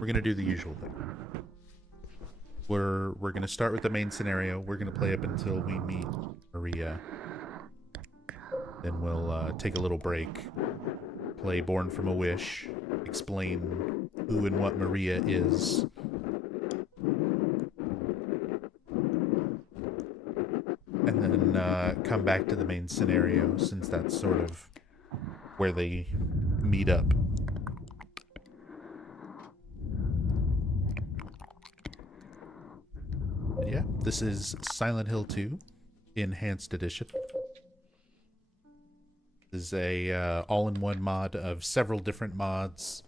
we're gonna do the usual thing. We're gonna start with the main scenario. We're gonna play up until we meet Maria. Then we'll take a little break, play Born from a Wish, explain who and what Maria is. And then come back to the main scenario, since that's sort of where they meet up. But yeah, this is Silent Hill 2 Enhanced Edition. This is a all-in-one mod of several different mods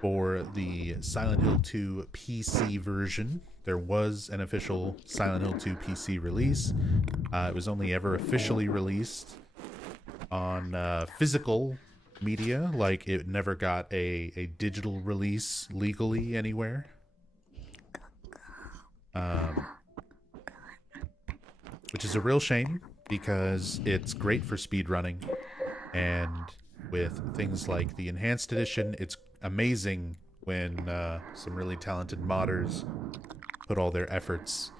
for the Silent Hill 2 PC version. There was an official Silent Hill 2 PC release. It was only ever officially released on physical media, like it never got a digital release legally anywhere. Which is a real shame, because it's great for speedrunning, and with things like the Enhanced Edition, it's amazing when some really talented modders put all their efforts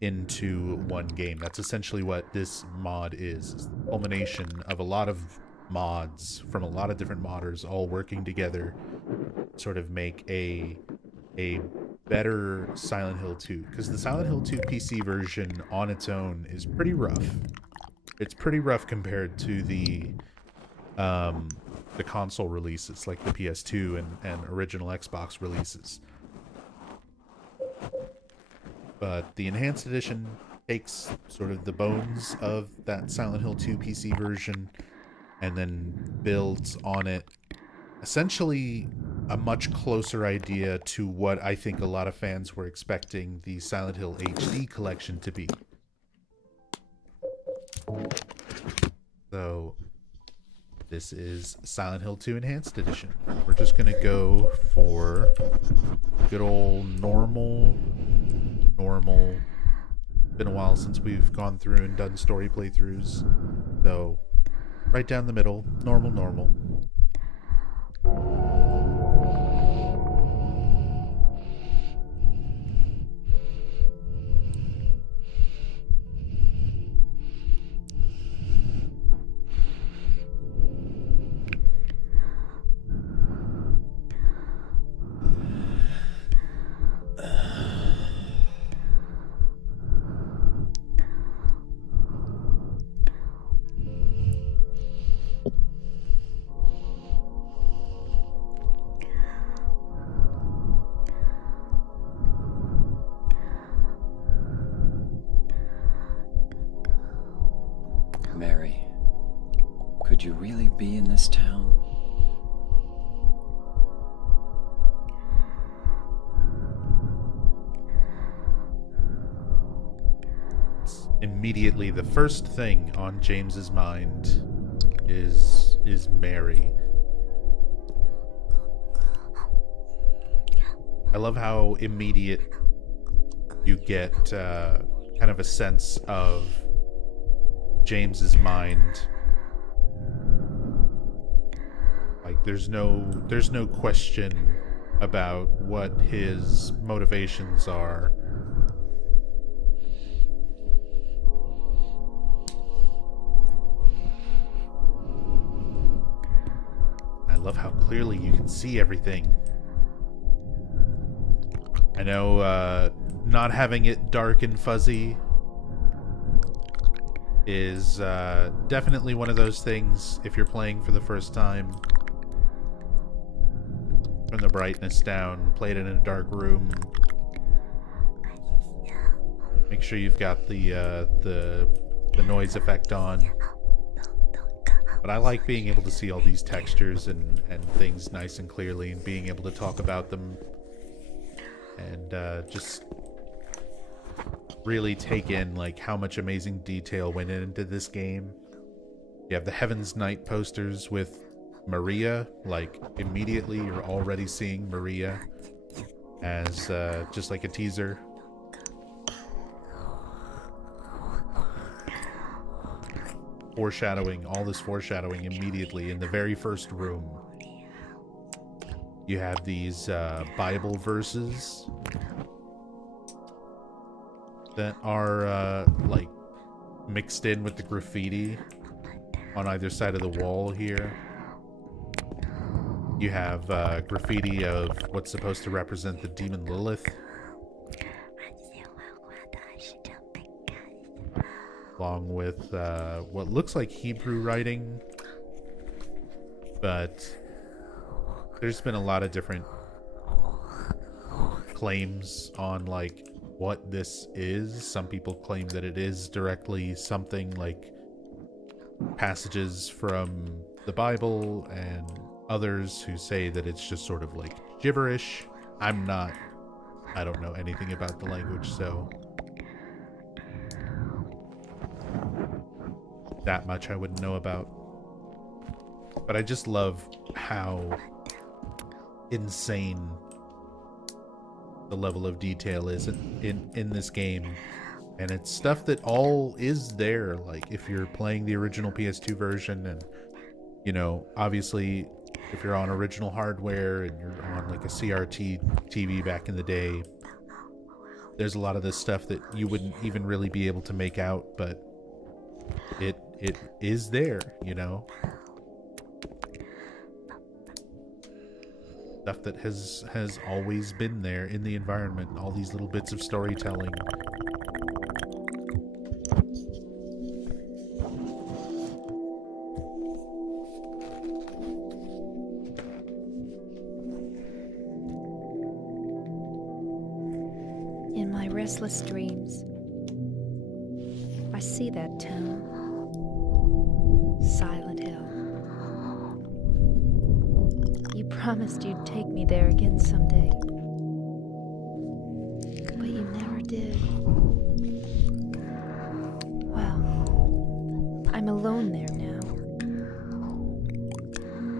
into one game. That's essentially what this mod is. It's the culmination of a lot of mods from a lot of different modders all working together to sort of make a better Silent Hill 2. Because the Silent Hill 2 PC version on its own is pretty rough. It's pretty rough compared to the console releases, like the PS2 and original Xbox releases. But the Enhanced Edition takes sort of the bones of that Silent Hill 2 PC version and then builds on it essentially a much closer idea to what I think a lot of fans were expecting the Silent Hill HD collection to be. So this is Silent Hill 2 Enhanced Edition. We're just gonna go for good old normal. Been a while since we've gone through and done story playthroughs, so right down the middle, normal. Mary, could you really be in this town? Immediately, the first thing on James's mind is Mary. I love how immediate you get kind of a sense of James's mind. Like there's no question about what his motivations are. I love how clearly you can see everything. I know not having it dark and fuzzy is definitely one of those things. If you're playing for the first time, turn the brightness down, play it in a dark room. Make sure you've got the noise effect on. But I like being able to see all these textures and things nice and clearly, and being able to talk about them and just really take in like how much amazing detail went into this game. You have the Heaven's Night posters with Maria, like immediately you're already seeing Maria as just like a teaser. Foreshadowing, all this foreshadowing immediately in the very first room. You have these Bible verses that are like mixed in with the graffiti on either side of the wall here. You have graffiti of what's supposed to represent the demon Lilith, along with what looks like Hebrew writing, but there's been a lot of different claims on like what this is. Some people claim that it is directly something like passages from the Bible, and others who say that it's just sort of like gibberish. I don't know anything about the language, so that much I wouldn't know about. But I just love how insane the level of detail is in this game. And it's stuff that all is there, like if you're playing the original PS2 version, and you know, obviously if you're on original hardware and you're on like a CRT TV back in the day, there's a lot of this stuff that you wouldn't even really be able to make out, but it is there, you know. Stuff that has always been there in the environment, all these little bits of storytelling. In my restless dreams, I see that town, Silent Hill. You promised you'd take me there again someday, but you never did. Well, I'm alone there now,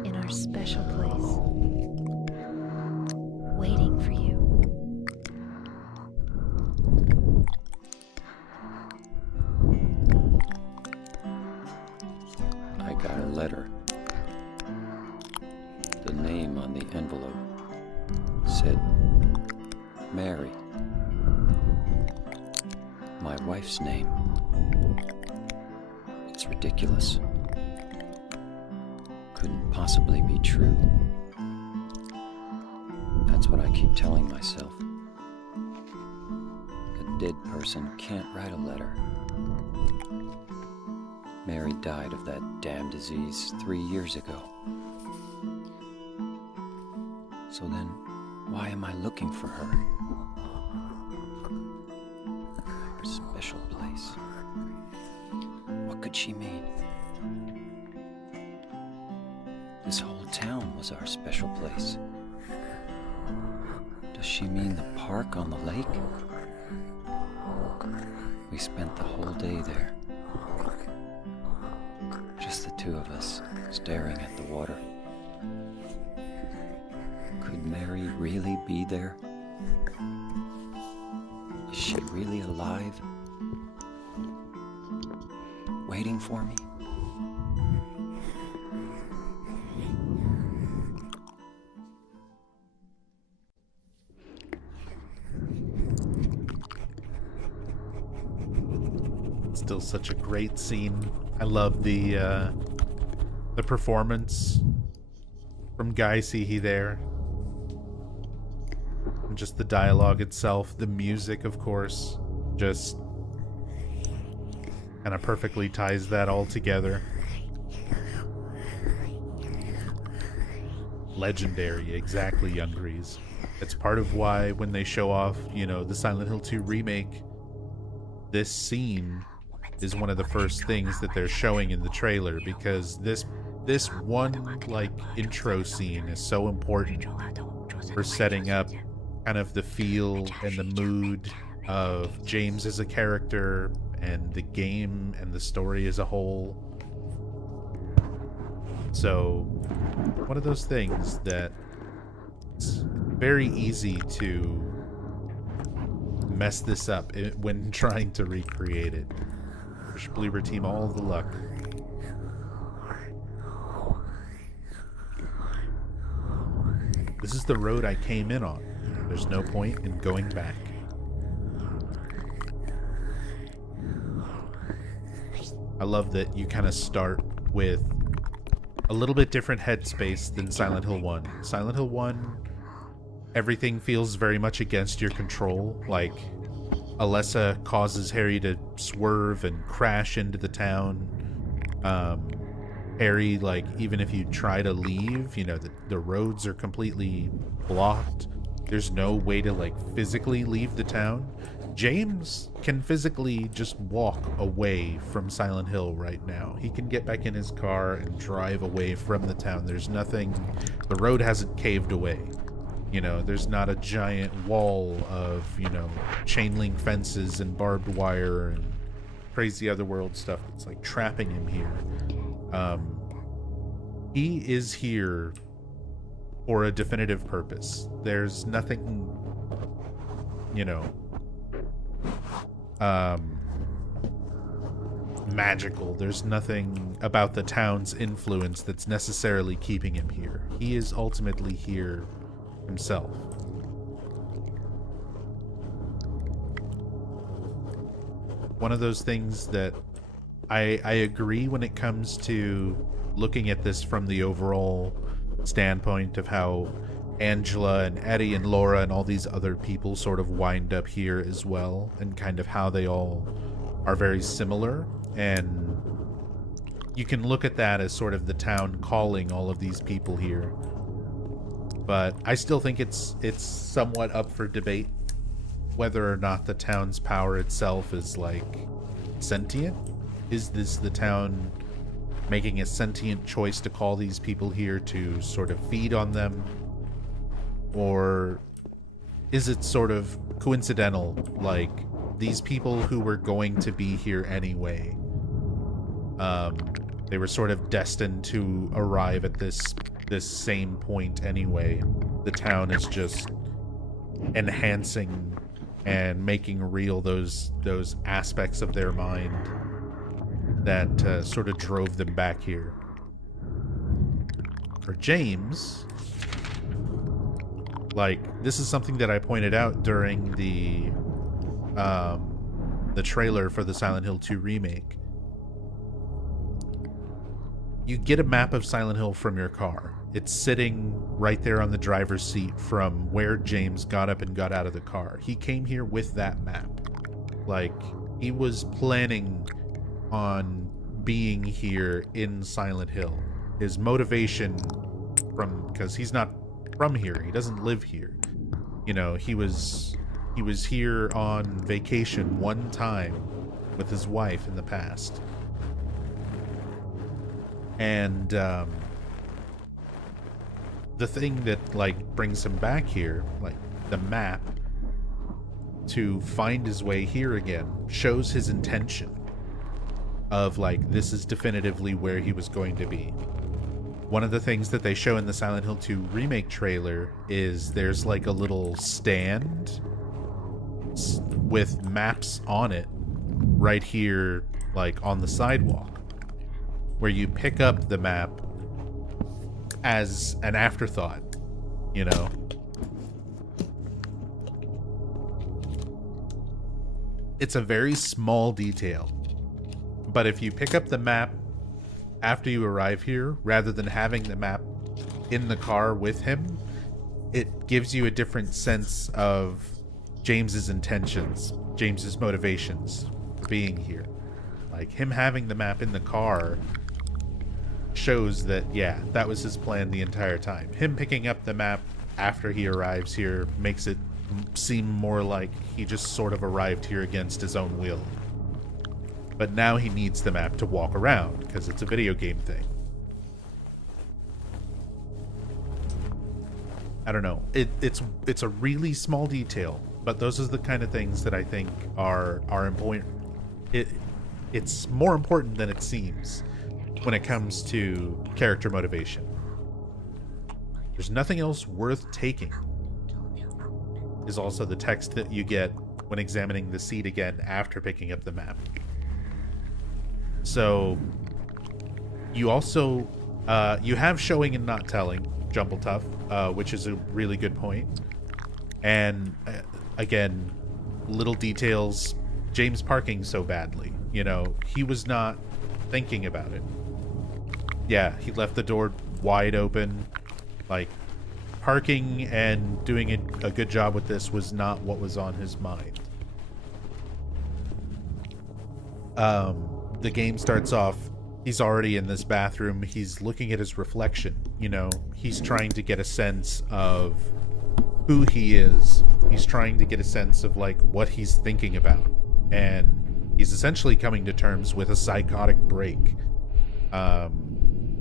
in our special place, waiting for you. I got a letter. The name on the envelope said Mary. My wife's name. It's ridiculous. Couldn't possibly be true. That's what I keep telling myself. A dead person can't write a letter. Mary died of that damn disease 3 years ago. So then, why am I looking for her? Her special place. What could she mean? This whole town was our special place. Does she mean the park on the lake? We spent the whole day there. Just the two of us, staring at the water. Could Mary really be there? Is she really alive? Waiting for me? Still such a great scene. I love the performance from Guy Seehee there. And just the dialogue itself, the music, of course, just kind of perfectly ties that all together. Legendary, exactly, Young Grease. It's part of why when they show off, you know, the Silent Hill 2 remake, this scene is one of the first things that they're showing in the trailer, because this one like intro scene is so important for setting up kind of the feel and the mood of James as a character and the game and the story as a whole. So one of those things that it's very easy to mess this up when trying to recreate it. Wish Believer Team all the luck. This is the road I came in on. There's no point in going back. I love that you kind of start with a little bit different headspace than Silent Hill 1. Silent Hill 1, everything feels very much against your control. Like, Alessa causes Harry to swerve and crash into the town. Harry, like, even if you try to leave, you know, the roads are completely blocked. There's no way to, like, physically leave the town. James can physically just walk away from Silent Hill right now. He can get back in his car and drive away from the town. There's nothing, the road hasn't caved away. You know, there's not a giant wall of, you know, chain link fences and barbed wire and crazy otherworld stuff that's like trapping him here. He is here for a definitive purpose. There's nothing, you know, magical. There's nothing about the town's influence that's necessarily keeping him here. He is ultimately here himself. One of those things that I agree when it comes to looking at this from the overall standpoint of how Angela and Eddie and Laura and all these other people sort of wind up here as well, and kind of how they all are very similar. And you can look at that as sort of the town calling all of these people here. But I still think it's somewhat up for debate whether or not the town's power itself is like sentient. Is this the town making a sentient choice to call these people here to sort of feed on them? Or is it sort of coincidental, like these people who were going to be here anyway, they were sort of destined to arrive at this same point anyway. The town is just enhancing and making real those aspects of their mind that sort of drove them back here. For James, like, this is something that I pointed out during the trailer for the Silent Hill 2 remake. You get a map of Silent Hill from your car. It's sitting right there on the driver's seat from where James got up and got out of the car. He came here with that map. Like, he was planning on being here in Silent Hill. His motivation because he's not from here, he doesn't live here. You know, he was here on vacation one time with his wife in the past. And the thing that like brings him back here, like the map to find his way here again, shows his intention of like, this is definitively where he was going to be. One of the things that they show in the Silent Hill 2 remake trailer is there's like a little stand with maps on it right here, like on the sidewalk, where you pick up the map as an afterthought, you know? It's a very small detail, but if you pick up the map after you arrive here, rather than having the map in the car with him, it gives you a different sense of James's intentions, James's motivations for being here. Like, him having the map in the car shows that, yeah, that was his plan the entire time. Him picking up the map after he arrives here makes it seem more like he just sort of arrived here against his own will. But now he needs the map to walk around, because it's a video game thing. I don't know. It's a really small detail, but those are the kind of things that I think are important. It's more important than it seems when it comes to character motivation. There's nothing else worth taking, is also the text that you get when examining the seed again after picking up the map. So you also you have showing and not telling, Jumble Tough, which is a really good point. And again, little details. James parking so badly. You know, he was not thinking about it. Yeah, he left the door wide open. Like, parking and doing a good job with this was not what was on his mind. The game starts off, he's already in this bathroom. He's looking at his reflection. You know, he's trying to get a sense of who he is. He's trying to get a sense of, like, what he's thinking about. And he's essentially coming to terms with a psychotic break.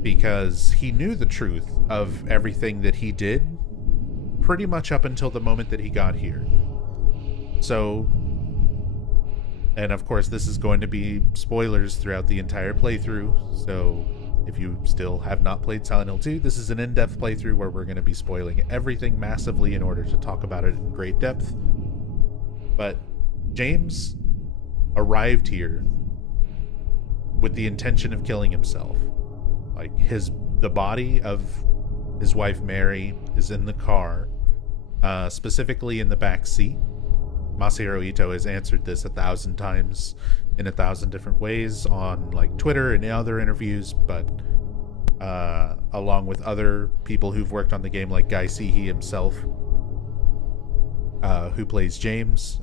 Because he knew the truth of everything that he did pretty much up until the moment that he got here. So, and of course this is going to be spoilers throughout the entire playthrough, so if you still have not played Silent Hill 2, this is an in-depth playthrough where we're going to be spoiling everything massively in order to talk about it in great depth. But James arrived here with the intention of killing himself. Like, the body of his wife Mary is in the car, specifically in the back seat. Masahiro Ito has answered this 1,000 times in 1,000 different ways on, like, Twitter and other interviews, but along with other people who've worked on the game, like Guy Seehee himself, who plays James,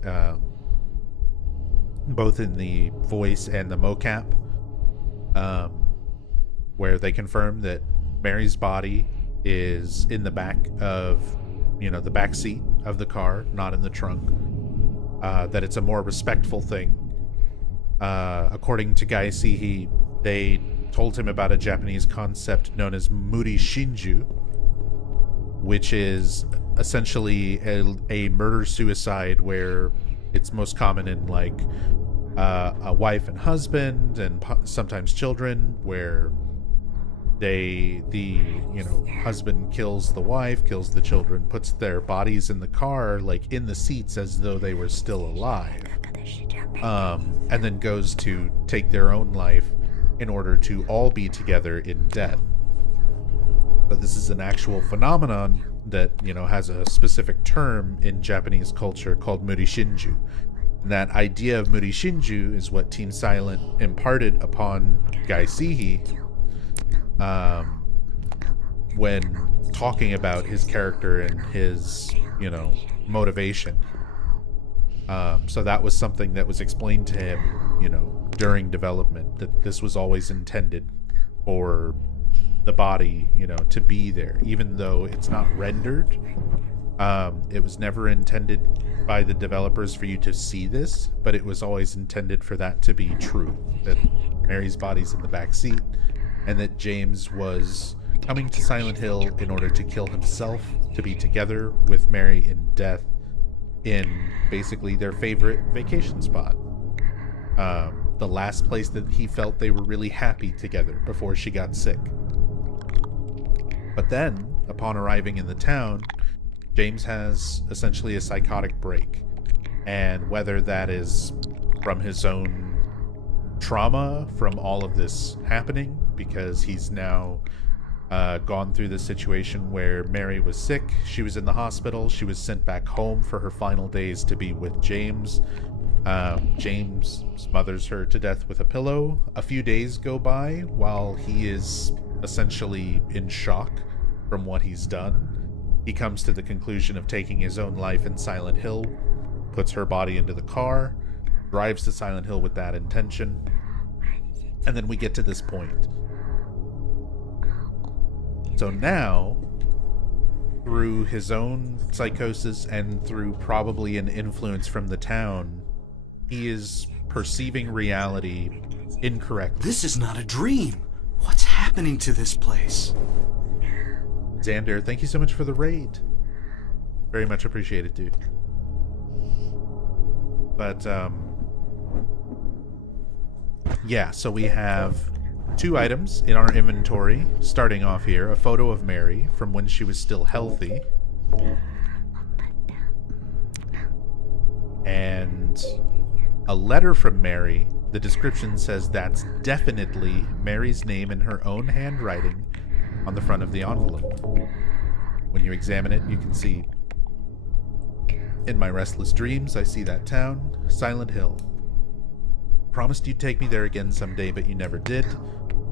both in the voice and the mocap, where they confirm that Mary's body is in the back of, the back seat of the car, not in the trunk. That it's a more respectful thing. According to Guy Seehee, they told him about a Japanese concept known as Muri Shinju, which is essentially a murder-suicide where it's most common in, like, a wife and husband and sometimes children, where the husband kills the wife, kills the children, puts their bodies in the car, like in the seats as though they were still alive, and then goes to take their own life in order to all be together in death. But this is an actual phenomenon that, has a specific term in Japanese culture called Muri Shinju. And that idea of Muri Shinju is what Team Silent imparted upon Guy Seehee when talking about his character and his, motivation. So that was something that was explained to him, during development, that this was always intended for the body, to be there, even though it's not rendered. It was never intended by the developers for you to see this, but it was always intended for that to be true, that Mary's body's in the back seat, and that James was coming to Silent Hill in order to kill himself, to be together with Mary in death in basically their favorite vacation spot. The last place that he felt they were really happy together before she got sick. But then, upon arriving in the town, James has essentially a psychotic break. And whether that is from his own trauma from all of this happening, because he's now gone through this situation where Mary was sick, she was in the hospital, she was sent back home for her final days to be with James. James smothers her to death with a pillow. A few days go by while he is essentially in shock from what he's done. He comes to the conclusion of taking his own life in Silent Hill, puts her body into the car, drives to Silent Hill with that intention, and then we get to this point. So now, through his own psychosis and through probably an influence from the town, he is perceiving reality incorrectly. This is not a dream. What's happening to this place? Xander, thank you so much for the raid. Very much appreciated, dude. But, yeah, so we have 2 items in our inventory. Starting off here, a photo of Mary from when she was still healthy. And a letter from Mary. The description says that's definitely Mary's name in her own handwriting on the front of the envelope. When you examine it, you can see, in my restless dreams, I see that town, Silent Hill. Promised you'd take me there again someday, but you never did.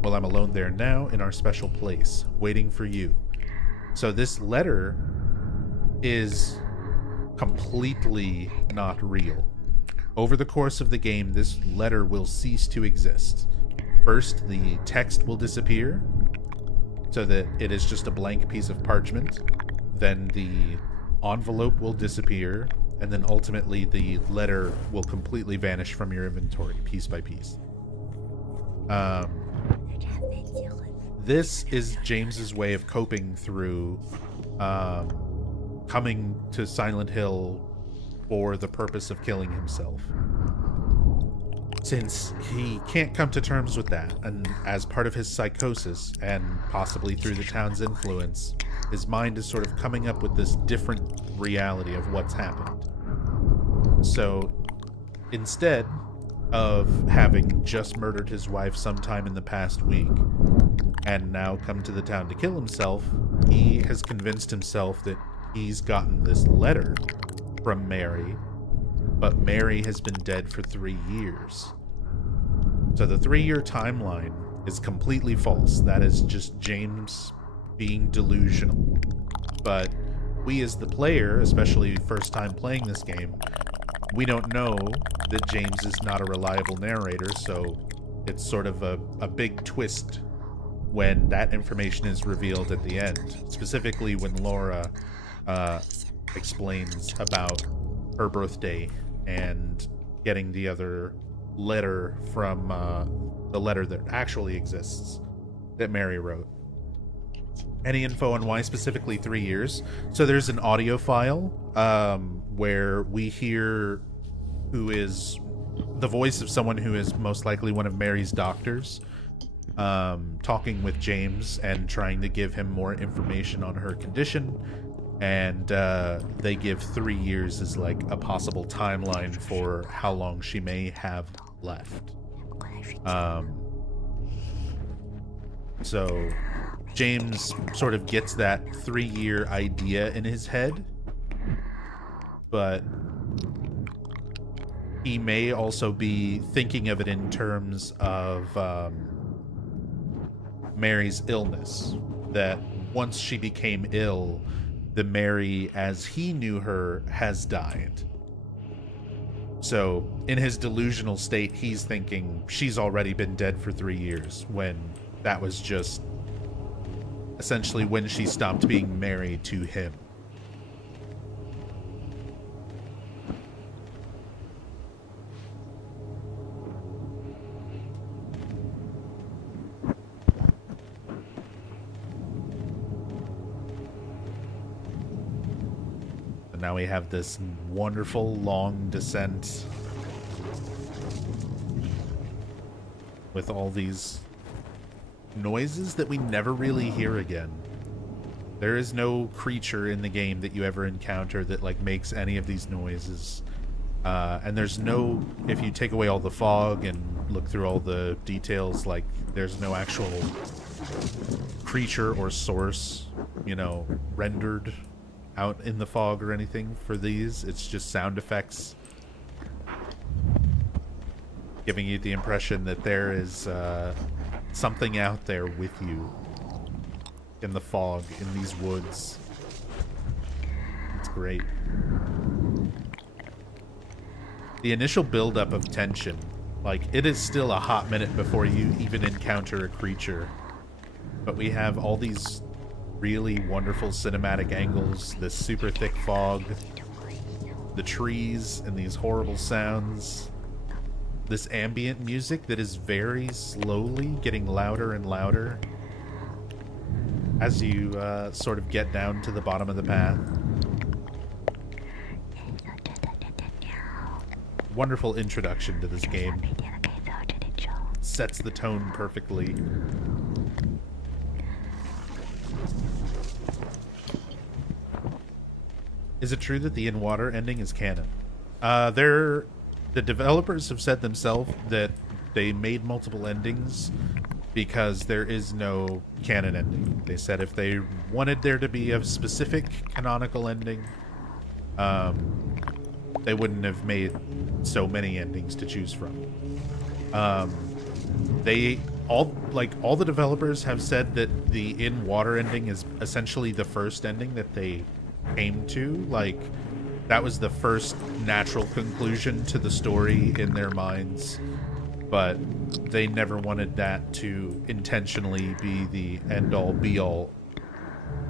Well, I'm alone there now in our special place, waiting for you. So this letter is completely not real. Over the course of the game, this letter will cease to exist. First, the text will disappear, so that it is just a blank piece of parchment. Then the envelope will disappear, and then ultimately the letter will completely vanish from your inventory, piece by piece. This is James's way of coping through coming to Silent Hill for the purpose of killing himself. Since he can't come to terms with that, and as part of his psychosis, and possibly through the town's influence, his mind is sort of coming up with this different reality of what's happened. So, instead of having just murdered his wife sometime in the past week, and now come to the town to kill himself, he has convinced himself that he's gotten this letter from Mary, but Mary has been dead for 3 years. So the 3-year timeline is completely false. That is just James being delusional. But we as the player, especially first time playing this game, we don't know that James is not a reliable narrator, so it's sort of a big twist when that information is revealed at the end. Specifically when Laura explains about her birthday and getting the other letter from the letter that actually exists that Mary wrote. Any info on why specifically 3 years? So there's an audio file where we hear who is the voice of someone who is most likely one of Mary's doctors, talking with James and trying to give him more information on her condition. And they give 3 years as like a possible timeline for how long she may have left. So James sort of gets that 3-year idea in his head, but he may also be thinking of it in terms of Mary's illness, that once she became ill, the Mary as he knew her has died. So in his delusional state, he's thinking she's already been dead for 3 years, when that was just essentially when she stopped being married to him. And now we have this wonderful long descent with all these noises that we never really hear again. There is no creature in the game that you ever encounter that like makes any of these noises. And there's no, if you take away all the fog and look through all the details, like there's no actual creature or source, you know, rendered out in the fog or anything for these. It's just sound effects giving you the impression that there is something out there with you in the fog, in these woods. It's great. The initial buildup of tension, like, it is still a hot minute before you even encounter a creature. But we have all these really wonderful cinematic angles, this super thick fog, the trees, and these horrible sounds. This ambient music that is very slowly getting louder and louder as you sort of get down to the bottom of the path. Wonderful introduction to this game. Sets the tone perfectly. Is it true that the in water ending is canon? The developers have said themselves that they made multiple endings because there is no canon ending. They said if they wanted there to be a specific canonical ending, they wouldn't have made so many endings to choose from. All the developers have said that the in water ending is essentially the first ending that they came to. Like, that was the first natural conclusion to the story in their minds, but they never wanted that to intentionally be the end-all be-all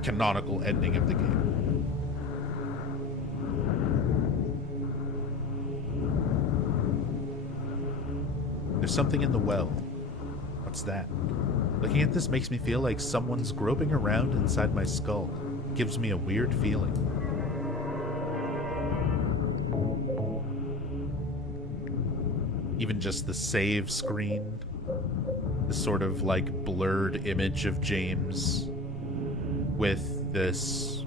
canonical ending of the game. There's something in the well. What's that? Looking at this makes me feel like someone's groping around inside my skull. It gives me a weird feeling. Even just the save screen, this sort of like blurred image of James with this,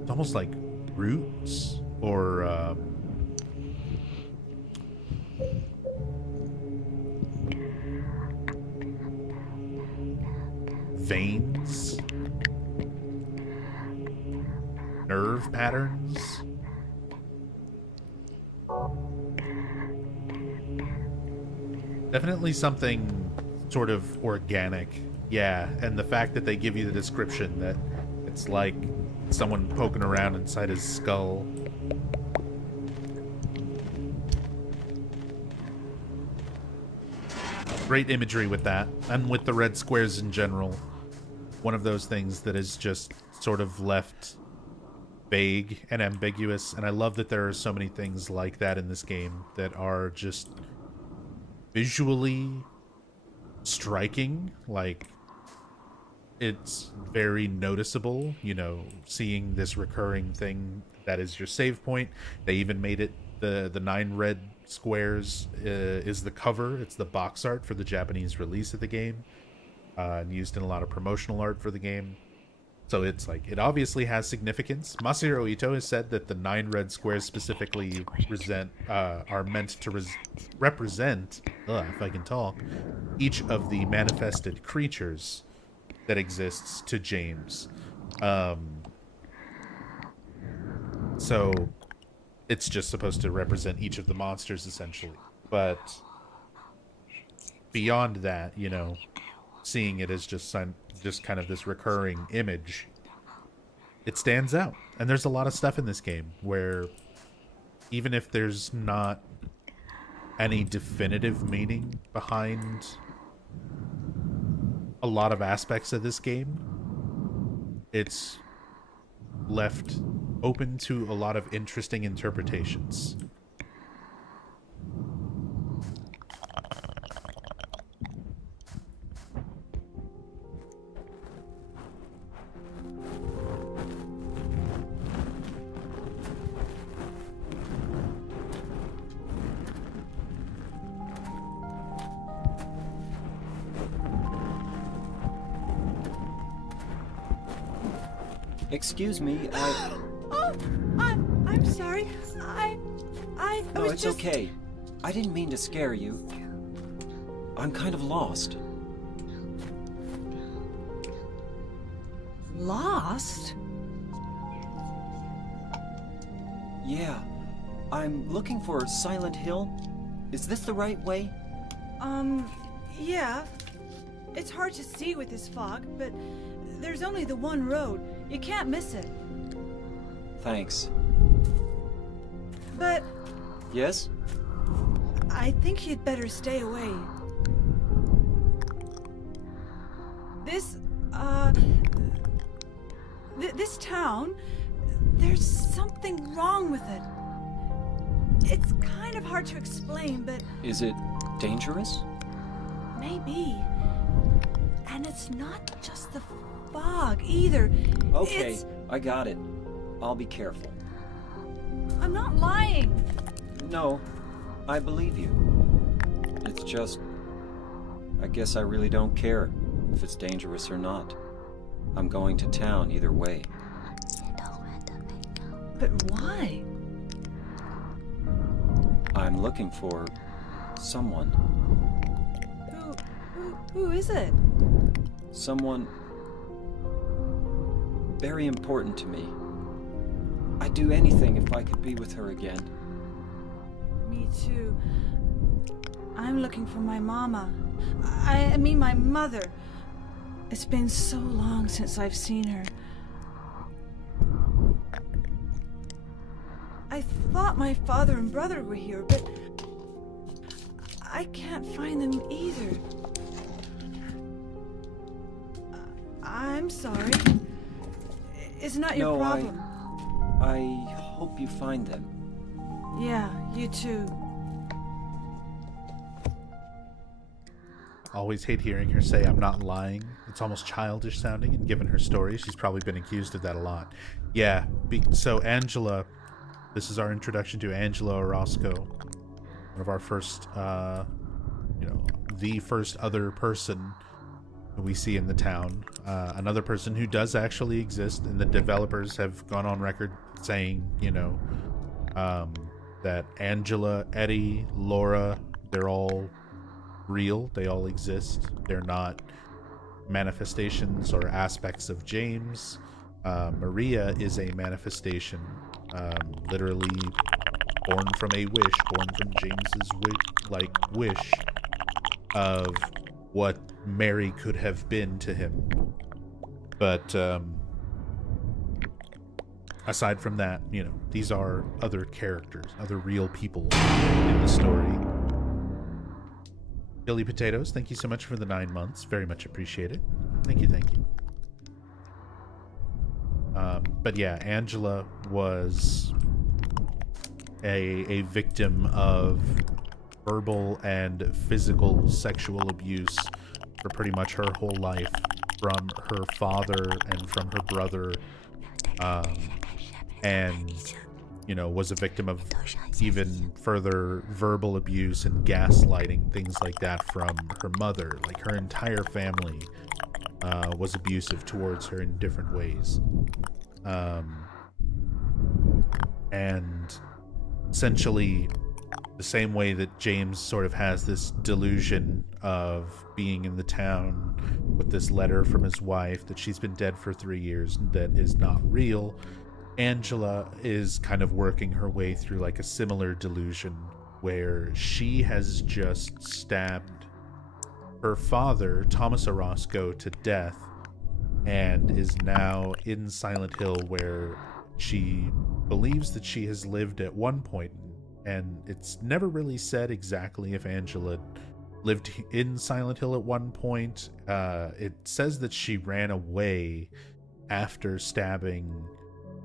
it's almost like roots or veins, nerve patterns. Definitely something sort of organic. Yeah, and the fact that they give you the description that it's like someone poking around inside his skull. Great imagery with that, and with the red squares in general. One of those things that is just sort of left vague and ambiguous, and I love that there are so many things like that in this game that are just visually striking. Like, it's very noticeable, you know, seeing this recurring thing that is your save point. They even made it the 9 red squares is the cover. It's the box art for the Japanese release of the game, and used in a lot of promotional art for the game. So it's like, it obviously has significance. Masahiro Ito has said that the 9 red squares specifically are meant to represent, if I can talk, each of the manifested creatures that exists to James. So it's just supposed to represent each of the monsters, essentially. But beyond that, you know, seeing it as just kind of this recurring image, it stands out. And there's a lot of stuff in this game where even if there's not any definitive meaning behind a lot of aspects of this game, it's left open to a lot of interesting interpretations. Excuse me, Oh, I'm sorry. I No, was it's just... okay. I didn't mean to scare you. I'm kind of lost. Lost? Yeah. I'm looking for Silent Hill. Is this the right way? Yeah. It's hard to see with this fog, but there's only the one road. You can't miss it. Thanks. But Yes? I think you'd better stay away. This town, there's something wrong with it. It's kind of hard to explain, but Is it dangerous? maybe. And it's not just the fog either. Okay, It's... I got it. I'll be careful. I'm not lying. No, I believe you. It's just... I guess I really don't care if it's dangerous or not. I'm going to town either way. But why? I'm looking for someone. Who Who is it? Someone very important to me. I'd do anything if I could be with her again. Me too. I'm looking for my mama. I mean my mother. It's been so long since I've seen her. I thought my father and brother were here, but I can't find them either. I'm sorry. It's not your problem. I hope you find them. Yeah, you too. Always hate hearing her say I'm not lying. It's almost childish sounding, and given her story, she's probably been accused of that a lot. Yeah, so Angela, this is our introduction to Angela Orozco, one of our first, the first other person we see in the town. Another person who does actually exist, and the developers have gone on record saying, that Angela, Eddie, Laura, they're all real. They all exist. They're not manifestations or aspects of James. Maria is a manifestation, literally born from a wish, born from James's wish of what Mary could have been to him. But aside from that, these are other characters, other real people in the story. Billy Potatoes, thank you so much for the 9 months. Very much appreciated. Thank you. But yeah, Angela was a victim of verbal and physical sexual abuse for pretty much her whole life, from her father and from her brother, and was a victim of even further verbal abuse and gaslighting, things like that, from her mother. Like, her entire family was abusive towards her in different ways. And essentially the same way that James sort of has this delusion of being in the town with this letter from his wife that she's been dead for 3 years that is not real, Angela is kind of working her way through like a similar delusion where she has just stabbed her father, Thomas Orozco, to death, and is now in Silent Hill, where she believes that she has lived at one point. And it's never really said exactly if Angela lived in Silent Hill at one point. It says that she ran away after stabbing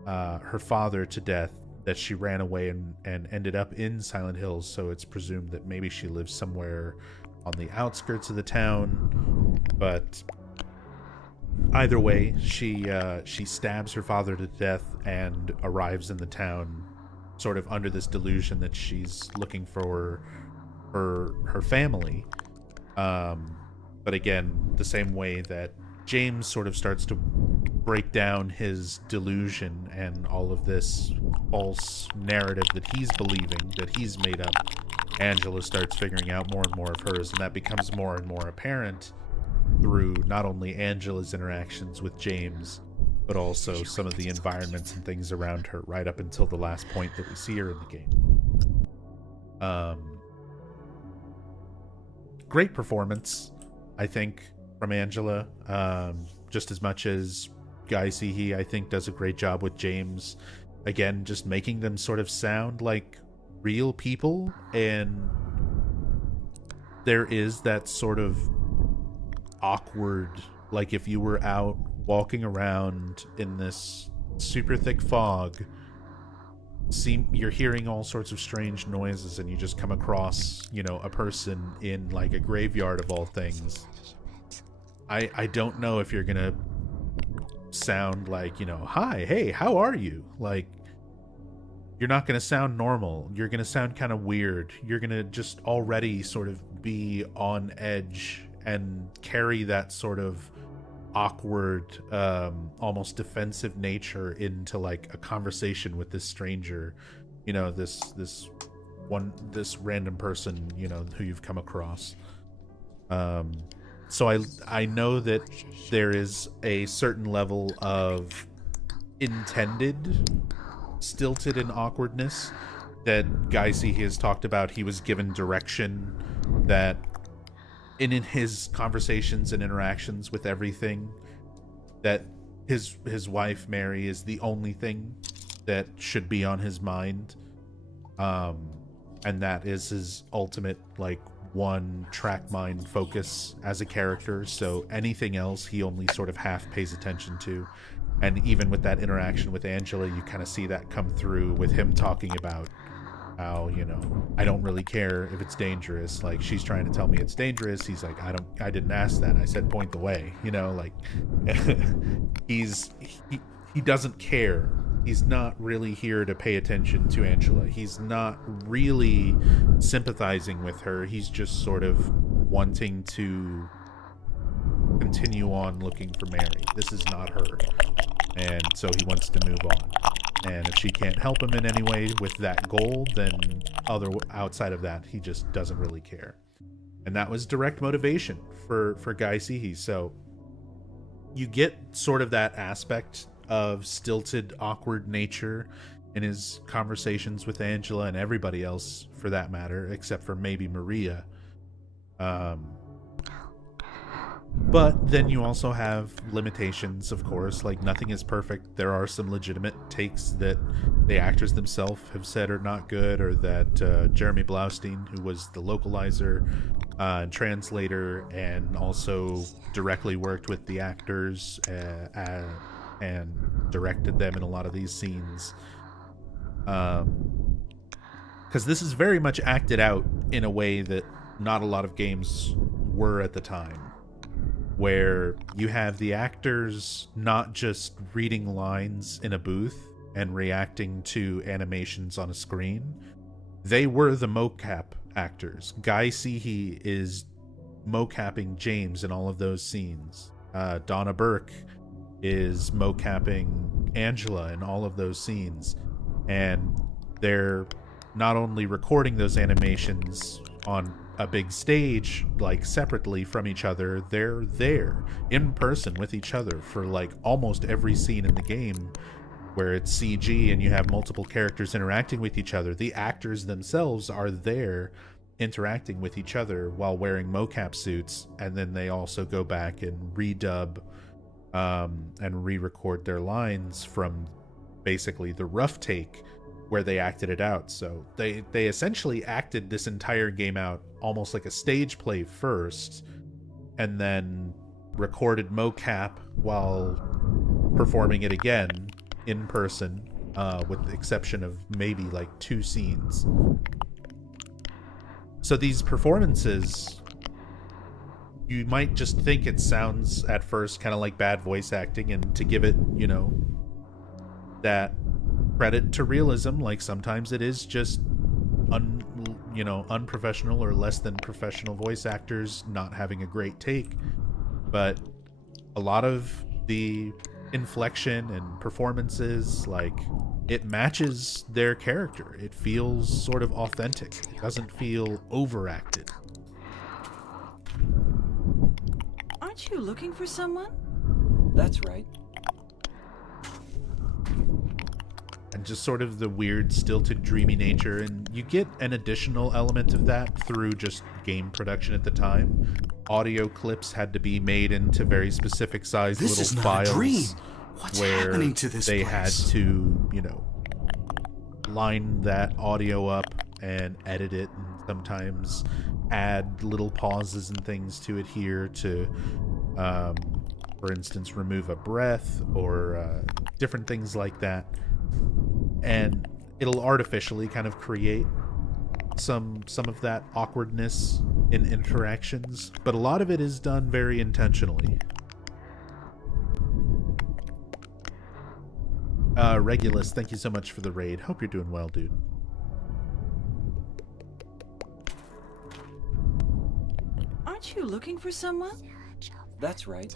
her father to death, that she ran away and ended up in Silent Hills, so it's presumed that maybe she lives somewhere on the outskirts of the town. But either way, she stabs her father to death and arrives in the town sort of under this delusion that she's looking for her family. But again, the same way that James sort of starts to break down his delusion and all of this false narrative that he's believing, that he's made up, Angela starts figuring out more and more of hers, and that becomes more and more apparent through not only Angela's interactions with James, but also some of the environments and things around her right up until the last point that we see her in the game. Great performance, I think, from Angela. Just as much as Guy Seehee, I think, does a great job with James. Again, just making them sort of sound like real people, and there is that sort of awkward, like if you were out walking around in this super thick fog, you're hearing all sorts of strange noises, and you just come across, a person in like a graveyard of all things. I don't know if you're gonna sound like, hi, hey, how are you? Like, you're not gonna sound normal. You're gonna sound kind of weird. You're gonna just already sort of be on edge and carry that sort of awkward, almost defensive nature into like a conversation with this stranger, this random person, who you've come across. So I know that there is a certain level of intended stilted and awkwardness that Guy C has talked about. He was given direction that in his conversations and interactions with everything, that his wife Mary is the only thing that should be on his mind, and that is his ultimate like one track mind focus as a character. So anything else he only sort of half pays attention to. And even with that interaction with Angela, you kind of see that come through with him talking about how, you know, I don't really care if it's dangerous. Like, she's trying to tell me it's dangerous. He's like, I didn't ask that. I said point the way, you know, like he doesn't care. He's not really here to pay attention to Angela. He's not really sympathizing with her. He's just sort of wanting to continue on looking for Mary. This is not her. And so he wants to move on. And if she can't help him in any way with that goal, then outside of that, he just doesn't really care. And that was direct motivation for Guy Seehee. So you get sort of that aspect of stilted, awkward nature in his conversations with Angela and everybody else, for that matter, except for maybe Maria. But then you also have limitations, of course. Like, nothing is perfect. There are some legitimate takes that the actors themselves have said are not good, or that Jeremy Blaustein, who was the localizer and translator and also directly worked with the actors and directed them in a lot of these scenes. Because this is very much acted out in a way that not a lot of games were at the time, where you have the actors not just reading lines in a booth and reacting to animations on a screen. They were the mocap actors. Guy Seehee is mocapping James in all of those scenes. Donna Burke is mocapping Angela in all of those scenes. And they're not only recording those animations on a big stage, like separately from each other, they're there in person with each other for like almost every scene in the game where it's CG and you have multiple characters interacting with each other. The actors themselves are there interacting with each other while wearing mocap suits, and then they also go back and redub and re-record their lines from basically the rough take where they acted it out. So they essentially acted this entire game out almost like a stage play first, and then recorded mocap while performing it again in person, with the exception of maybe like 2 scenes. So these performances, you might just think it sounds at first kind of like bad voice acting, and to give it, you know, that credit to realism, like sometimes it is just unprofessional or less than professional voice actors not having a great take. But a lot of the inflection and performances, like, it matches their character. It feels sort of authentic. It doesn't feel overacted. Aren't you looking for someone? That's right. And just sort of the weird, stilted, dreamy nature. And you get an additional element of that through just game production at the time. Audio clips had to be made into very specific sized This is little not files. a dream. What's where happening to this they place? had to, you know, line that audio up and edit it, and sometimes add little pauses and things to it here to, for instance, remove a breath or different things like that. And it'll artificially kind of create some of that awkwardness in interactions, but a lot of it is done very intentionally. Regulus, thank you so much for the raid. Hope you're doing well, dude. Aren't you looking for someone? That's right.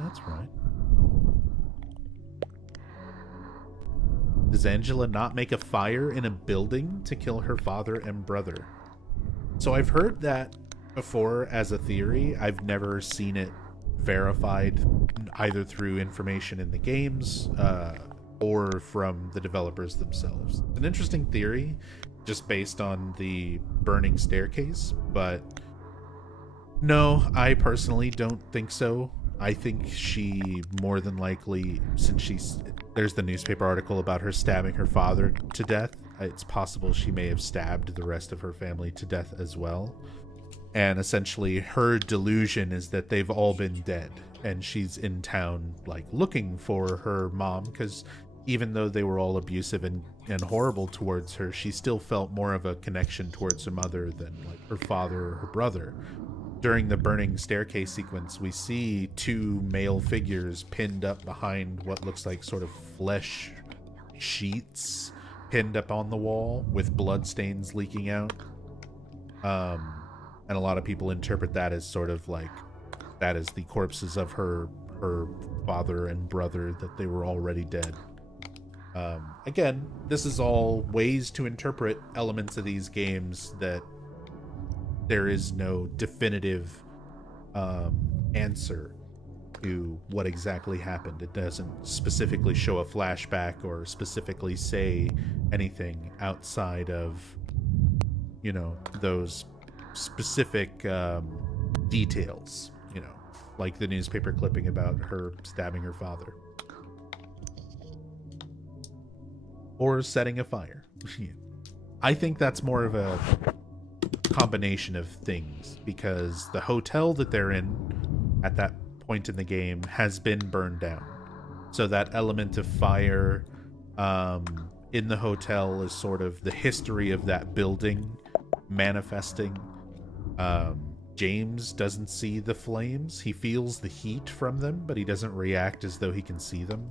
That's right. Does Angela not make a fire in a building to kill her father and brother? So I've heard that before as a theory. I've never seen it verified either through information in the games or from the developers themselves. It's an interesting theory just based on the burning staircase, but no, I personally don't think so. I think she more than likely, since there's the newspaper article about her stabbing her father to death, it's possible she may have stabbed the rest of her family to death as well. And essentially her delusion is that they've all been dead, and she's in town like looking for her mom, because even though they were all abusive and horrible towards her, she still felt more of a connection towards her mother than like her father or her brother. During the burning staircase sequence, we see two male figures pinned up behind what looks like sort of flesh sheets pinned up on the wall with blood stains leaking out. And a lot of people interpret that as sort of like that is the corpses of her father and brother, that they were already dead. Again, this is all ways to interpret elements of these games that there is no definitive answer to what exactly happened. It doesn't specifically show a flashback or specifically say anything outside of, you know, those specific details, you know, like the newspaper clipping about her stabbing her father. Or setting a fire. I think that's more of a combination of things, because the hotel that they're in at that point in the game has been burned down. So that element of fire in the hotel is sort of the history of that building manifesting. James doesn't see the flames. He feels the heat from them, but he doesn't react as though he can see them.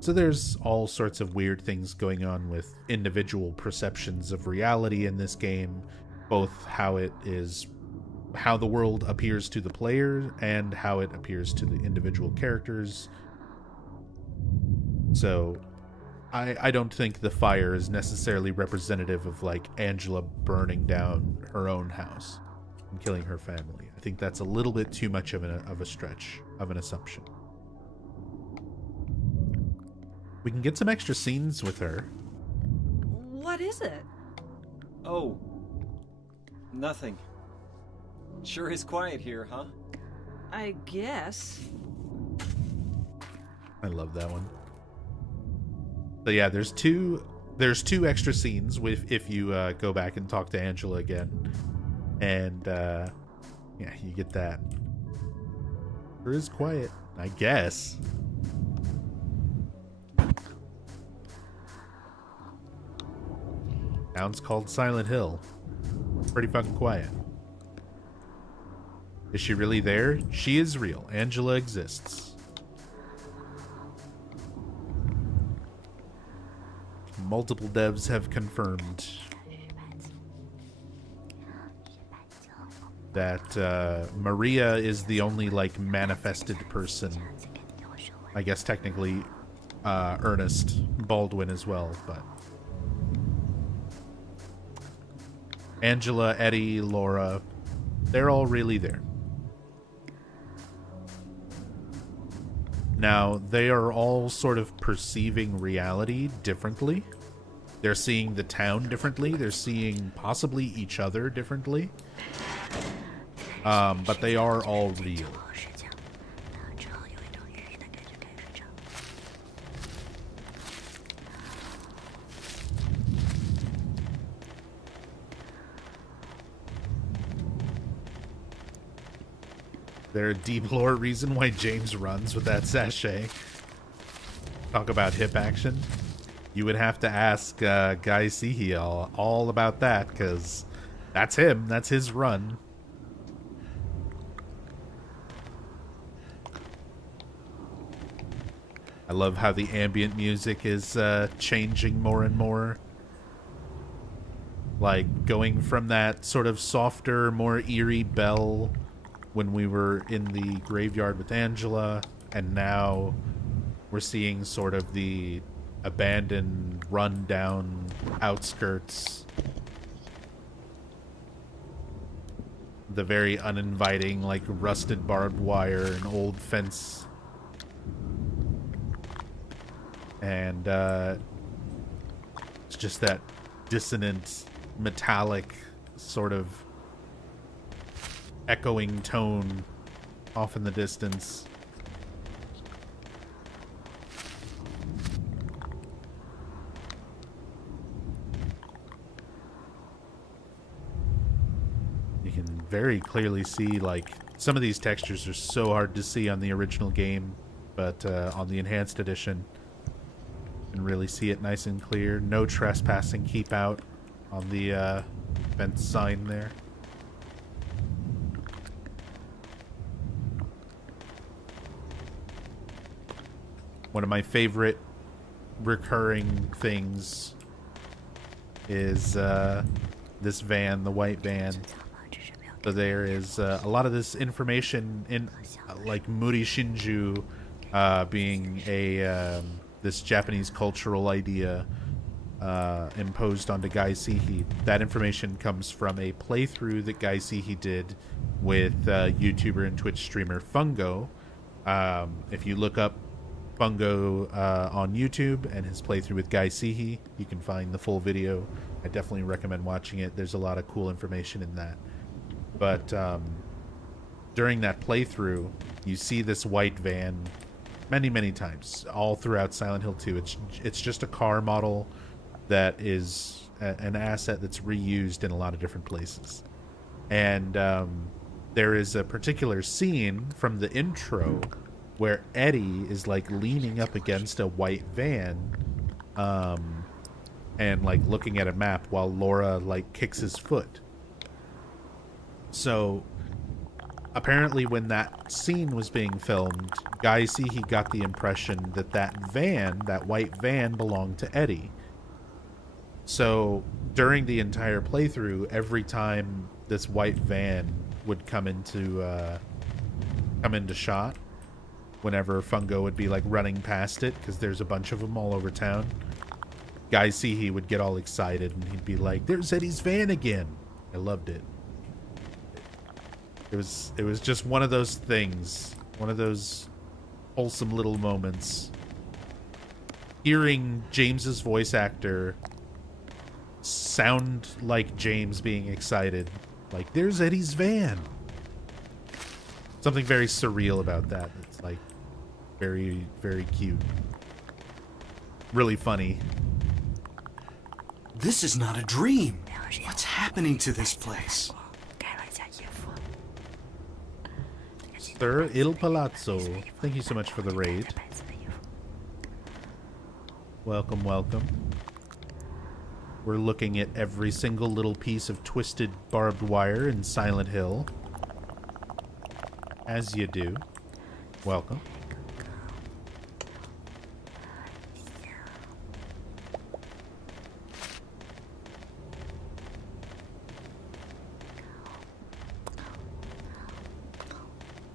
So there's all sorts of weird things going on with individual perceptions of reality in this game, both how the world appears to the player and how it appears to the individual characters. So I don't think the fire is necessarily representative of like Angela burning down her own house and killing her family. I think that's a little bit too much of a stretch of an assumption. We can get some extra scenes with her. What is it? Oh, nothing. Sure is quiet here, huh? I guess. I love that one. So yeah, there's two extra scenes if you go back and talk to Angela again, and yeah, you get that. Sure is quiet, I guess. Town's called Silent Hill. Pretty fucking quiet. Is she really there? She is real. Angela exists. Multiple devs have confirmed that Maria is the only like manifested person. I guess technically Ernest Baldwin as well, but Angela, Eddie, Laura, they're all really there. Now, they are all sort of perceiving reality differently. They're seeing the town differently. They're seeing possibly each other differently. But they are all real. There a deep lore reason why James runs with that sachet? Talk about hip action. You would have to ask Guy Sehiel all about that, because that's him. That's his run. I love how the ambient music is changing more and more. Like going from that sort of softer, more eerie bell when we were in the graveyard with Angela, and now we're seeing sort of the abandoned, run-down outskirts. the very uninviting, like, rusted barbed wire and old fence. And it's just that dissonant, metallic, sort of echoing tone off in the distance. You can very clearly see, like, some of these textures are so hard to see on the original game, but on the enhanced edition, you can really see it nice and clear. No trespassing, keep out on the fence sign there. One of my favorite recurring things is this van, the white van. So there is a lot of this information in, like, Muri Shinju being a this Japanese cultural idea imposed onto Gai Sihi. That information comes from a playthrough that Gai Sihi did with YouTuber and Twitch streamer Fungo. If you look up Fungo on YouTube and his playthrough with Gai Sihi, you can find the full video. I definitely recommend watching it. There's a lot of cool information in that. But during that playthrough, you see this white van many times, all throughout Silent Hill 2. It's just a car model that is an asset that's reused in a lot of different places. And there is a particular scene from the intro where Eddie is, like, leaning up against a white van and, like, looking at a map while Laura, like, kicks his foot. So apparently when that scene was being filmed, Gai Sihi got the impression that that van, that white van, belonged to Eddie. So during the entire playthrough, every time this white van would come into shot, whenever Fungo would be, like, running past it, because there's a bunch of them all over town, Gai Sihi would get all excited and he'd be like, "There's Eddie's van again." I loved it. It was just one of those things, one of those wholesome little moments. Hearing James's voice actor sound like James being excited, like, "There's Eddie's van." Something very surreal about that. It's, like, very, very cute. Really funny. This is not a dream. What's happening to this place? Sir Il Palazzo, thank you so much for the raid. Welcome, welcome. We're looking at every single little piece of twisted barbed wire in Silent Hill. As you do. Welcome.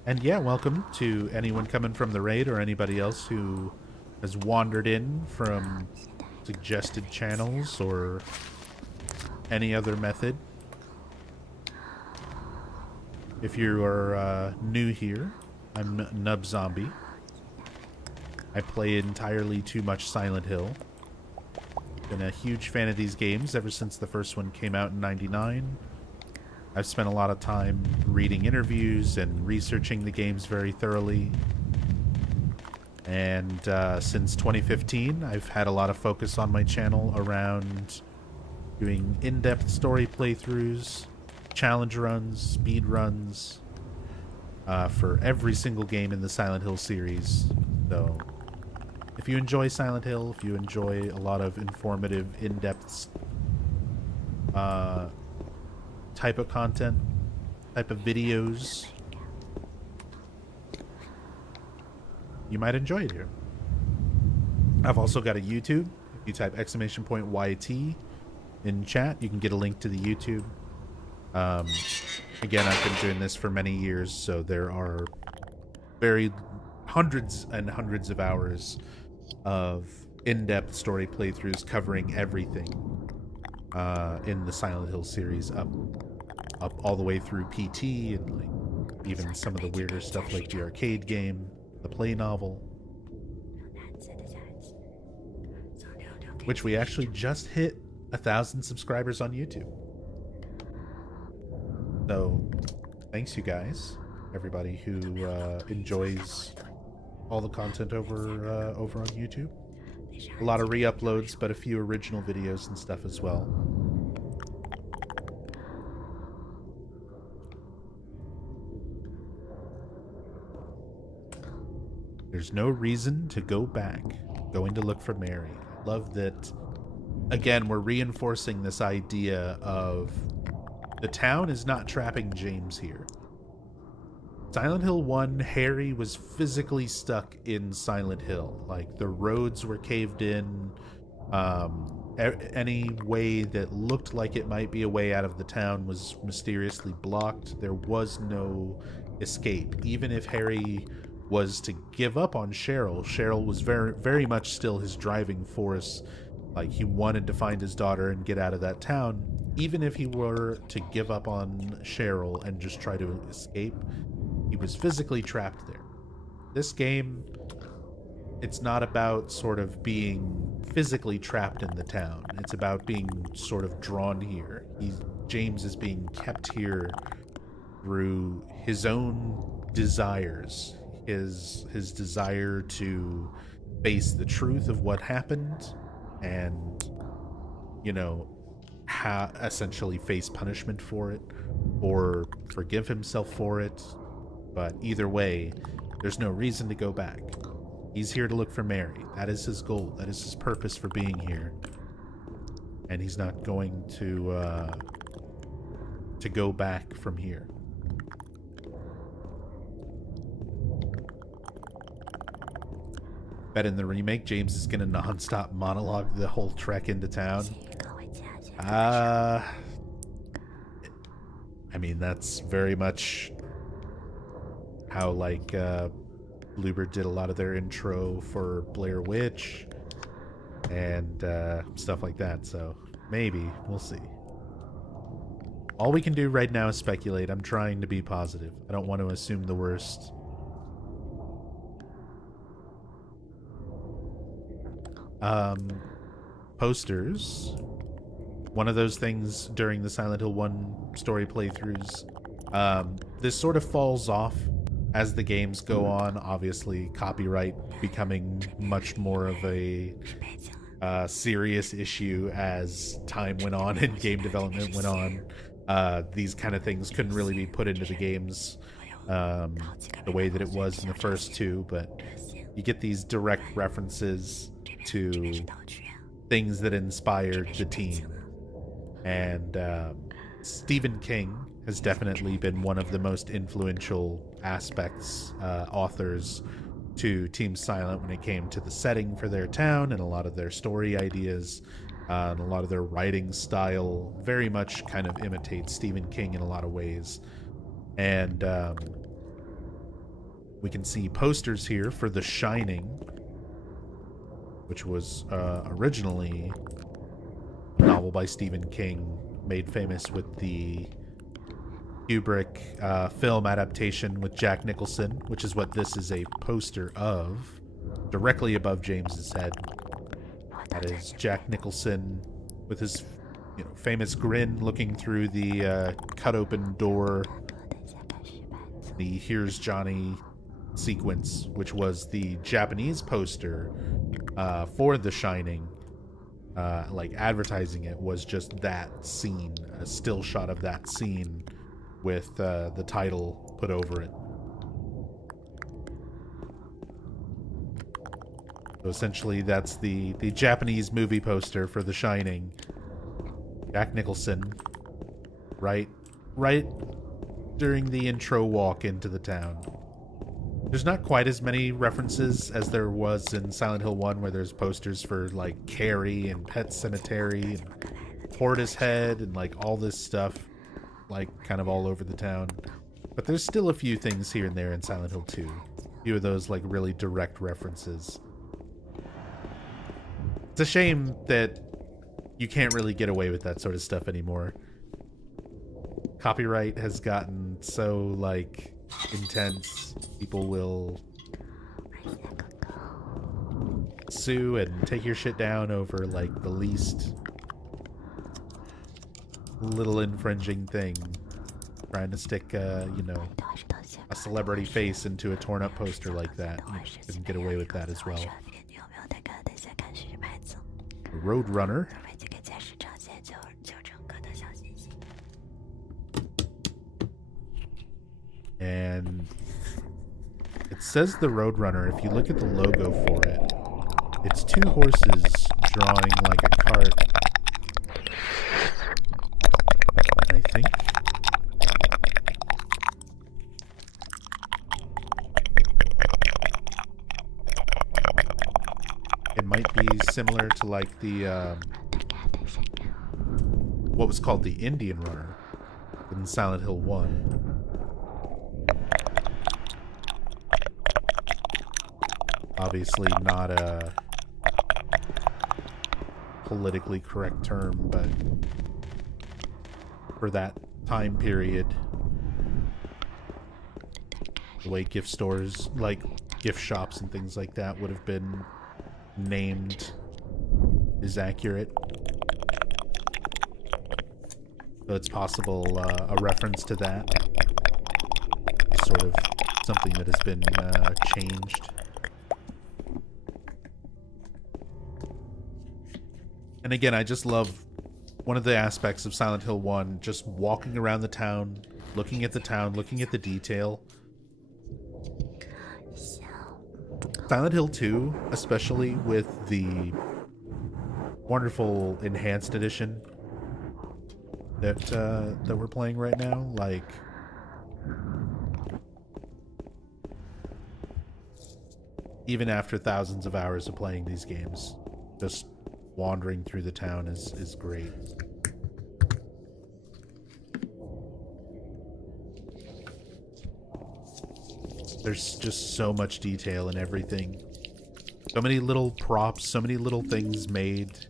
And yeah, welcome to anyone coming from the raid or anybody else who has wandered in from suggested channels or any other method. If you are new here, I'm Nub Zombie. I play entirely too much Silent Hill. Been a huge fan of these games ever since the first one came out in '99. I've spent a lot of time reading interviews and researching the games very thoroughly. And since 2015, I've had a lot of focus on my channel around doing in-depth story playthroughs, challenge runs, speed runs, for every single game in the Silent Hill series. So if you enjoy Silent Hill, if you enjoy a lot of informative, in-depth type of content, type of videos, you might enjoy it here. I've also got a YouTube. If you type !YT in chat, you can get a link to the YouTube. Again, I've been doing this for many years, so there are hundreds and hundreds of hours of in-depth story playthroughs covering everything in the Silent Hill series, up up all the way through PT and like even some of the weirder stuff like the arcade game, the play novel, which we actually just hit 1,000 subscribers on YouTube. So thanks you guys, everybody who enjoys all the content over on YouTube. A lot of re-uploads, but a few original videos and stuff as well. There's no reason to go back. Going to look for Mary. I love that, again, we're reinforcing this idea of the town is not trapping James here. Silent Hill 1, Harry was physically stuck in Silent Hill. Like, the roads were caved in. Any way that looked like it might be a way out of the town was mysteriously blocked. There was no escape. Even if Harry was to give up on Cheryl was very, very much still his driving force. Like, he wanted to find his daughter and get out of that town. Even if he were to give up on Cheryl and just try to escape, he was physically trapped there. This game, it's not about sort of being physically trapped in the town. It's about being sort of drawn here. James is being kept here through his own desires. His desire to face the truth of what happened and, you know, essentially face punishment for it or forgive himself for it. But either way, there's no reason to go back. He's here to look for Mary. That is his goal. That is his purpose for being here. And he's not going to go back from here. Bet in the remake, James is gonna non-stop monologue the whole trek into town. I mean, that's very much how, like, Bluebird did a lot of their intro for Blair Witch and stuff like that, so maybe. We'll see. All we can do right now is speculate. I'm trying to be positive. I don't want to assume the worst. Posters. One of those things during the Silent Hill 1 story playthroughs. This sort of falls off as the games go on. Obviously, copyright becoming much more of a serious issue as time went on and game development went on. These kind of things couldn't really be put into the games the way that it was in the first two, but you get these direct references to things that inspired the team. And Stephen King has definitely been one of the most influential authors to Team Silent when it came to the setting for their town and a lot of their story ideas, and a lot of their writing style very much kind of imitates Stephen King in a lot of ways. And we can see posters here for The Shining, which was originally a novel by Stephen King, made famous with the Kubrick film adaptation with Jack Nicholson, which is what this is a poster of, directly above James's head. That is Jack Nicholson with his, famous grin, looking through the cut-open door. The "Here's Johnny" sequence, which was the Japanese poster for The Shining, like advertising it, was just that scene, a still shot of that scene with the title put over it. So essentially that's the Japanese movie poster for The Shining. Jack Nicholson, right during the intro walk into the town. There's not quite as many references as there was in Silent Hill 1, where there's posters for, like, Carrie and Pet Cemetery and Portishead and, like, all this stuff, like, kind of all over the town. But there's still a few things here and there in Silent Hill 2. A few of those, like, really direct references. It's a shame that you can't really get away with that sort of stuff anymore. copyright has gotten so, like, intense, people will sue and take your shit down over, like, the least little infringing thing. Trying to stick, you know, a celebrity face into a torn up poster like that. You couldn't get away with that as well. Roadrunner. And it says the Roadrunner. If you look at the logo for it, it's two horses drawing like a cart. I think. It might be similar to like the what was called the Indian Runner in Silent Hill 1. Obviously not a politically correct term, but for that time period, the way gift stores, like gift shops and things like that would have been named is accurate. So it's possible a reference to that, sort of something that has been changed. And again, I just love one of the aspects of Silent Hill 1, just walking around the town, looking at the detail. Silent Hill 2, especially with the wonderful enhanced edition that we're playing right now, like even after thousands of hours of playing these games, just wandering through the town is great. There's just so much detail in everything. So many little props, so many little things made.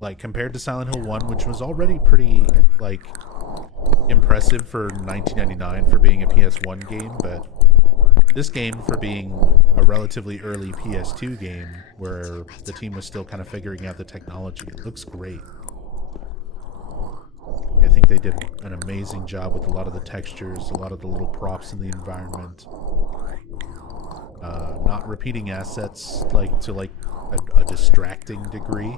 Like, compared to Silent Hill 1, which was already pretty, like, impressive for 1999 for being a PS1 game, but this game, for being a relatively early PS2 game, where the team was still kind of figuring out the technology, it looks great. I think they did an amazing job with a lot of the textures, a lot of the little props in the environment. Not repeating assets to a distracting degree,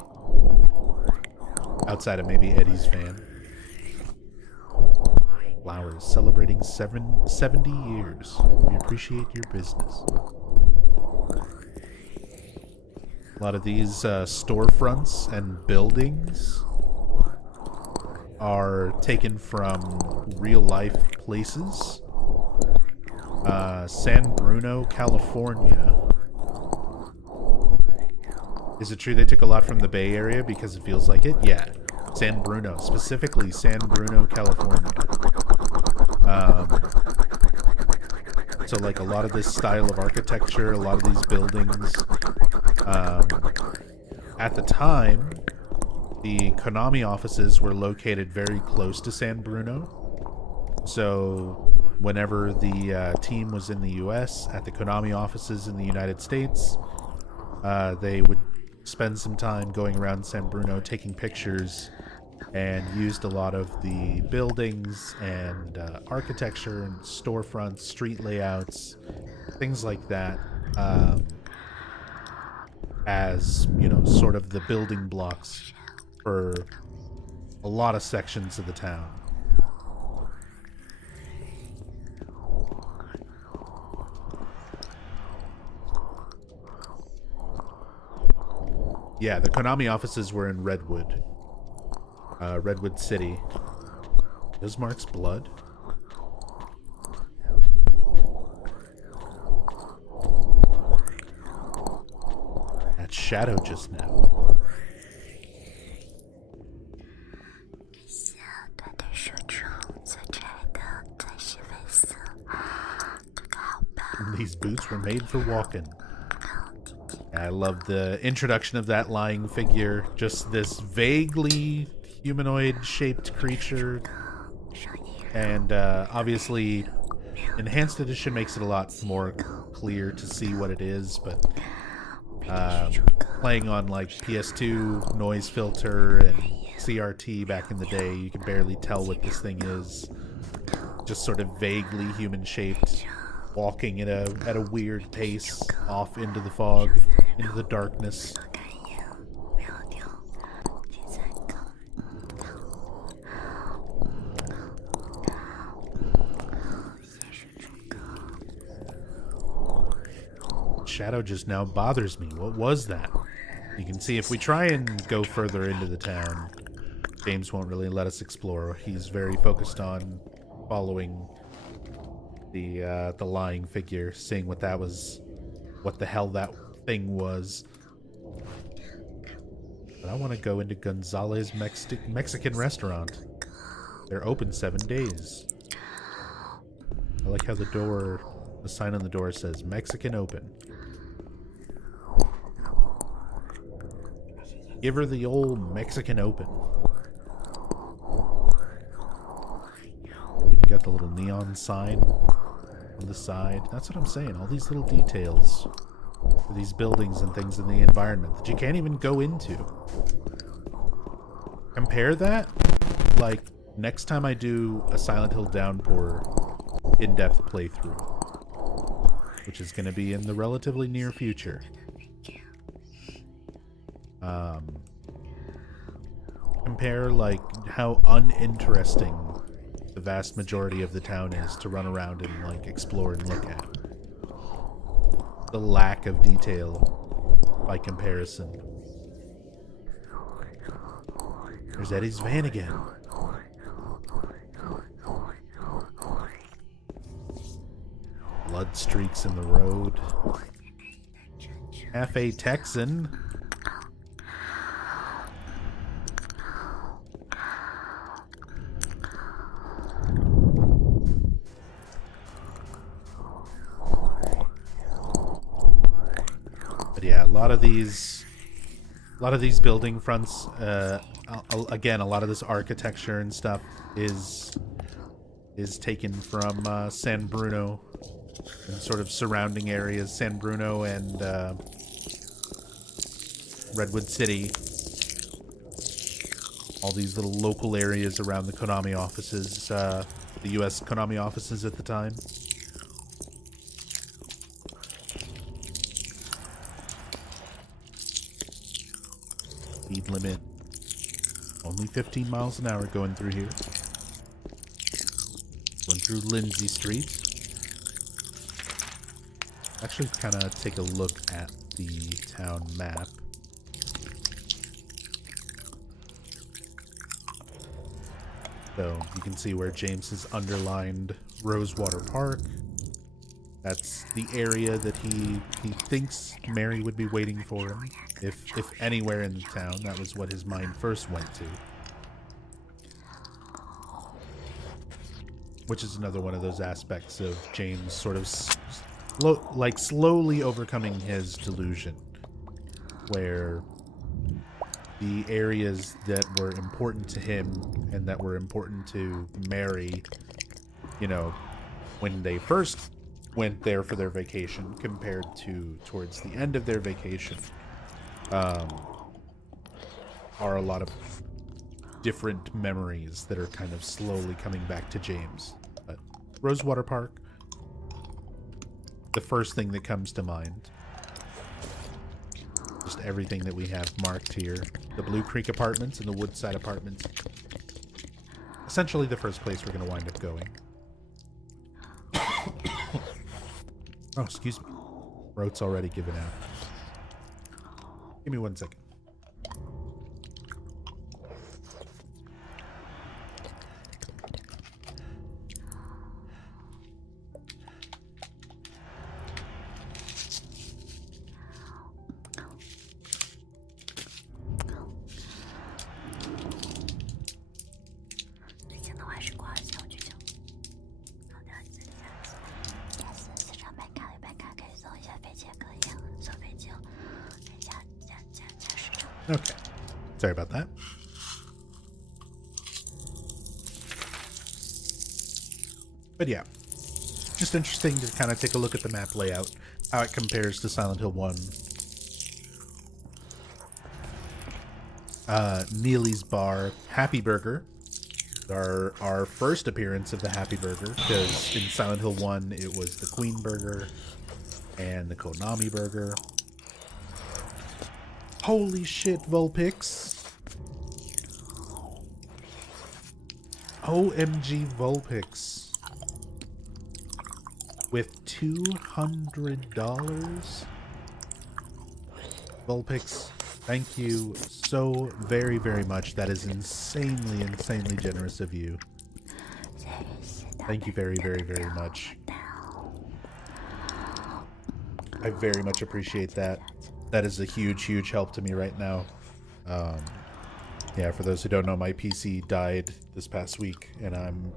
outside of maybe Eddie's van. Flowers celebrating 70 years. We appreciate your business. A lot of these storefronts and buildings are taken from real life places. San Bruno, California. Is it true they took a lot from the Bay Area because it feels like it? Yeah. San Bruno, specifically San Bruno, California. So like a lot of this style of architecture, a lot of these buildings, at the time, the Konami offices were located very close to San Bruno. So whenever the team was in the US at the Konami offices in the United States, they would spend some time going around San Bruno taking pictures, and used a lot of the buildings and architecture and storefronts, street layouts, things like that, as, you know, sort of the building blocks for a lot of sections of the town. Yeah, the Konami offices were in Redwood. Redwood City. Those marks blood? That shadow just now. These boots were made for walking. I love the introduction of that lying figure. Just this vaguely humanoid-shaped creature And obviously, Enhanced Edition makes it a lot more clear to see what it is, but playing on like PS2 noise filter and CRT back in the day, you can barely tell what this thing is. Just sort of vaguely human shaped, walking at a weird pace off into the fog, into the darkness. Shadow just now bothers me. What was that? You can see if we try and go further into the town, James won't really let us explore. He's very focused on following the lying figure, seeing what that was, what the hell that thing was. But I want to go into Gonzalez Mexican restaurant. They're open 7 days. I like how the sign on the door says Mexican open. Give her the old Mexican open. Even got the little neon sign on the side. That's what I'm saying. All these little details for these buildings and things in the environment that you can't even go into. Compare that, like, next time I do a Silent Hill Downpour in-depth playthrough, which is going to be in the relatively near future. Compare, like, how uninteresting the vast majority of the town is to run around and, like, explore and look at. The lack of detail by comparison. There's Eddie's van again. Blood streaks in the road. Cafe Texan. But yeah, a lot of these building fronts, again, a lot of this architecture and stuff is taken from San Bruno and sort of surrounding areas, San Bruno and Redwood City. All these little local areas around the Konami offices, the US Konami offices at the time. Speed limit only 15 miles an hour going through here. Went through Lindsay Street. Actually, kind of take a look at the town map. So you can see where James has underlined Rosewater Park. That's the area that he thinks Mary would be waiting for him. If anywhere in the town, that was what his mind first went to. Which is another one of those aspects of James sort of slowly overcoming his delusion. Where the areas that were important to him and that were important to Mary, you know, when they first went there for their vacation compared to towards the end of their vacation, are a lot of different memories that are kind of slowly coming back to James. But Rosewater Park, the first thing that comes to mind. Just everything that we have marked here. The Blue Creek Apartments and the Woodside Apartments. Essentially the first place we're going to wind up going. Oh, excuse me. Throat's already given out. Give me 1 second. Okay. Sorry about that. But yeah, just interesting to kind of take a look at the map layout, how it compares to Silent Hill 1. Neely's Bar, Happy Burger, our first appearance of the Happy Burger, because in Silent Hill 1 it was the Queen Burger and the Konami Burger. Holy shit, Vulpix. OMG Vulpix. With $200? Vulpix, thank you so very, very much. That is insanely, insanely generous of you. Thank you very, very, very much. I very much appreciate that. That is a huge, huge help to me right now. Yeah, for those who don't know, my PC died this past week, and I'm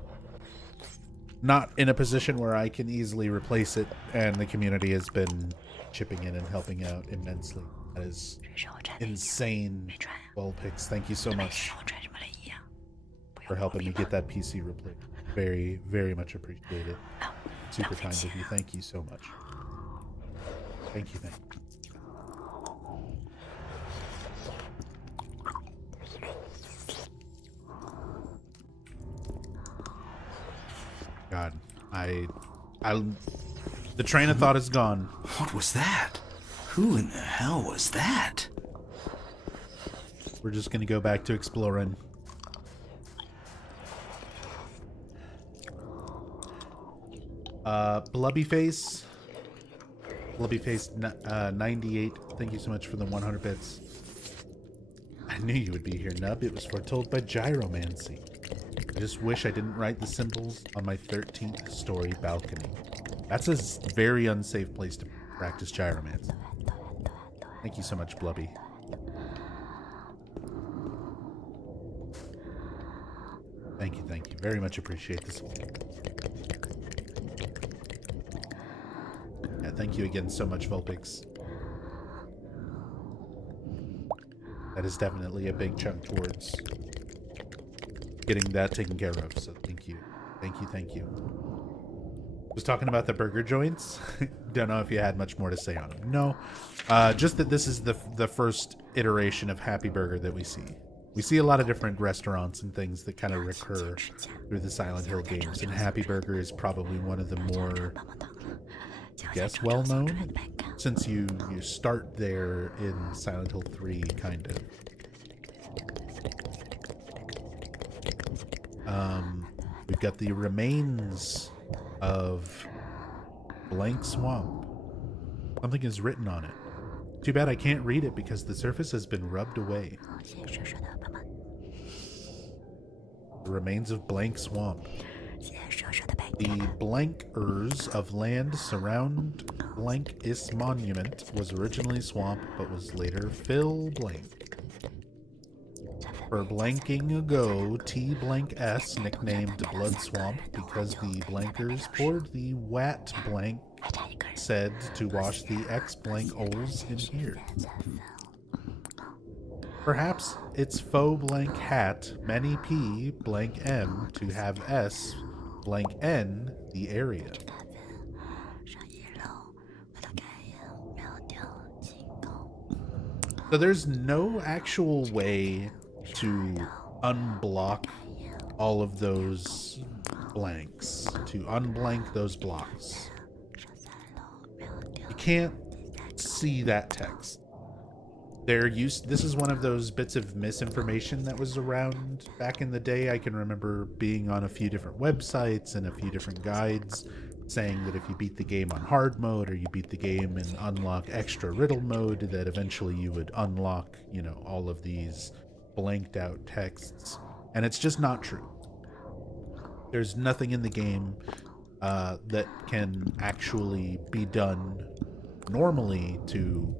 not in a position where I can easily replace it, and the community has been chipping in and helping out immensely. That is insane. Vulpix, thank you so much for helping me get that PC replaced. Very, very much appreciate it. Super kind of you. Thank you so much. Thank you, thank you. God, the train of thought is gone. What was that? Who in the hell was that? We're just gonna go back to exploring. Blubbyface 98, thank you so much for the 100 bits. I knew you would be here, Nub. It was foretold by gyromancy. I just wish I didn't write the symbols on my 13th story balcony. That's a very unsafe place to practice gyromancy. Thank you so much, Blubby. Thank you, thank you. Very much appreciate this. Yeah, thank you again so much, Vulpix. That is definitely a big chunk towards getting that taken care of, so thank you. Thank you, thank you. Was talking about the burger joints. Don't know if you had much more to say on them. No, just that this is the first iteration of Happy Burger that we see. We see a lot of different restaurants and things that kind of recur through the Silent Hill games, and Happy Burger is probably one of the more, I guess, well-known, since you start there in Silent Hill 3, kind of. We've got the remains of Blank Swamp. Something is written on it. Too bad I can't read it because the surface has been rubbed away. The remains of Blank Swamp. The blankers of land surround Blank Is Monument was originally swamp, but was later fill blank. For blanking ago, T blank S nicknamed Blood Swamp because the blankers poured the wat blank said to wash the X blank holes in here. Perhaps it's faux blank hat many P blank M to have S blank N the area. So there's no actual way to unblock all of those blanks, to unblank those blocks. You can't see that text. This is one of those bits of misinformation that was around back in the day. I can remember being on a few different websites and a few different guides saying that if you beat the game on hard mode or you beat the game and unlock extra riddle mode, that eventually you would unlock, you know, all of these blanked out texts. And it's just not true. There's nothing in the game that can actually be done normally to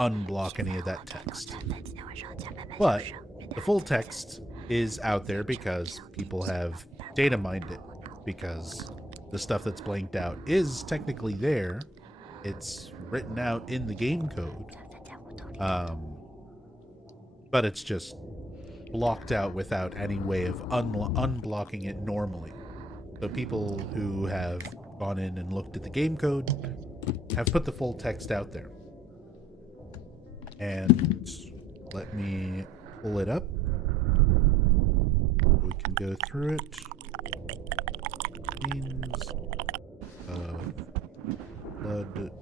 unblock any of that text. But the full text is out there because people have data mined it, because the stuff that's blanked out is technically there. It's written out in the game code. But it's just blocked out without any way of unblocking it normally. So people who have gone in and looked at the game code have put the full text out there. And let me pull it up. We can go through it. Means of blood.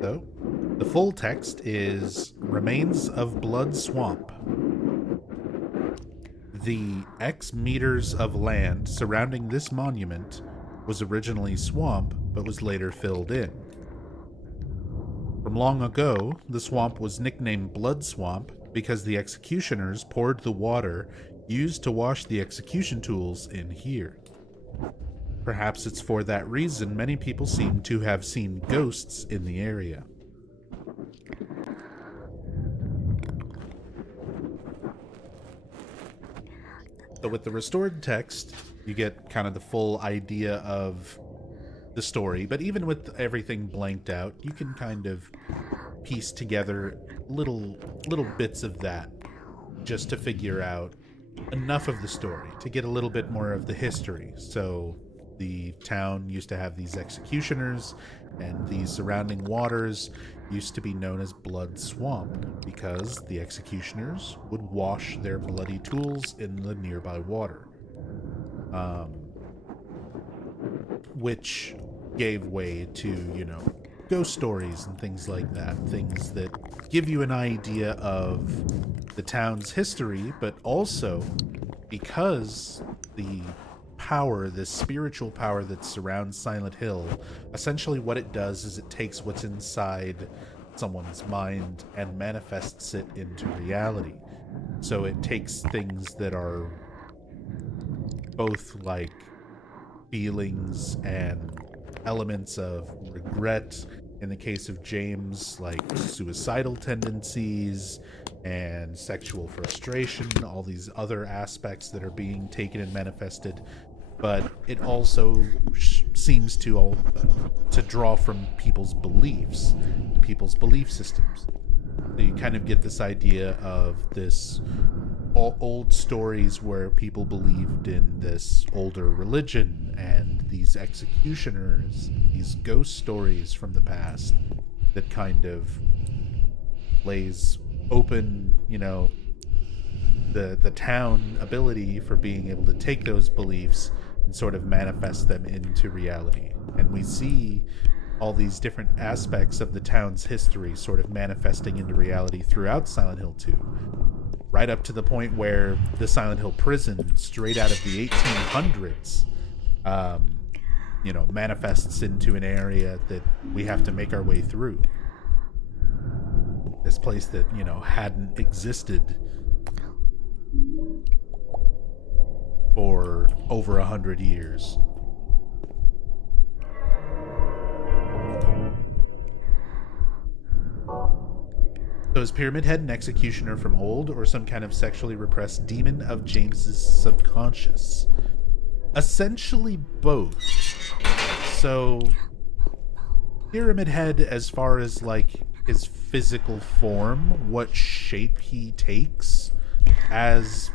So, the full text is Remains of Blood Swamp. The X meters of land surrounding this monument was originally swamp, but was later filled in. From long ago, the swamp was nicknamed Blood Swamp because the executioners poured the water used to wash the execution tools in here. Perhaps it's for that reason many people seem to have seen ghosts in the area. So with the restored text, you get kind of the full idea of the story, but even with everything blanked out, you can kind of piece together little bits of that just to figure out enough of the story, to get a little bit more of the history. So the town used to have these executioners, and these surrounding waters used to be known as Blood Swamp because the executioners would wash their bloody tools in the nearby water. Which gave way to, you know, ghost stories and things like that. Things that give you an idea of the town's history, but also because the power, this spiritual power that surrounds Silent Hill, essentially what it does is it takes what's inside someone's mind and manifests it into reality. So it takes things that are both like feelings and elements of regret, in the case of James, like suicidal tendencies and sexual frustration, all these other aspects that are being taken and manifested. But it also seems to draw from people's beliefs, people's belief systems. So you kind of get this idea of this old stories where people believed in this older religion and these executioners, these ghost stories from the past that kind of lays open, you know, the town ability for being able to take those beliefs and sort of manifest them into reality. And we see all these different aspects of the town's history sort of manifesting into reality throughout Silent Hill 2. Right up to the point where the Silent Hill prison, straight out of the 1800s, you know, manifests into an area that we have to make our way through. This place that, you know, hadn't existed for over 100 years. So is Pyramid Head an executioner from old, or some kind of sexually repressed demon of James's subconscious? Essentially both. So Pyramid Head, as far as like his physical form, what shape he takes as,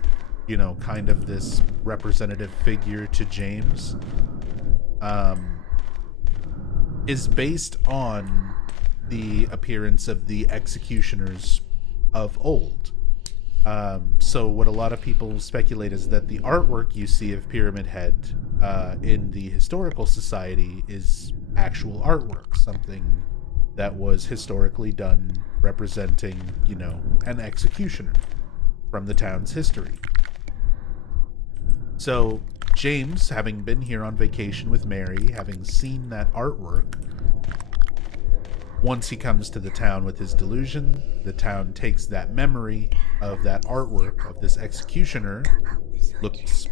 you know, kind of this representative figure to James, is based on the appearance of the executioners of old. So what a lot of people speculate is that the artwork you see of Pyramid Head in the Historical Society is actual artwork, something that was historically done representing, you know, an executioner from the town's history. So James, having been here on vacation with Mary, having seen that artwork, once he comes to the town with his delusion, the town takes that memory of that artwork of this executioner, looks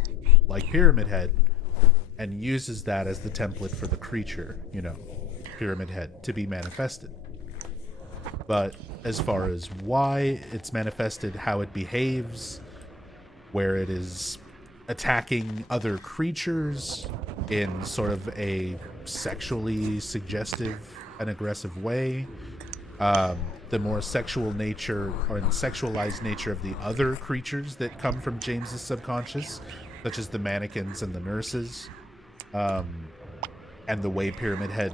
like Pyramid Head, and uses that as the template for the creature, you know, Pyramid Head, to be manifested. But as far as why it's manifested, how it behaves, where it is attacking other creatures in sort of a sexually suggestive and aggressive way. The more sexual nature or sexualized nature of the other creatures that come from James's subconscious, such as the mannequins and the nurses, and the way Pyramid Head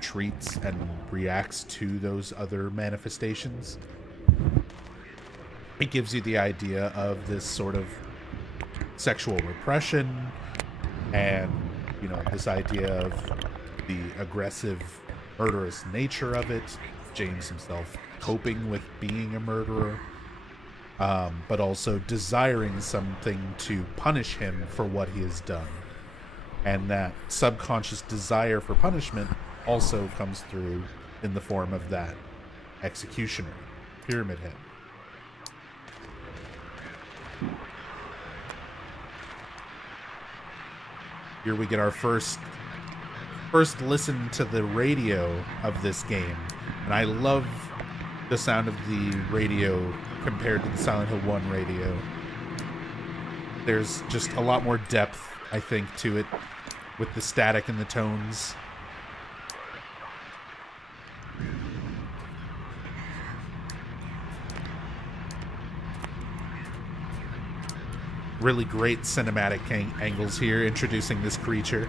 treats and reacts to those other manifestations. It gives you the idea of this sort of sexual repression and, you know, this idea of the aggressive, murderous nature of it. James himself coping with being a murderer, but also desiring something to punish him for what he has done. And that subconscious desire for punishment also comes through in the form of that executioner, Pyramid Head. Here we get our first listen to the radio of this game, and I love the sound of the radio compared to the Silent Hill 1 radio. There's just a lot more depth, I think, to it with the static and the tones. Really great cinematic angles here, introducing this creature.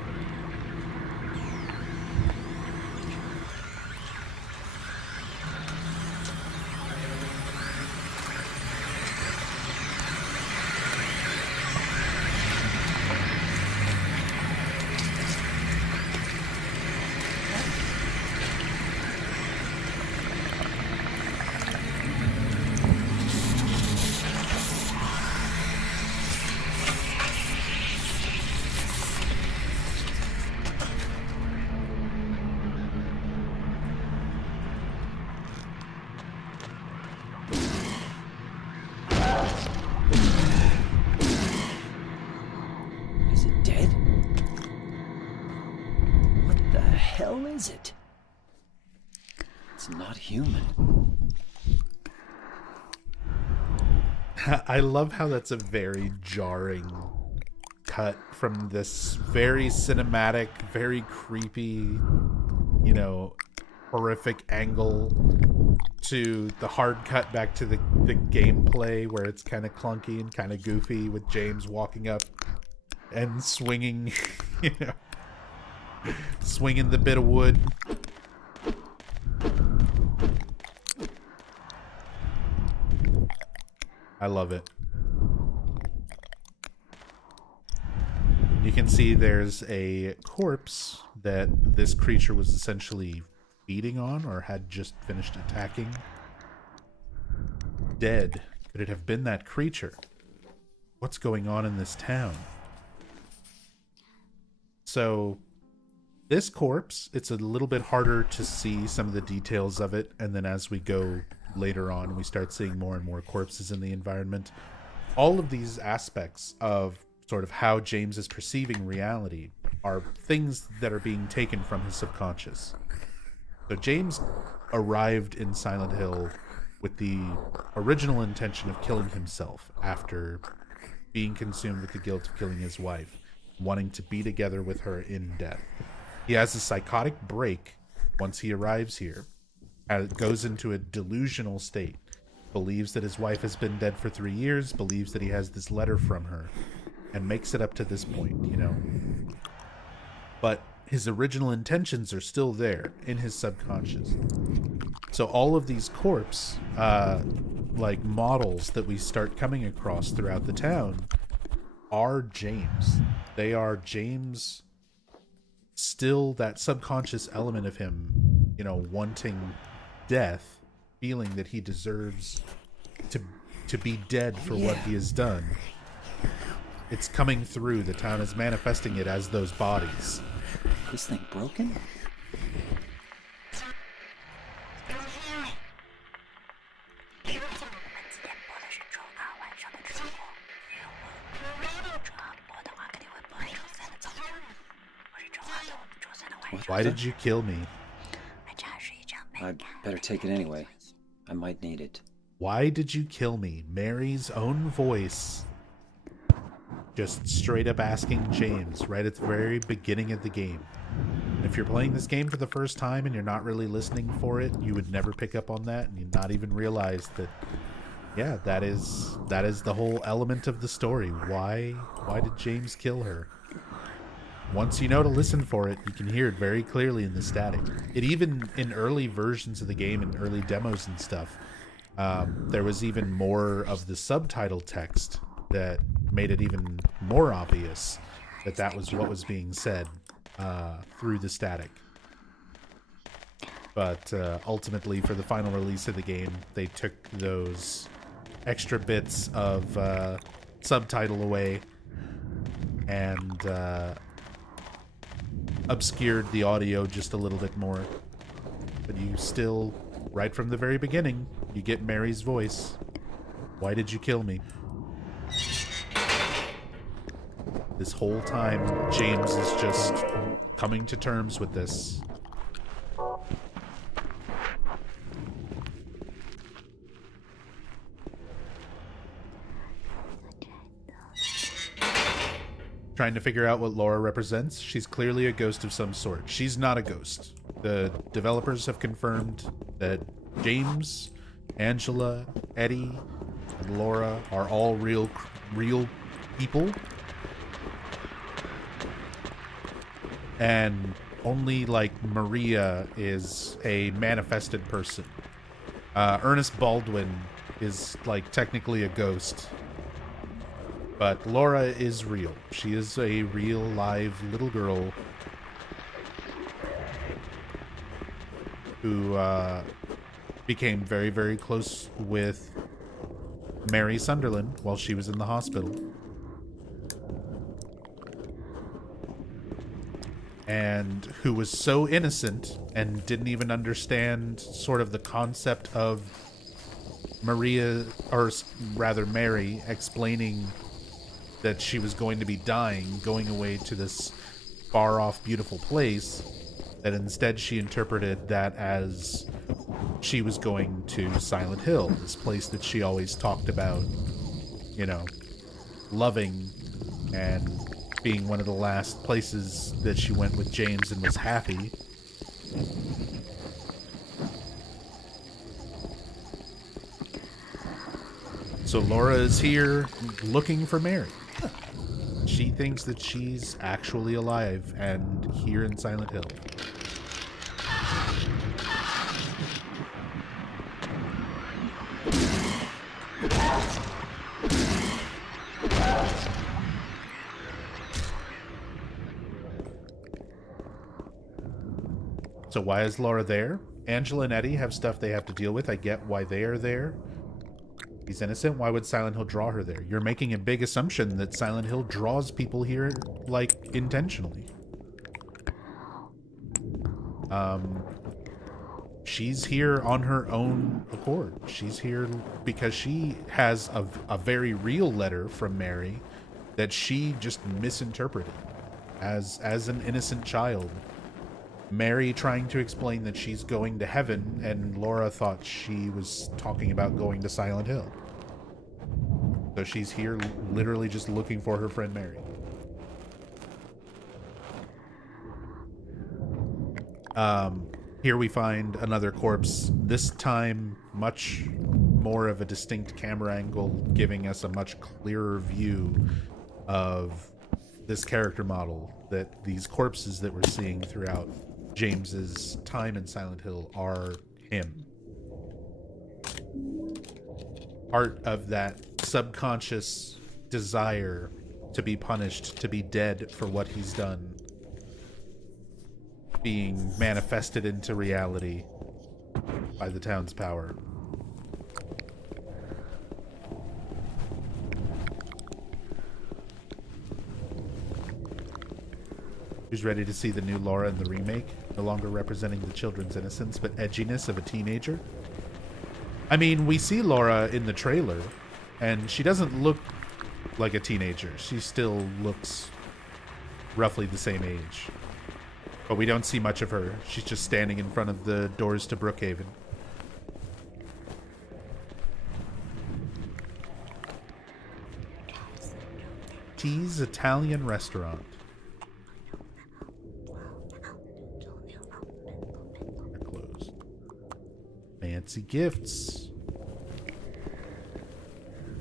Is it? It's not human. I love how that's a very jarring cut from this very cinematic, very creepy, you know, horrific angle to the hard cut back to the gameplay where it's kind of clunky and kind of goofy with James walking up and swinging, you know, swinging the bit of wood. I love it. You can see there's a corpse that this creature was essentially feeding on or had just finished attacking. Dead. Could it have been that creature? What's going on in this town? So this corpse, it's a little bit harder to see some of the details of it, and then as we go later on, we start seeing more and more corpses in the environment. All of these aspects of sort of how James is perceiving reality are things that are being taken from his subconscious. So James arrived in Silent Hill with the original intention of killing himself after being consumed with the guilt of killing his wife, wanting to be together with her in death. He has a psychotic break once he arrives here, goes into a delusional state, believes that his wife has been dead for 3 years, believes that he has this letter from her, and makes it up to this point, you know. But his original intentions are still there in his subconscious. So all of these corpse, like models that we start coming across throughout the town are James. They are James, still that subconscious element of him, you know, wanting death, feeling that he deserves to be dead for what he has done. It's coming through. The town is manifesting it as those bodies. This thing broken? Why did you kill me? I'd better take it anyway. I might need it. Why did you kill me? Mary's own voice. Just straight up asking James right at the very beginning of the game. And if you're playing this game for the first time and you're not really listening for it, you would never pick up on that, and you'd not even realize that, yeah, that is the whole element of the story. Why did James kill her? Once you know to listen for it, you can hear it very clearly in the static. It even, in early versions of the game and early demos and stuff, there was even more of the subtitle text that made it even more obvious that that was what was being said through the static. But ultimately, for the final release of the game, they took those extra bits of subtitle away and obscured the audio just a little bit more. But you still, right from the very beginning, you get Mary's voice. Why did you kill me? This whole time, James is just coming to terms with this. Trying to figure out what Laura represents. She's clearly a ghost of some sort. She's not a ghost. The developers have confirmed that James, Angela, Eddie, and Laura are all real people. And only, like, Maria is a manifested person. Ernest Baldwin is, like, technically a ghost. But Laura is real. She is a real, live little girl who became very, very close with Mary Sunderland while she was in the hospital. And who was so innocent and didn't even understand sort of the concept of Maria, or rather Mary, explaining that she was going to be dying, going away to this far-off, beautiful place, that instead she interpreted that as she was going to Silent Hill, this place that she always talked about, you know, loving and being one of the last places that she went with James and was happy. So Laura is here looking for Mary. She thinks that she's actually alive and here in Silent Hill. So why is Laura there? Angela and Eddie have stuff they have to deal with. I get why they are there. He's innocent. Why would Silent Hill draw her there? You're making a big assumption that Silent Hill draws people here, like, intentionally. She's here on her own accord. She's here because she has a very real letter from Mary that she just misinterpreted as an innocent child. Mary trying to explain that she's going to heaven, and Laura thought she was talking about going to Silent Hill. So she's here literally just looking for her friend Mary. Here we find another corpse, this time much more of a distinct camera angle, giving us a much clearer view of this character model, that these corpses that we're seeing throughout James's time in Silent Hill are him. Part of that subconscious desire to be punished, to be dead for what he's done, being manifested into reality by the town's power. Who's ready to see the new Laura in the remake? No longer representing the children's innocence, but edginess of a teenager? I mean, we see Laura in the trailer, and she doesn't look like a teenager. She still looks roughly the same age. But we don't see much of her. She's just standing in front of the doors to Brookhaven. T's Italian restaurant. They're closed. Fancy gifts.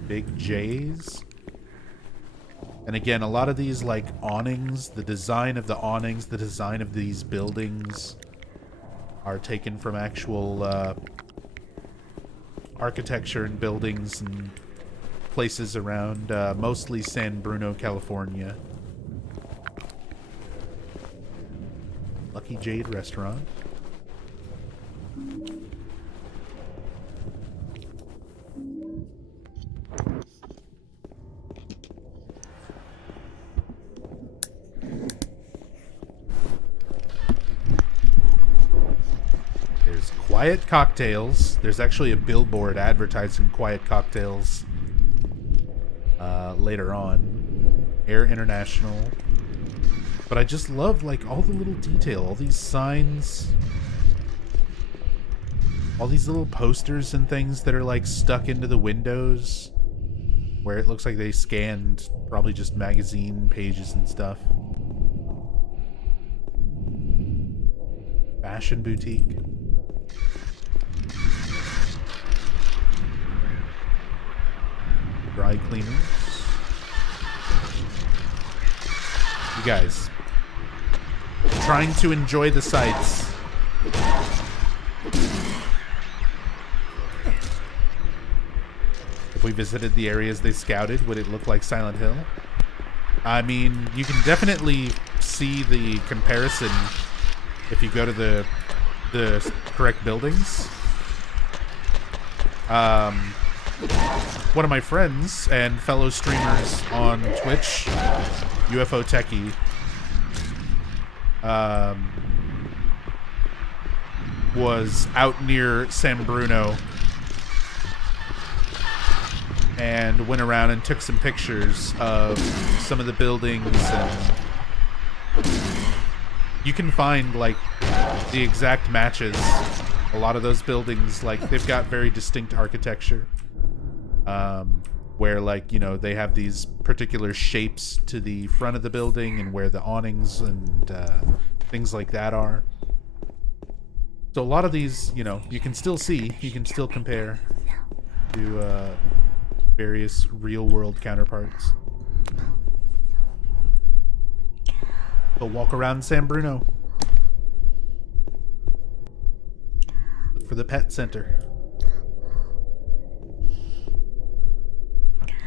Big J's. And again, a lot of these, like, awnings, the design of the awnings, the design of these buildings are taken from actual architecture and buildings and places around mostly San Bruno, California. Lucky Jade Restaurant. There's Quiet Cocktails. There's actually a billboard advertising Quiet Cocktails later on. Air International. But I just love, like, all the little detail, all these signs, all these little posters and things that are, like, stuck into the windows where it looks like they scanned probably just magazine pages and stuff. Fashion boutique. Dry cleaners. You guys, trying to enjoy the sights. If we visited the areas they scouted, would it look like Silent Hill? I mean, you can definitely see the comparison if you go to the correct buildings. One of my friends and fellow streamers on Twitch, UFO Techie, was out near San Bruno and went around and took some pictures of some of the buildings, and you can find, like, the exact matches. A lot of those buildings, like, they've got very distinct architecture. Where, like, you know, they have these particular shapes to the front of the building and where the awnings and things like that are. So a lot of these, you know, you can still see, you can still compare to various real-world counterparts. Go walk around San Bruno. Look for the pet center.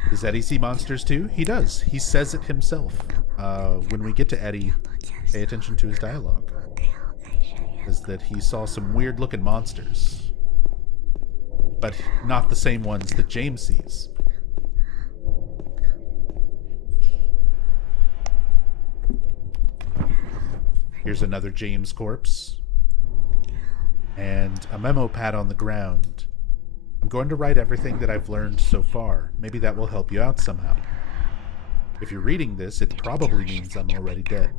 Does Eddie see monsters too? He does. He says it himself. When we get to Eddie, pay attention to his dialogue. Is that he saw some weird-looking monsters, but not the same ones that James sees. Here's another James corpse. And a memo pad on the ground. I'm going to write everything that I've learned so far. Maybe that will help you out somehow. If you're reading this, it probably means I'm already dead.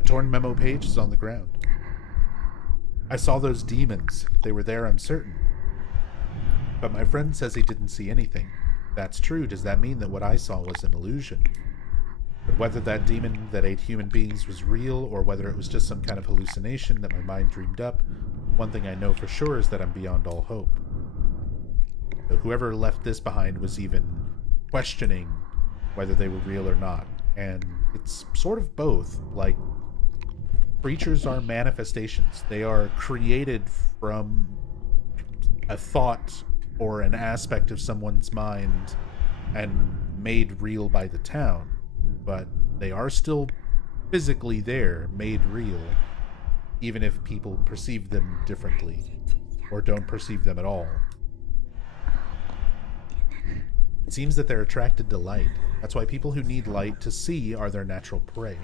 A torn memo page is on the ground. I saw those demons. They were there, I'm certain. But my friend says he didn't see anything. If that's true, does that mean that what I saw was an illusion? But whether that demon that ate human beings was real, or whether it was just some kind of hallucination that my mind dreamed up, one thing I know for sure is that I'm beyond all hope. So whoever left this behind was even questioning whether they were real or not. And it's sort of both. Like, creatures are manifestations. They are created from a thought or an aspect of someone's mind and made real by the town. But they are still physically there, made real, even if people perceive them differently or don't perceive them at all. It seems that they're attracted to light. That's why people who need light to see are their natural prey.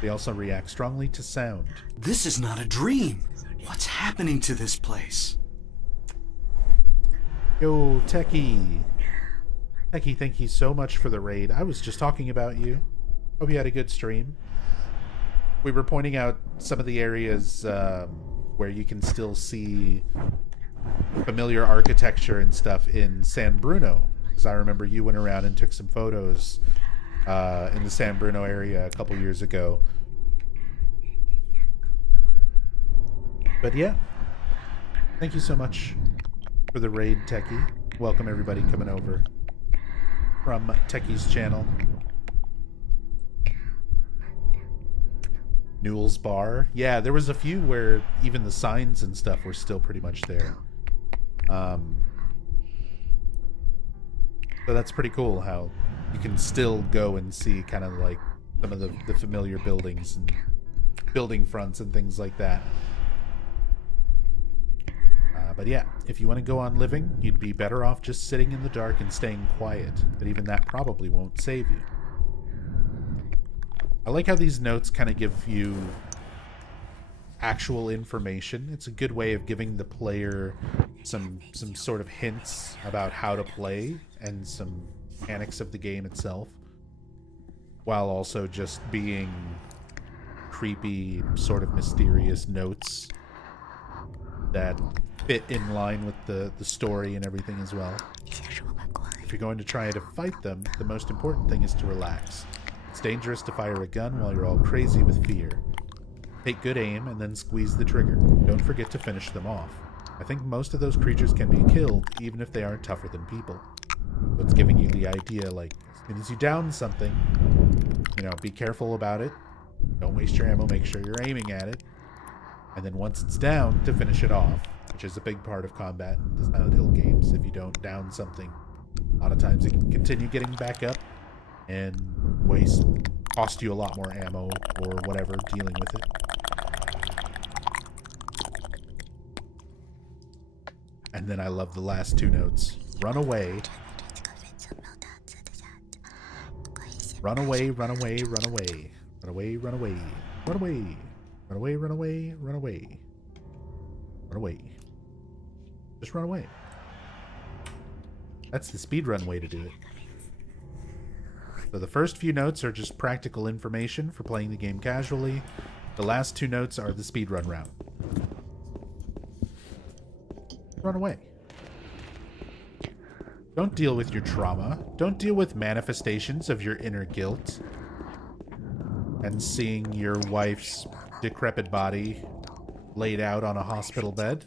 They also react strongly to sound. This is not a dream. What's happening to this place? Yo, Techie. Techie, thank you so much for the raid. I was just talking about you. Hope you had a good stream. We were pointing out some of the areas where you can still see familiar architecture and stuff in San Bruno. Because I remember you went around and took some photos in the San Bruno area a couple years ago. But yeah, thank you so much for the raid, Techie. Welcome everybody coming over from Techie's channel. Newell's Bar. Yeah, there was a few where even the signs and stuff were still pretty much there. So that's pretty cool how you can still go and see kind of like some of the familiar buildings and building fronts and things like that. But yeah, if you want to go on living, you'd be better off just sitting in the dark and staying quiet. But even that probably won't save you. I like how these notes kind of give you actual information. It's a good way of giving the player some sort of hints about how to play and some mechanics of the game itself, while also just being creepy, sort of mysterious notes that fit in line with the story and everything as well. If you're going to try to fight them, the most important thing is to relax. It's dangerous to fire a gun while you're all crazy with fear. Take good aim and then squeeze the trigger. Don't forget to finish them off. I think most of those creatures can be killed, even if they aren't tougher than people. So it's giving you the idea, like, as soon as you down something, you know, be careful about it. Don't waste your ammo, make sure you're aiming at it. And then once it's down, to finish it off, which is a big part of combat in the Silent Hill games. If you don't down something, a lot of times it can continue getting back up and cost you a lot more ammo or whatever dealing with it. And then I love the last two notes. Run away. Run away, run away, run away. Run away, run away. Run away. Run away, run away, run away. Run away. Just run away. That's the speedrun way to do it. So the first few notes are just practical information for playing the game casually. The last two notes are the speedrun route. Run away. Don't deal with your trauma. Don't deal with manifestations of your inner guilt. And seeing your wife's decrepit body laid out on a hospital bed,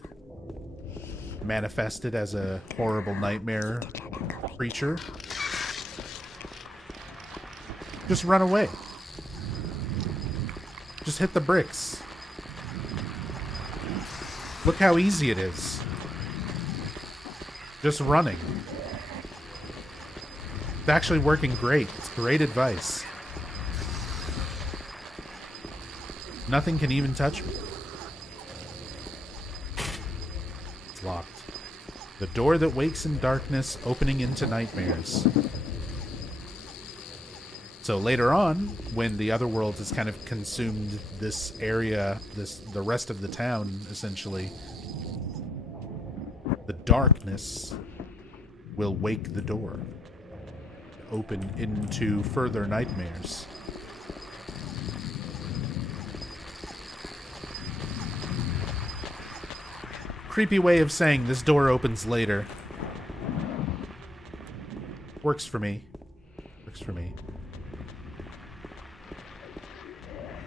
manifested as a horrible nightmare creature. Just run away. Just hit the bricks. Look how easy it is. Just running. It's actually working great. It's great advice. Nothing can even touch me. It's locked. The door that wakes in darkness, opening into nightmares. So later on, when the other world has kind of consumed this area, the rest of the town, essentially, the darkness will wake the door, open into further nightmares. Creepy way of saying this door opens later. Works for me. Works for me.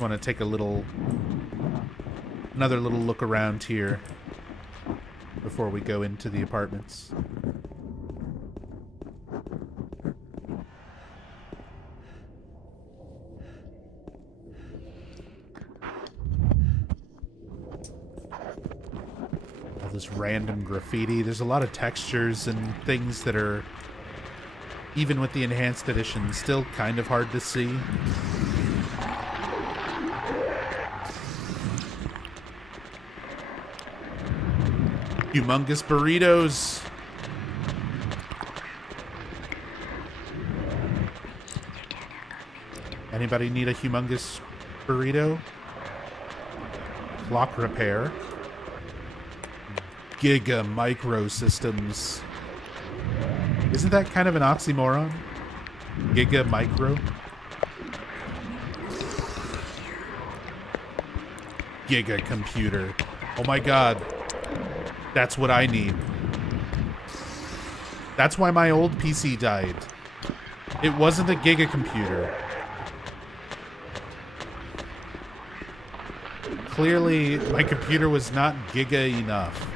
Want to take another little look around here before we go into the apartments. All this random graffiti. There's a lot of textures and things that are, even with the enhanced edition, still kind of hard to see. Humongous burritos. Anybody need a humongous burrito? Clock repair. Giga microsystems. Isn't that kind of an oxymoron? Giga micro? Giga computer. Oh my god. That's what I need. That's why my old PC died. It wasn't a Giga computer. Clearly, my computer was not Giga enough.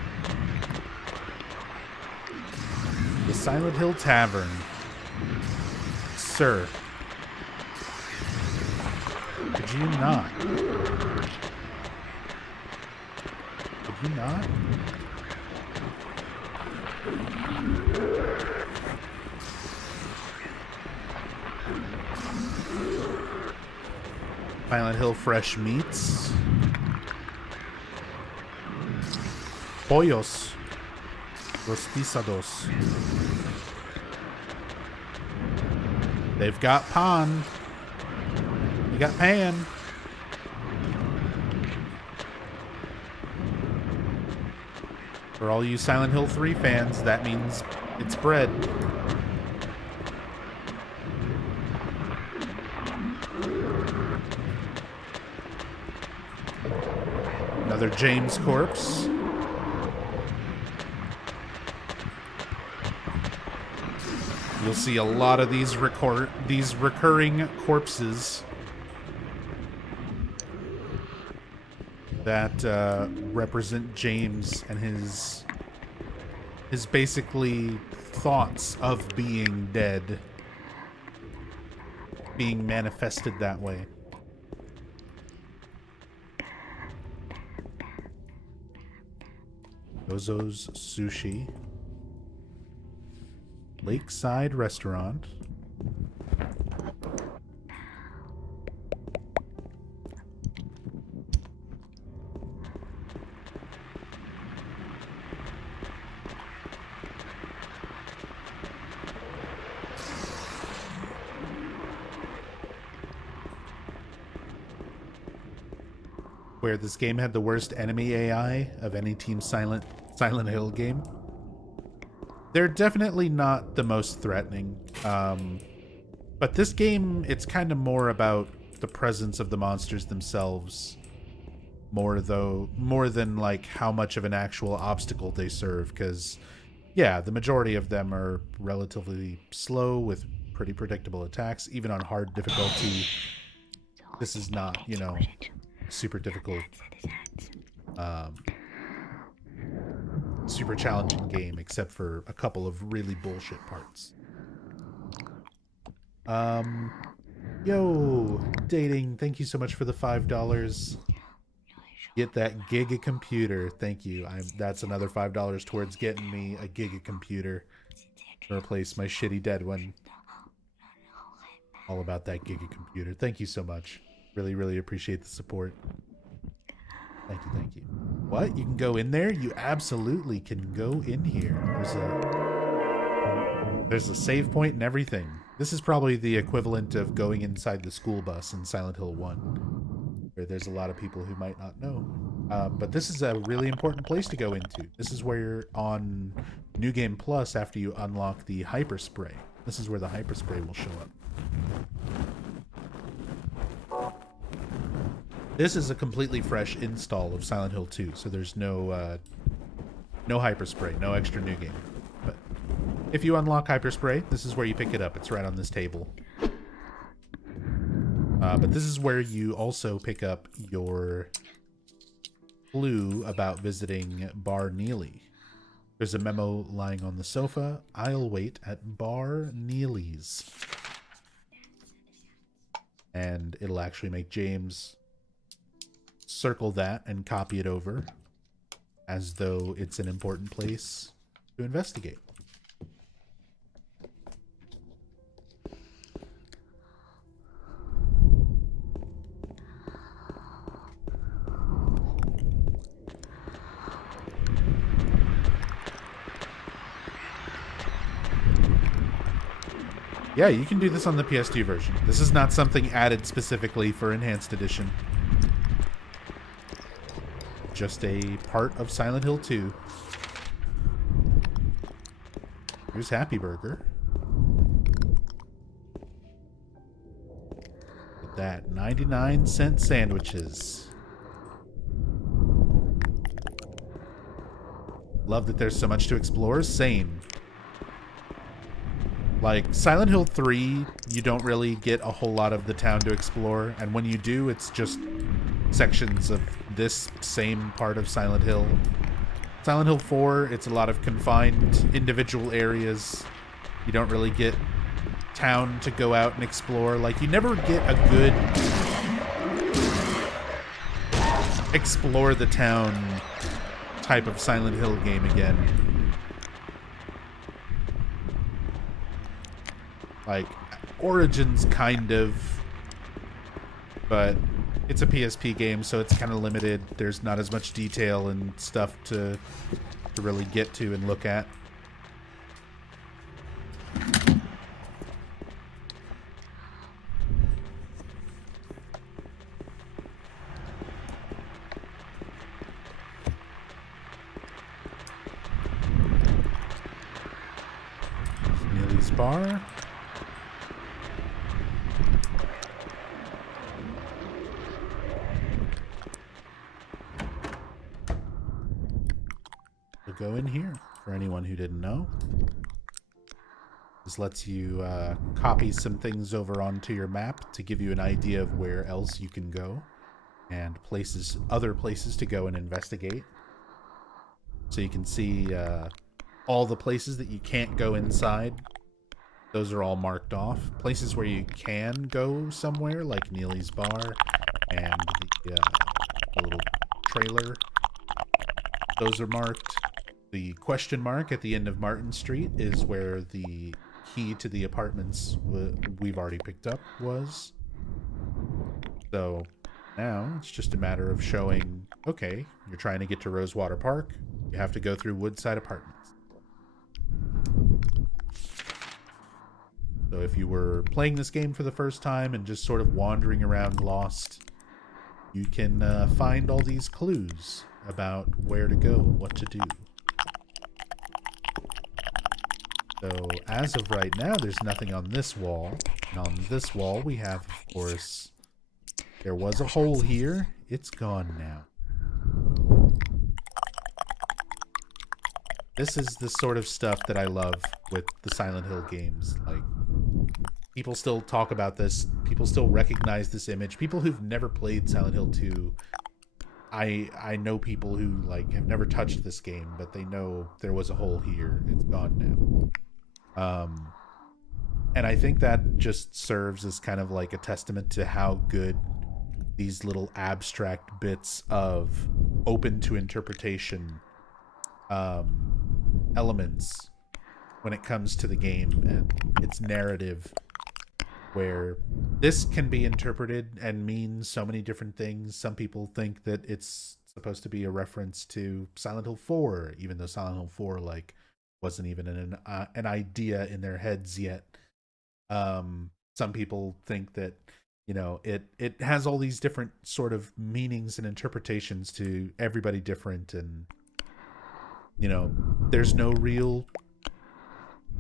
The Silent Hill Tavern. Sir. Could you not? Could you not? Silent Hill Fresh Meats. Pollos. Rostizados. They've got pan. You got pan. For all you Silent Hill 3 fans, that means it's bread. Another James corpse. You'll see a lot of these recurring corpses that represent James and his basically thoughts of being dead being manifested that way. Gozo's Sushi. Lakeside Restaurant. Where this game had the worst enemy AI of any Team Silent Hill game. They're definitely not the most threatening. But this game, it's kind of more about the presence of the monsters themselves. More than like how much of an actual obstacle they serve. Because, yeah, the majority of them are relatively slow with pretty predictable attacks. Even on hard difficulty, this is not, you know, super difficult. Super challenging game, except for a couple of really bullshit parts. Yo, Dating, thank you so much for the $5. Get that Giga computer. Thank you. That's another $5 towards getting me a Giga computer to replace my shitty dead one. All about that Giga computer. Thank you so much. Really, really appreciate the support. Thank you, thank you. What? You can go in there? You absolutely can go in here. There's a save point and everything. This is probably the equivalent of going inside the school bus in Silent Hill 1, where there's a lot of people who might not know. But this is a really important place to go into. This is where you're on New Game Plus after you unlock the Hyper Spray. This is where the Hyper Spray will show up. This is a completely fresh install of Silent Hill 2, so there's no Hyper Spray, no extra new game. But if you unlock Hyper Spray, this is where you pick it up. It's right on this table. But this is where you also pick up your clue about visiting Bar Neely. There's a memo lying on the sofa. I'll wait at Bar Neely's. And it'll actually make James circle that and copy it over as though it's an important place to investigate. Yeah, you can do this on the PS2 version. This is not something added specifically for Enhanced Edition. Just a part of Silent Hill 2. Here's Happy Burger. That 99-cent sandwiches. Love that there's so much to explore. Same. Like, Silent Hill 3, you don't really get a whole lot of the town to explore, and when you do, it's just sections of this same part of Silent Hill. Silent Hill 4, it's a lot of confined individual areas. You don't really get town to go out and explore. Like, you never get a good explore the town type of Silent Hill game again. Like, Origins kind of, but it's a PSP game, so it's kind of limited. There's not as much detail and stuff to really get to and look at. Neely's Bar. Go in here for anyone who didn't know. This lets you copy some things over onto your map to give you an idea of where else you can go and other places to go and investigate. So you can see all the places that you can't go inside. Those are all marked off. Places where you can go somewhere, like Neely's Bar and the little trailer. Those are marked. The question mark at the end of Martin Street is where the key to the apartments we've already picked up was. So now it's just a matter of showing, okay, you're trying to get to Rosewater Park. You have to go through Woodside Apartments. So if you were playing this game for the first time and just sort of wandering around lost, you can find all these clues about where to go, what to do. So, as of right now, there's nothing on this wall. And on this wall, we have, of course, there was a hole here. It's gone now. This is the sort of stuff that I love with the Silent Hill games. Like, people still talk about this. People still recognize this image. People who've never played Silent Hill 2, I know people who, like, have never touched this game, but they know there was a hole here. It's gone now. And I think that just serves as kind of like a testament to how good these little abstract bits of open to interpretation elements when it comes to the game and its narrative, where this can be interpreted and mean so many different things. Some people think that it's supposed to be a reference to Silent Hill 4, even though Silent Hill 4 like wasn't even an idea in their heads yet. Some people think that, you know, it has all these different sort of meanings and interpretations to everybody different, and, you know, there's no real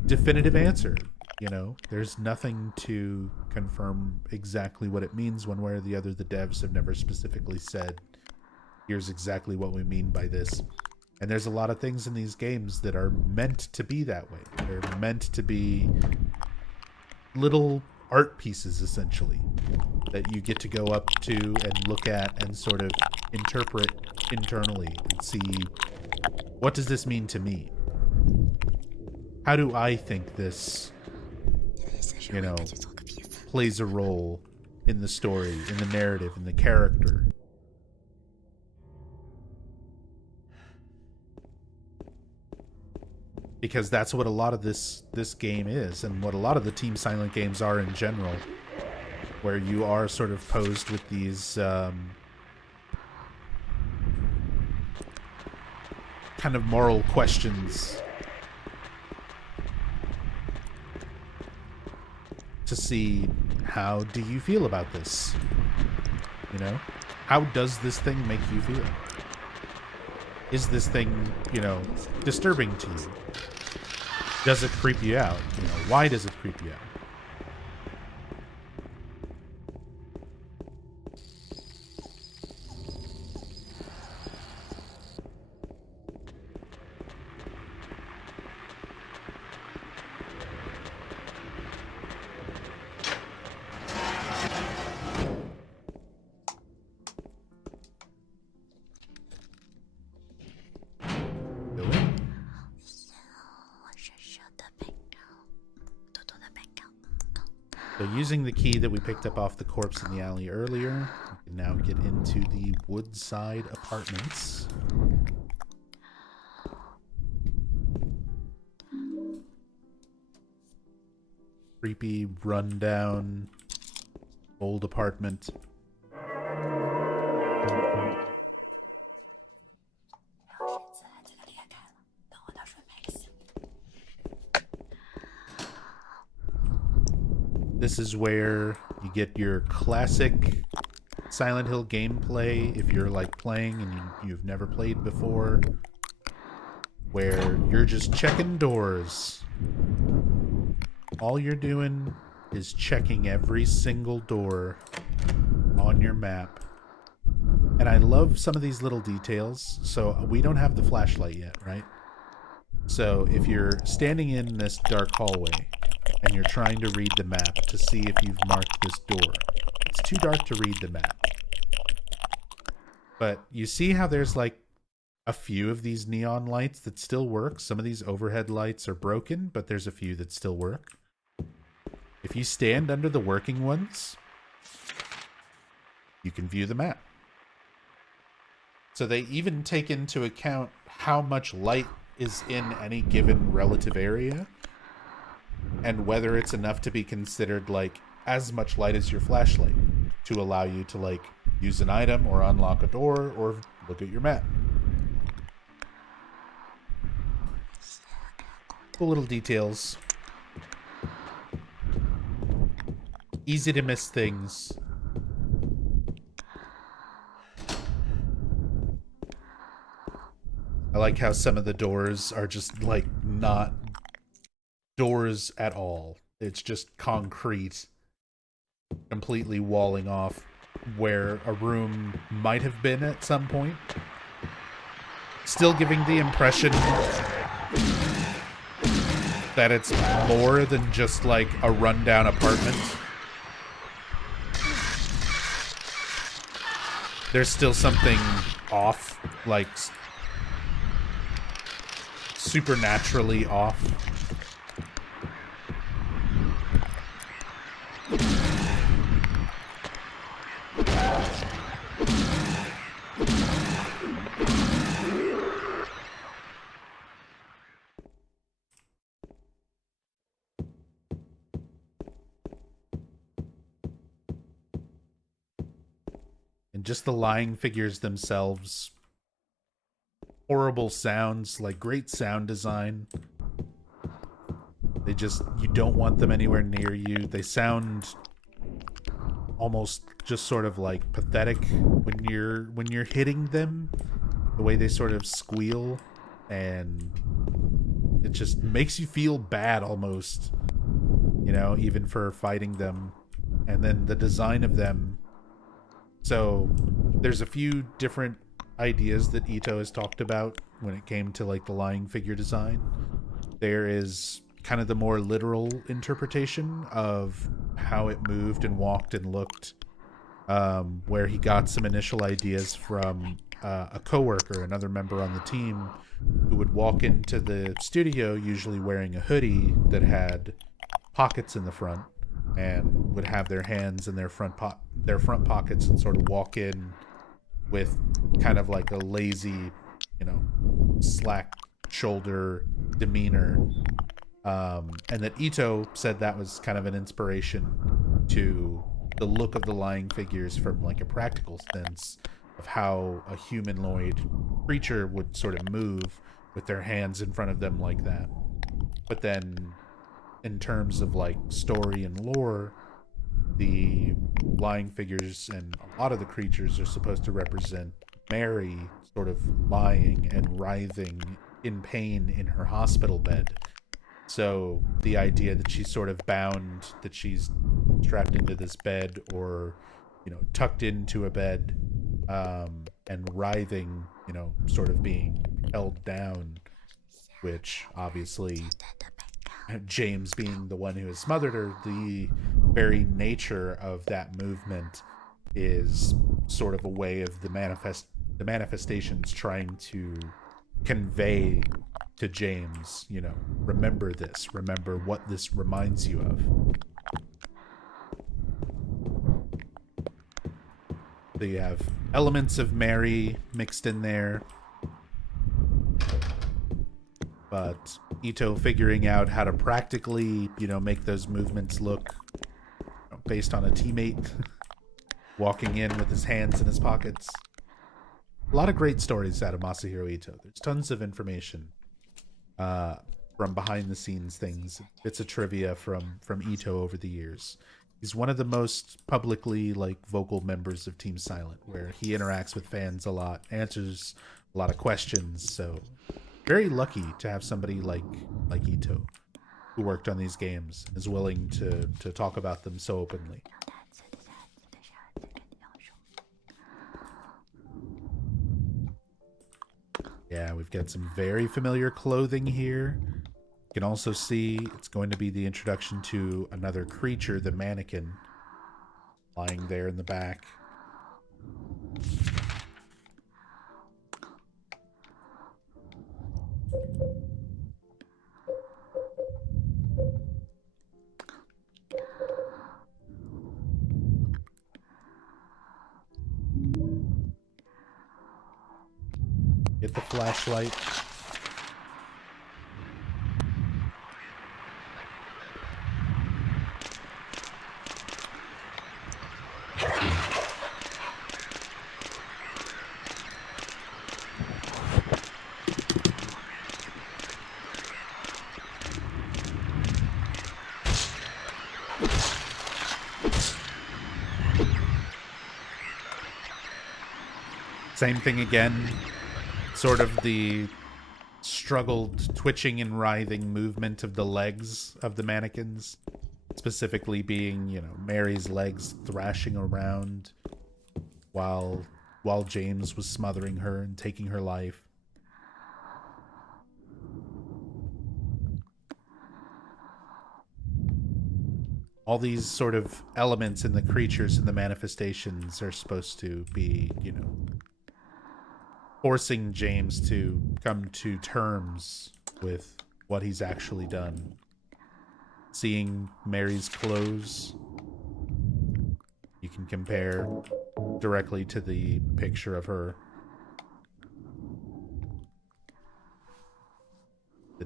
definitive answer. You know, there's nothing to confirm exactly what it means one way or the other. The devs have never specifically said, here's exactly what we mean by this. And there's a lot of things in these games that are meant to be that way. They're meant to be little art pieces, essentially, that you get to go up to and look at and sort of interpret internally and see, what does this mean to me? How do I think this, you know, plays a role in the story, in the narrative, in the character? Because that's what a lot of this game is, and what a lot of the Team Silent games are in general, where you are sort of posed with these kind of moral questions to see, how do you feel about this? You know? How does this thing make you feel? Is this thing, you know, disturbing to you? Does it creep you out? You know, why does it creep you out? So using the key that we picked up off the corpse in the alley earlier, we can now get into the Woodside Apartments. Creepy, rundown, old apartment. This is where you get your classic Silent Hill gameplay if you're like playing and you've never played before, where you're just checking doors. All you're doing is checking every single door on your map. And I love some of these little details. So we don't have the flashlight yet, right? So if you're standing in this dark hallway and you're trying to read the map to see if you've marked this door, it's too dark to read the map. But you see how there's like a few of these neon lights that still work. Some of these overhead lights are broken, but there's a few that still work. If you stand under the working ones, you can view the map. So they even take into account how much light is in any given relative area and whether it's enough to be considered like as much light as your flashlight to allow you to like use an item or unlock a door or look at your map. Cool little details. Easy to miss things. I like how some of the doors are just like not doors at all. It's just concrete, completely walling off where a room might have been at some point. Still giving the impression that it's more than just like a rundown apartment. There's still something off, like supernaturally off. And just the lying figures themselves. Horrible sounds, like great sound design. They just, you don't want them anywhere near you. They sound almost just sort of like pathetic when you're hitting them. The way they sort of squeal, and it just makes you feel bad almost, you know, even for fighting them. And then the design of them. So there's a few different ideas that Ito has talked about when it came to like the lying figure design. There is kind of the more literal interpretation of how it moved and walked and looked, where he got some initial ideas from a coworker, another member on the team, who would walk into the studio usually wearing a hoodie that had pockets in the front and would have their hands in their front pockets and sort of walk in with kind of like a lazy, you know, slack shoulder demeanor. And that Ito said that was kind of an inspiration to the look of the lying figures from like a practical sense of how a humanoid creature would sort of move with their hands in front of them like that. But then in terms of like story and lore, the lying figures and a lot of the creatures are supposed to represent Mary sort of lying and writhing in pain in her hospital bed. So the idea that she's sort of bound, that she's strapped into this bed or, you know, tucked into a bed, and writhing, you know, sort of being held down, which obviously James being the one who has smothered her, the very nature of that movement is sort of a way of the manifestations trying to convey to James, you know, remember this, remember what this reminds you of. They have elements of Mary mixed in there. But Ito figuring out how to practically, make those movements look based on a teammate walking in with his hands in his pockets. A lot of great stories out of Masahiro Ito. There's tons of information from behind the scenes things, bits of trivia from Ito over the years. He's one of the most publicly vocal members of Team Silent, where he interacts with fans a lot, answers a lot of questions. So very lucky to have somebody like Ito, who worked on these games, is willing to talk about them so openly. Yeah, we've got some very familiar clothing here. You can also see it's going to be the introduction to another creature, the mannequin, lying there in the back. Get the flashlight. Same thing again. Sort of the struggled twitching and writhing movement of the legs of the mannequins. Specifically being, Mary's legs thrashing around while James was smothering her and taking her life. All these sort of elements in the creatures and the manifestations are supposed to be, forcing James to come to terms with what he's actually done. Seeing Mary's clothes, you can compare directly to the picture of her.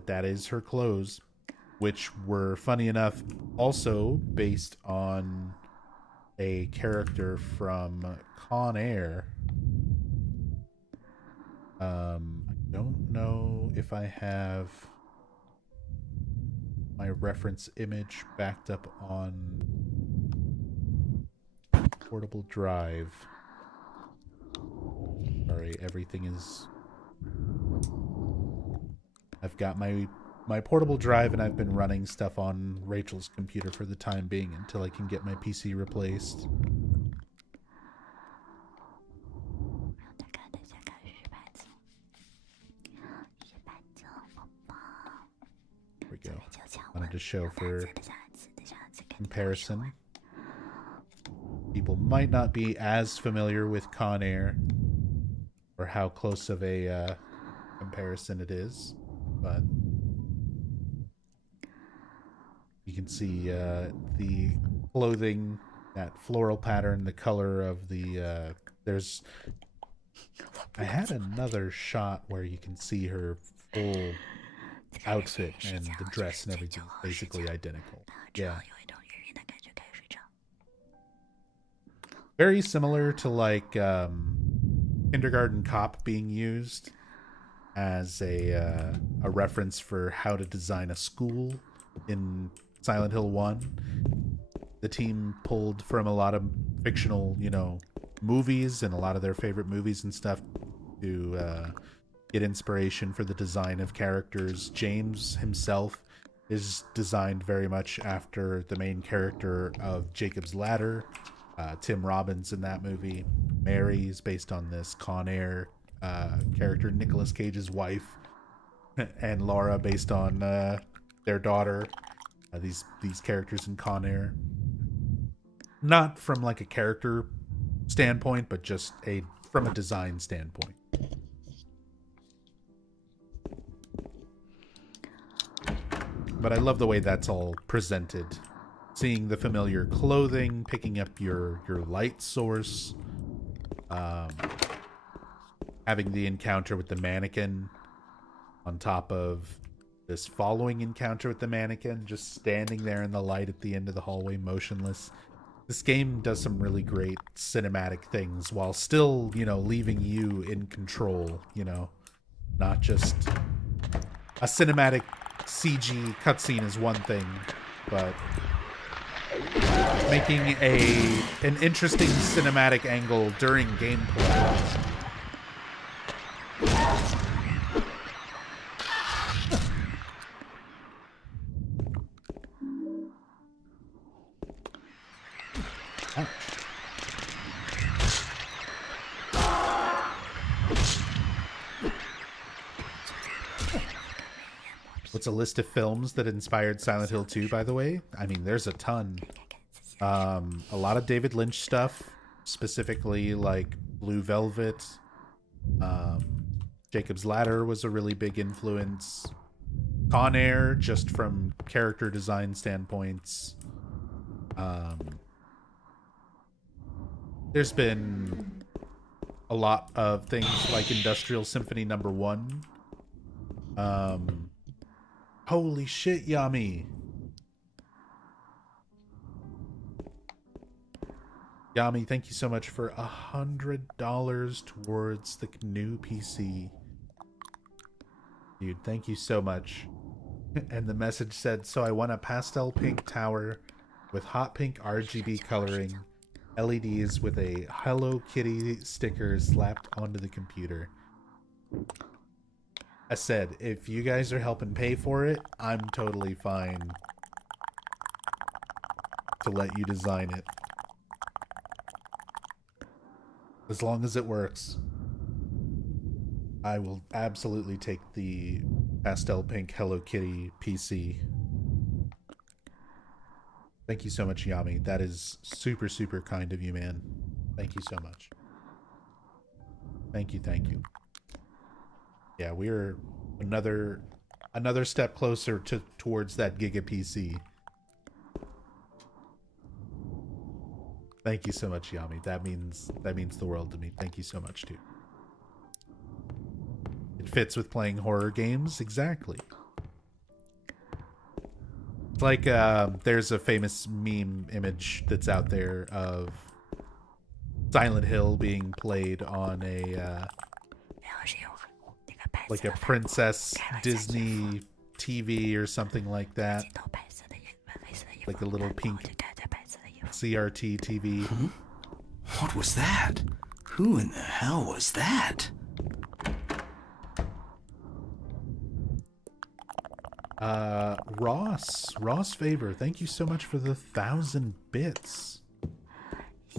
That is her clothes, which were, funny enough, also based on a character from Con Air. I don't know if I have my reference image backed up on portable drive. Sorry, everything is... I've got my portable drive and I've been running stuff on Rachel's computer for the time being until I can get my PC replaced. There we go. Wanted to show for comparison. People might not be as familiar with Con Air or how close of a comparison it is, but you can see the clothing, that floral pattern, the color of the there's I had another shot where you can see her full outfit and the dress and everything basically identical. Yeah. Very similar to Kindergarten Cop being used as a reference for how to design a school in Silent Hill 1. The team pulled from a lot of fictional, movies and a lot of their favorite movies and stuff to get inspiration for the design of characters. James himself is designed very much after the main character of Jacob's Ladder, Tim Robbins in that movie. Mary is based on this Con Air character, Nicolas Cage's wife, and Laura based on their daughter. These characters in Con Air, not from a character standpoint, but just from a design standpoint. But I love the way that's all presented. Seeing the familiar clothing, picking up your light source, Um, having the encounter with the mannequin on top of this following encounter with the mannequin, just standing there in the light at the end of the hallway, motionless. This game does some really great cinematic things while still, you know, leaving you in control, you know, not just a cinematic CG cutscene is one thing, but making an interesting cinematic angle during gameplay. What's a list of films that inspired Silent Hill 2, by the way? I mean, there's a ton. A lot of David Lynch stuff, specifically like Blue Velvet. Jacob's Ladder was a really big influence. Con Air, just from character design standpoints. There's been a lot of things like Industrial Symphony No. 1. Holy shit, Yami. Yami, thank you so much for $100 towards the new PC. Dude, thank you so much. And the message said, so I want a pastel pink tower with hot pink RGB coloring, LEDs with a Hello Kitty sticker slapped onto the computer. I said, if you guys are helping pay for it, I'm totally fine to let you design it. As long as it works. I will absolutely take the pastel pink Hello Kitty PC. Thank you so much, Yami. That is super, super kind of you, man. Thank you so much. Thank you, thank you. Yeah, we're another step closer towards that Giga PC. Thank you so much, Yami. That means the world to me. Thank you so much, dude. It fits with playing horror games, exactly. It's like there's a famous meme image that's out there of Silent Hill being played on a like a Princess Disney TV or something like that. Like a little pink CRT TV. Huh? What was that? Who in the hell was that? Ross Favor, thank you so much for the 1,000 bits.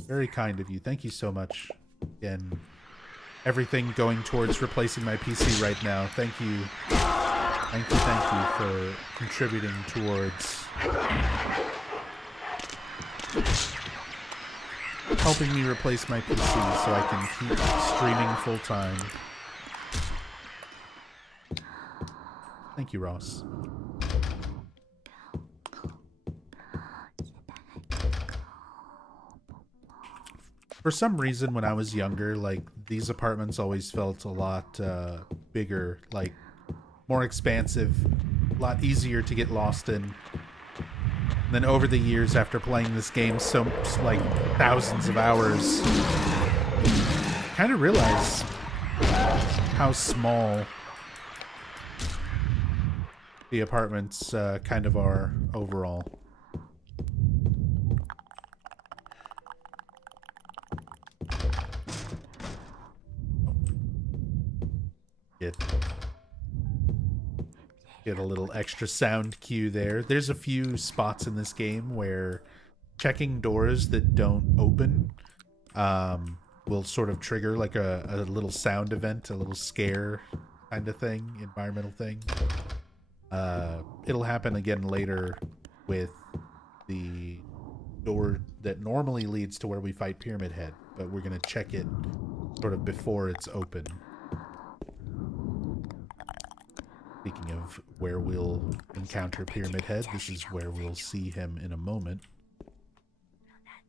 Very kind of you. Thank you so much. Again, everything going towards replacing my PC right now. Thank you. Thank you for contributing towards helping me replace my PC so I can keep streaming full time. Thank you, Ross. For some reason, when I was younger, like, these apartments always felt a lot bigger, like, more expansive, a lot easier to get lost in. And then over the years, after playing this game so, like, thousands of hours, I kind of realize how small the apartments kind of are overall. Get a little extra sound cue there. There's a few spots in this game where checking doors that don't open will sort of trigger like a little sound event, a little scare kind of thing, environmental thing. It'll happen again later with the door that normally leads to where we fight Pyramid Head, but we're going to check it sort of before it's open. Speaking of where we'll encounter Pyramid Head, this is where we'll see him in a moment.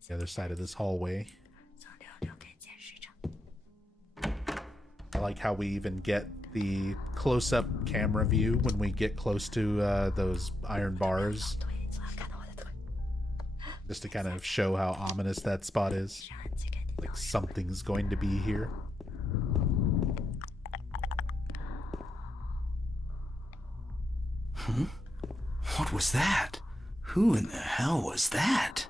The other side of this hallway. I like how we even get the close-up camera view when we get close to those iron bars. Just to kind of show how ominous that spot is. Like something's going to be here. What was that? Who in the hell was that?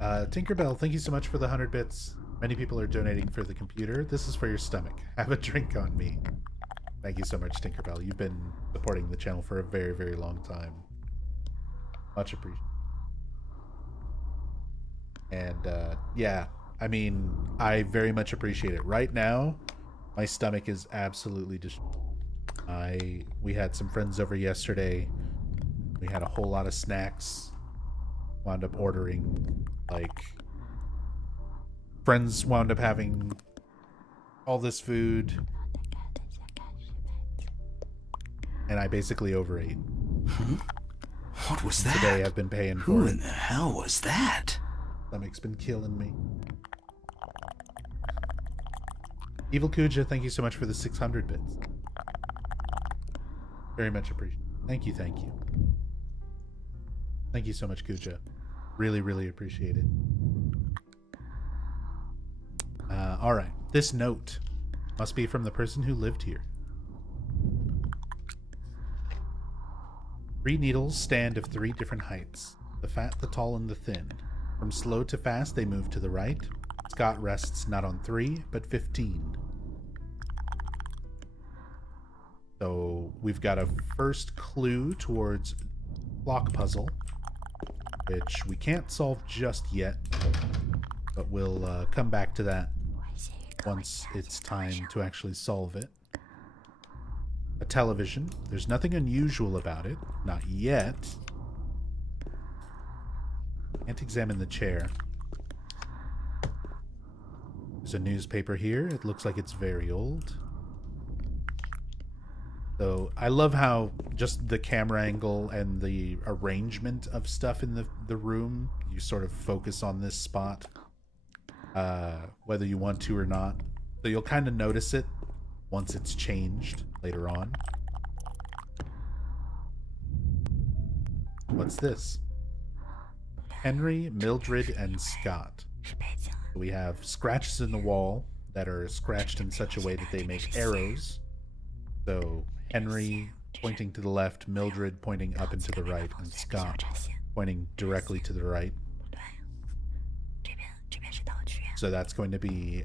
Tinkerbell, thank you so much for the 100 bits. Many people are donating for the computer. This is for your stomach. Have a drink on me. Thank you so much, Tinkerbell. You've been supporting the channel for a very, very long time. Much appreciated. And, yeah, I mean, I very much appreciate it. Right now, my stomach is absolutely destroyed. We had some friends over yesterday. We had a whole lot of snacks. Wound up ordering, like... Friends wound up having all this food. And I basically overate. What was that? Today I've been paying for it. Who in the hell was that? Stomach's been killing me. Evil Kuja, thank you so much for the 600 bits. Very much appreciated. Thank you, thank you. Thank you so much, Kuja. Really, really appreciate it. Alright, this note must be from the person who lived here. 3 needles stand of 3 different heights. The fat, the tall, and the thin. From slow to fast, they move to the right. Scott rests not on 3, but 15. So we've got a first clue towards clock puzzle, which we can't solve just yet, but we'll come back to that once it's time to actually solve it. A television. There's nothing unusual about it. Not yet. Can't examine the chair. There's a newspaper here. It looks like it's very old. So I love how just the camera angle and the arrangement of stuff in the room, you sort of focus on this spot, whether you want to or not. So you'll kind of notice it once it's changed later on. What's this? Henry, Mildred, and Scott. We have scratches in the wall that are scratched in such a way that they make arrows. So Henry pointing to the left, Mildred pointing up and to the right, and Scott pointing directly to the right. So that's going to be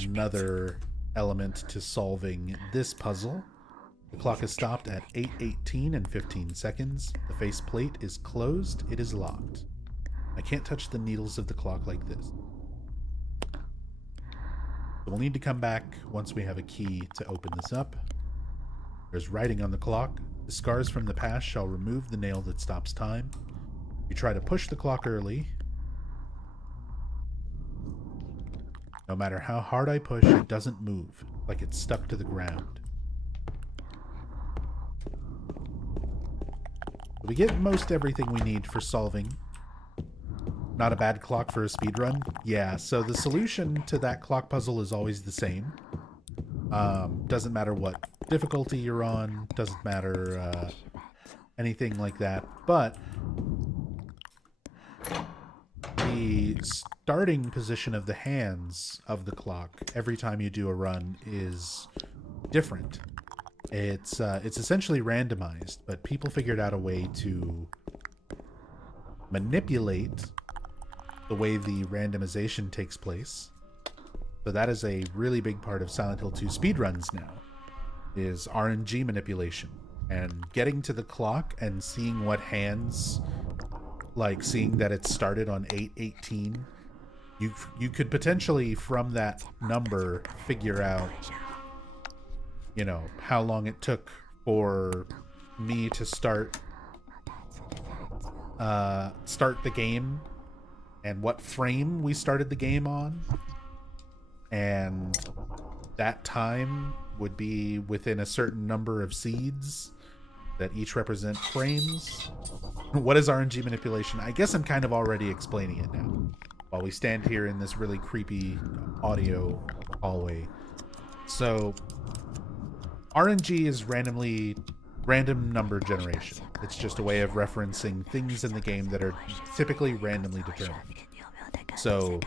another element to solving this puzzle. The clock is stopped at 8:18 and 15 seconds. The face plate is closed. It is locked. I can't touch the needles of the clock like this. We'll need to come back once we have a key to open this up. There's writing on the clock. The scars from the past shall remove the nail that stops time. You try to push the clock early. No matter how hard I push, it doesn't move, like it's stuck to the ground. We get most everything we need for solving. Not a bad clock for a speedrun? Yeah, so the solution to that clock puzzle is always the same. Doesn't matter what difficulty you're on, doesn't matter anything like that, but the starting position of the hands of the clock every time you do a run is different. It's essentially randomized, but people figured out a way to manipulate the way the randomization takes place. So that is a really big part of Silent Hill 2 speedruns now, is RNG manipulation. And getting to the clock and seeing what hands, like seeing that it started on 8:18, you could potentially, from that number, figure out, you know, how long it took for me to start the game and what frame we started the game on, and that time would be within a certain number of seeds that each represent frames. What is RNG manipulation? I guess I'm kind of already explaining it now while we stand here in this really creepy audio hallway. So RNG is random number generation. It's just a way of referencing things in the game that are typically randomly determined. So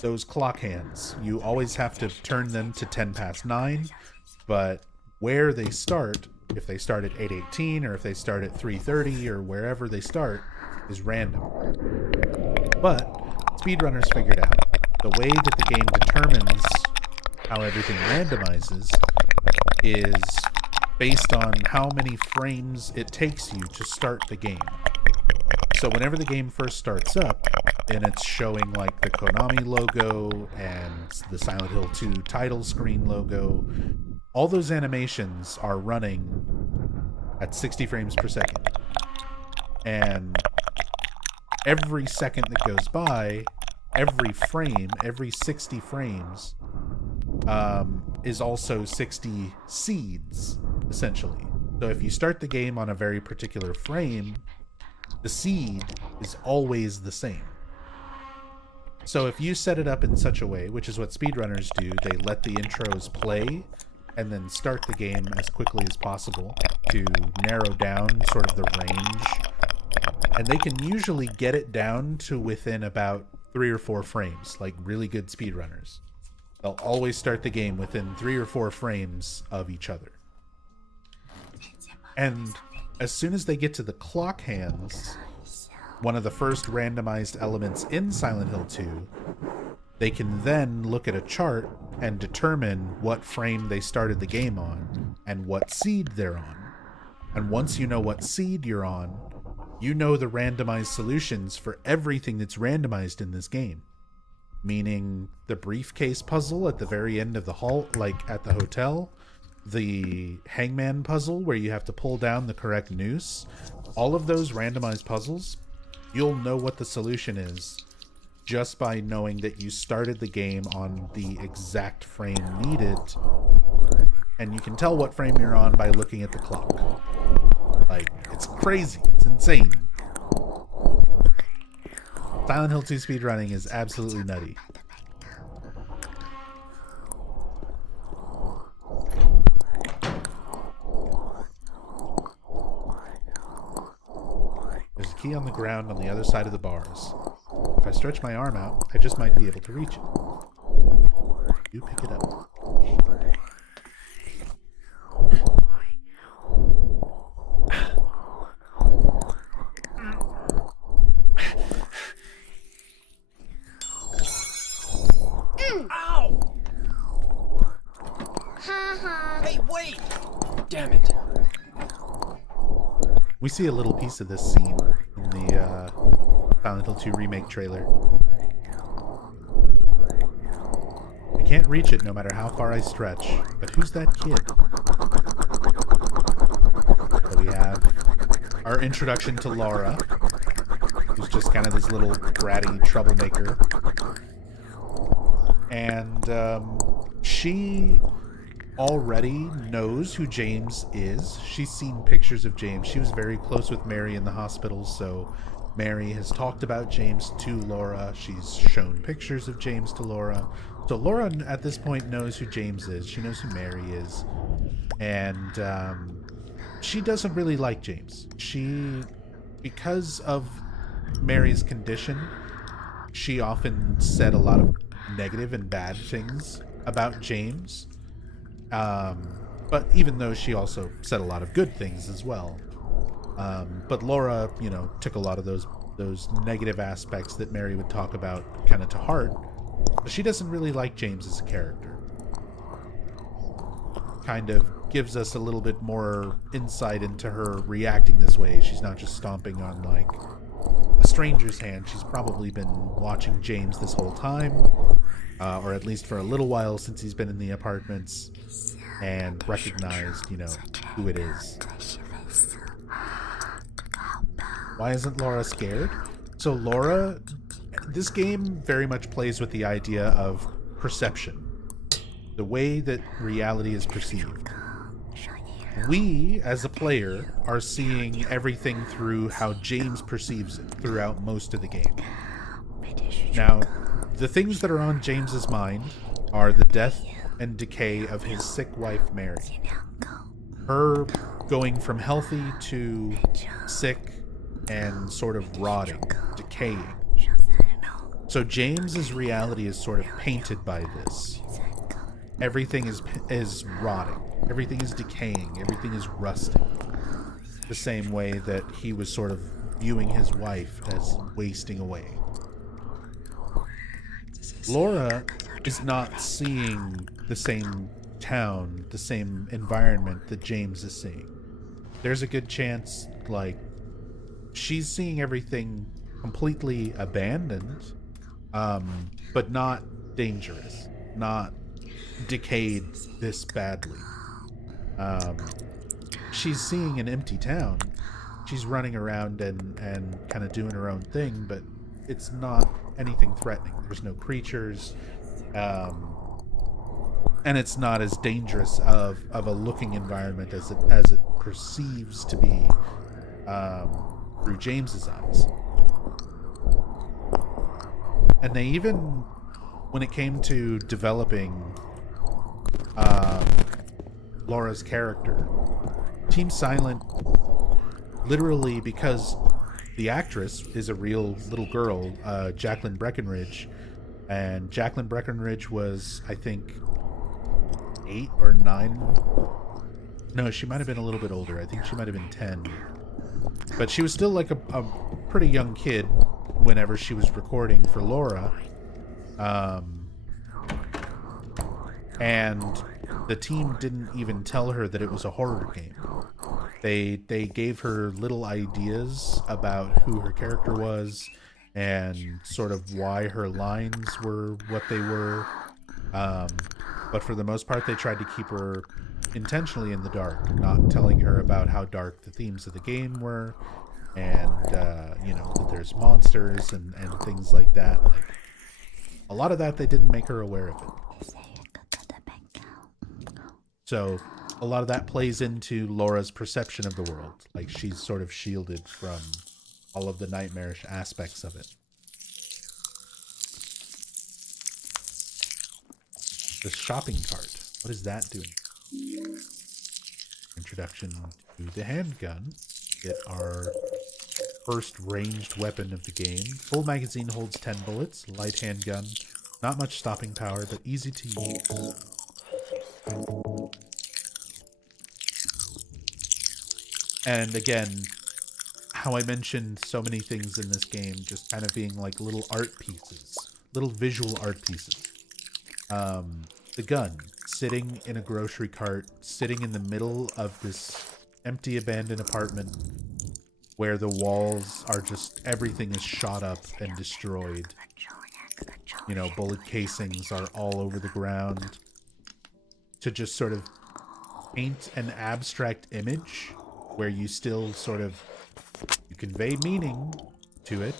those clock hands, you always have to turn them to 10 past 9, but where they start, if they start at 8:18 or if they start at 3:30 or wherever they start, is random. But speedrunners figured out the way that the game determines how everything randomizes is based on how many frames it takes you to start the game. So whenever the game first starts up and it's showing like the Konami logo and the Silent Hill 2 title screen logo, all those animations are running at 60 frames per second. And every second that goes by, every frame, every 60 frames, is also 60 seeds, essentially. So if you start the game on a very particular frame, the seed is always the same. So if you set it up in such a way, which is what speedrunners do, they let the intros play and then start the game as quickly as possible to narrow down sort of the range. And they can usually get it down to within about 3 or 4 frames, like really good speedrunners. They'll always start the game within 3 or 4 frames of each other. And as soon as they get to the clock hands, one of the first randomized elements in Silent Hill 2, they can then look at a chart and determine what frame they started the game on and what seed they're on. And once you know what seed you're on, you know the randomized solutions for everything that's randomized in this game. Meaning the briefcase puzzle at the very end of the hall, like at the hotel, the hangman puzzle where you have to pull down the correct noose, all of those randomized puzzles, you'll know what the solution is just by knowing that you started the game on the exact frame needed, and you can tell what frame you're on by looking at the clock. Like, it's crazy. It's insane. Silent Hill 2 speedrunning is absolutely nutty. There's a key on the ground on the other side of the bars. If I stretch my arm out, I just might be able to reach it. You pick it up. Ow! Hey, wait! Damn it. We see a little piece of this scene in the Silent Hill 2 remake trailer. I can't reach it no matter how far I stretch, but who's that kid? So we have our introduction to Laura, who's just kind of this little bratty troublemaker. And she already knows who James is. She's seen pictures of James. She was very close with Mary in the hospital, so Mary has talked about James to Laura. She's shown pictures of James to Laura. So Laura at this point knows who James is. She knows who Mary is. And she doesn't really like James. Because of Mary's condition, she often said a lot of negative and bad things about James. But even though she also said a lot of good things as well. But Laura, took a lot of those negative aspects that Mary would talk about kind of to heart. But she doesn't really like James as a character. Kind of gives us a little bit more insight into her reacting this way. She's not just stomping on like a stranger's hand. She's probably been watching James this whole time, or at least for a little while since he's been in the apartments, and recognized, who it is. Why isn't Laura scared? So Laura, this game very much plays with the idea of perception, the way that reality is perceived. We, as a player, are seeing everything through how James perceives it throughout most of the game. Now, the things that are on James's mind are the death and decay of his sick wife, Mary. Her going from healthy to sick and sort of rotting, decaying. So James's reality is sort of painted by this. Everything is rotting. Everything is decaying. Everything is rusting. The same way that he was sort of viewing his wife as wasting away. Laura is not seeing the same town, the same environment that James is seeing. There's a good chance, like, she's seeing everything completely abandoned, but not dangerous, not decayed this badly. She's seeing an empty town. She's running around and kind of doing her own thing, but it's not anything threatening. There's no creatures, and it's not as dangerous of a looking environment as it perceives to be through James's eyes. And they even, when it came to developing Laura's character, Team Silent, literally, because the actress is a real little girl, Jacqueline Breckenridge, and Jacqueline Breckenridge was, I think, 8 or 9. No, she might have been a little bit older. I think she might have been 10. But she was still like a pretty young kid whenever she was recording for Laura. And the team didn't even tell her that it was a horror game. They gave her little ideas about who her character was and sort of why her lines were what they were. But for the most part, they tried to keep her intentionally in the dark, not telling her about how dark the themes of the game were, and that there's monsters and things like that. Like, a lot of that, they didn't make her aware of it. So a lot of that plays into Laura's perception of the world. Like, she's sort of shielded from all of the nightmarish aspects of it. The shopping cart. What is that doing? Introduction to the handgun. Get our first ranged weapon of the game. Full magazine holds 10 bullets. Light handgun. Not much stopping power, but easy to use. And again, how I mentioned so many things in this game just kind of being like little art pieces, little visual art pieces. The gun sitting in a grocery cart, sitting in the middle of this empty abandoned apartment where the walls are just, everything is shot up and destroyed. You know, bullet casings are all over the ground. To just sort of paint an abstract image where you still sort of, you convey meaning to it.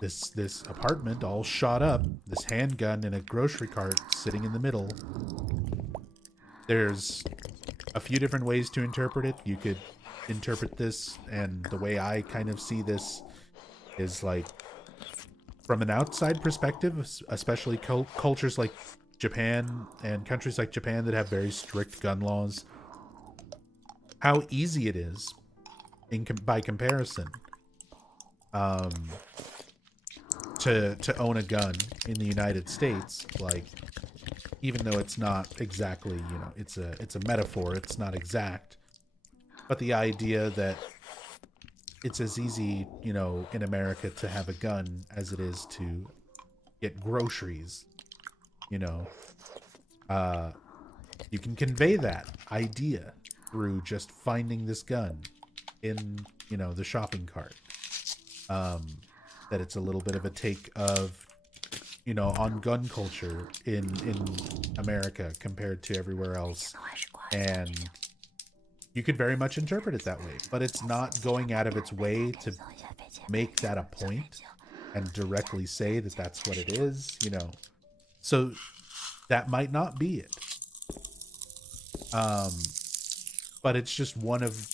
This apartment all shot up, this handgun in a grocery cart sitting in the middle. There's a few different ways to interpret it. You could interpret this, and the way I kind of see this is like, from an outside perspective, especially cultures like Japan and countries like Japan that have very strict gun laws, how easy it is by comparison to own a gun in the United States. Like, even though it's not exactly, you know, it's a metaphor, it's not exact, but the idea that it's as easy, you know, in America to have a gun as it is to get groceries, you know, you can convey that idea through just finding this gun in, you know, the shopping cart. That it's a little bit of a take of, you know, on gun culture in America compared to everywhere else. And you could very much interpret it that way, but it's not going out of its way to make that a point and directly say that that's what it is, you know. So that might not be it. But it's just one of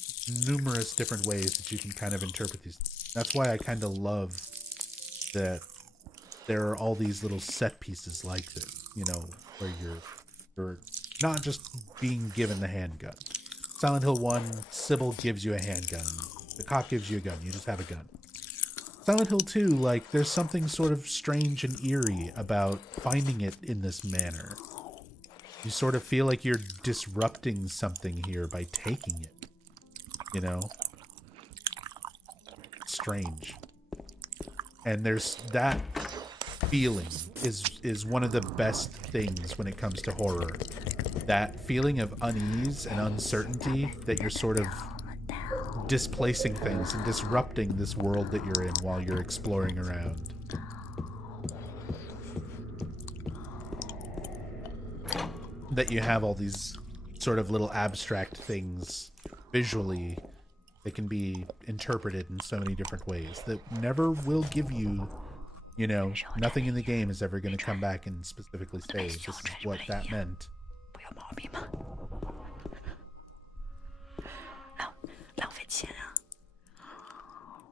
numerous different ways that you can kind of interpret these. That's why I kind of love that there are all these little set pieces like this, you know, where you're not just being given the handgun. Silent Hill 1, Sybil gives you a handgun. The cop gives you a gun. You just have a gun. Silent Hill 2, like, there's something sort of strange and eerie about finding it in this manner. You sort of feel like you're disrupting something here by taking it. You know? Strange. And there's that feeling is one of the best things when it comes to horror. That feeling of unease and uncertainty that you're sort of displacing things and disrupting this world that you're in while you're exploring around. That you have all these sort of little abstract things visually that can be interpreted in so many different ways that never will give you, you know, nothing in the game is ever going to come back and specifically say this is what that meant.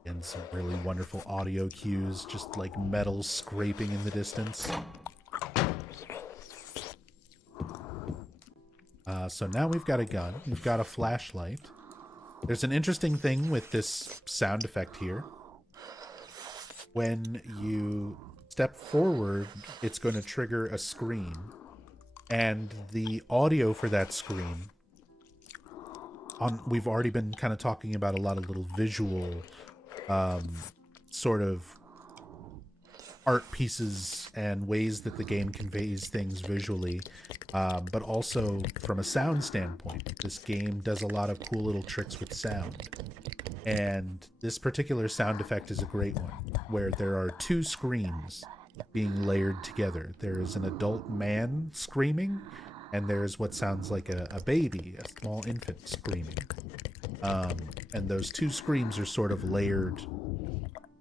And some really wonderful audio cues, just like metal scraping in the distance. So now we've got a gun, we've got a flashlight. There's an interesting thing with this sound effect here. When you step forward, it's going to trigger a scream. And the audio for that scream, we've already been kind of talking about a lot of little visual sort of art pieces and ways that the game conveys things visually, but also from a sound standpoint. This game does a lot of cool little tricks with sound. And this particular sound effect is a great one, where there are two screams being layered together. There is an adult man screaming, and there's what sounds like a baby, a small infant screaming. And those two screams are sort of layered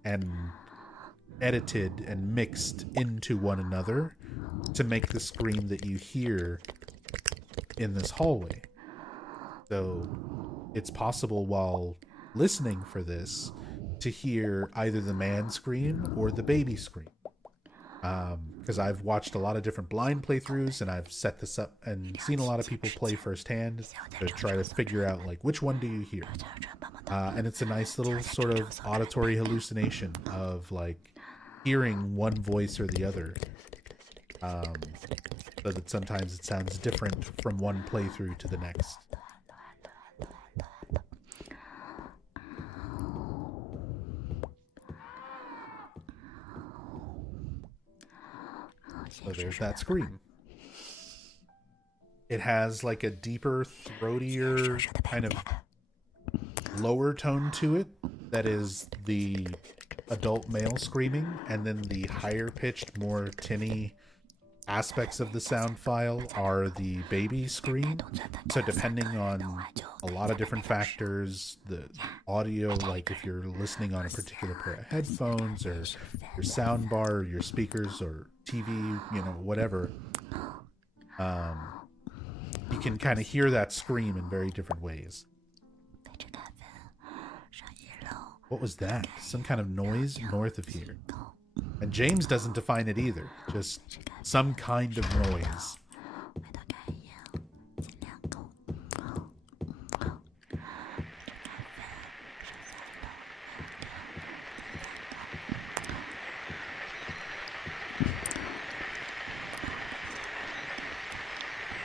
and edited and mixed into one another to make the scream that you hear in this hallway. So it's possible while listening for this to hear either the man scream or the baby scream. Because I've watched a lot of different blind playthroughs and I've set this up and seen a lot of people play firsthand to try to figure out like which one do you hear. And it's a nice little sort of auditory hallucination of like hearing one voice or the other, so that sometimes it sounds different from one playthrough to the next. So there's that scream. It has like a deeper, throatier, kind of lower tone to it that is the adult male screaming, and then the higher pitched, more tinny aspects of the sound file are the baby scream. So depending on a lot of different factors, the audio, like if you're listening on a particular pair of headphones or your sound bar or your speakers or TV, you know, whatever, you can kind of hear that scream in very different ways. What was that? Some kind of noise north of here. And James doesn't define it either. Just some kind of noise.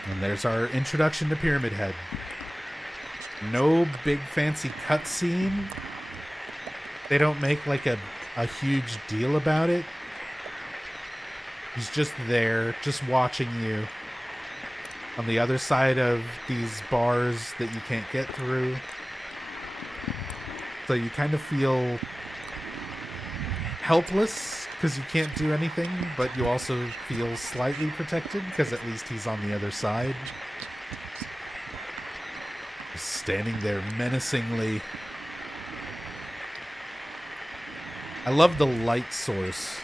And there's our introduction to Pyramid Head. No big fancy cutscene. They don't make like a huge deal about it. He's just there, just watching you on the other side of these bars that you can't get through. So you kind of feel helpless because you can't do anything, but you also feel slightly protected because at least he's on the other side. Just standing there menacingly. I love the light source,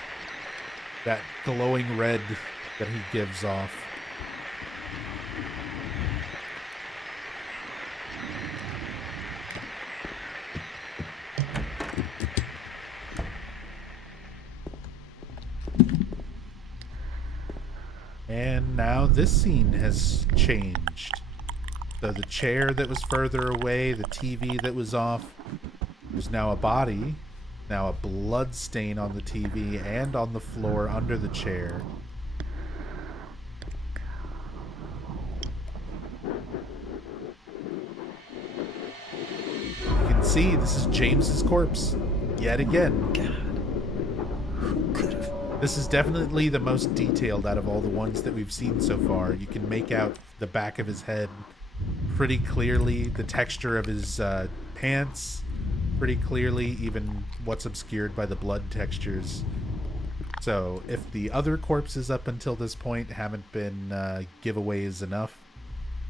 that glowing red that he gives off. now this scene has changed. So the chair that was further away, the TV that was off, there's now a body, now a blood stain on the TV and on the floor under the chair. You can see this is James's corpse yet again. God. Who could have? This is definitely the most detailed out of all the ones that we've seen so far. You can make out the back of his head pretty clearly, the texture of his pants pretty clearly, even what's obscured by the blood textures. So if the other corpses up until this point haven't been giveaways enough,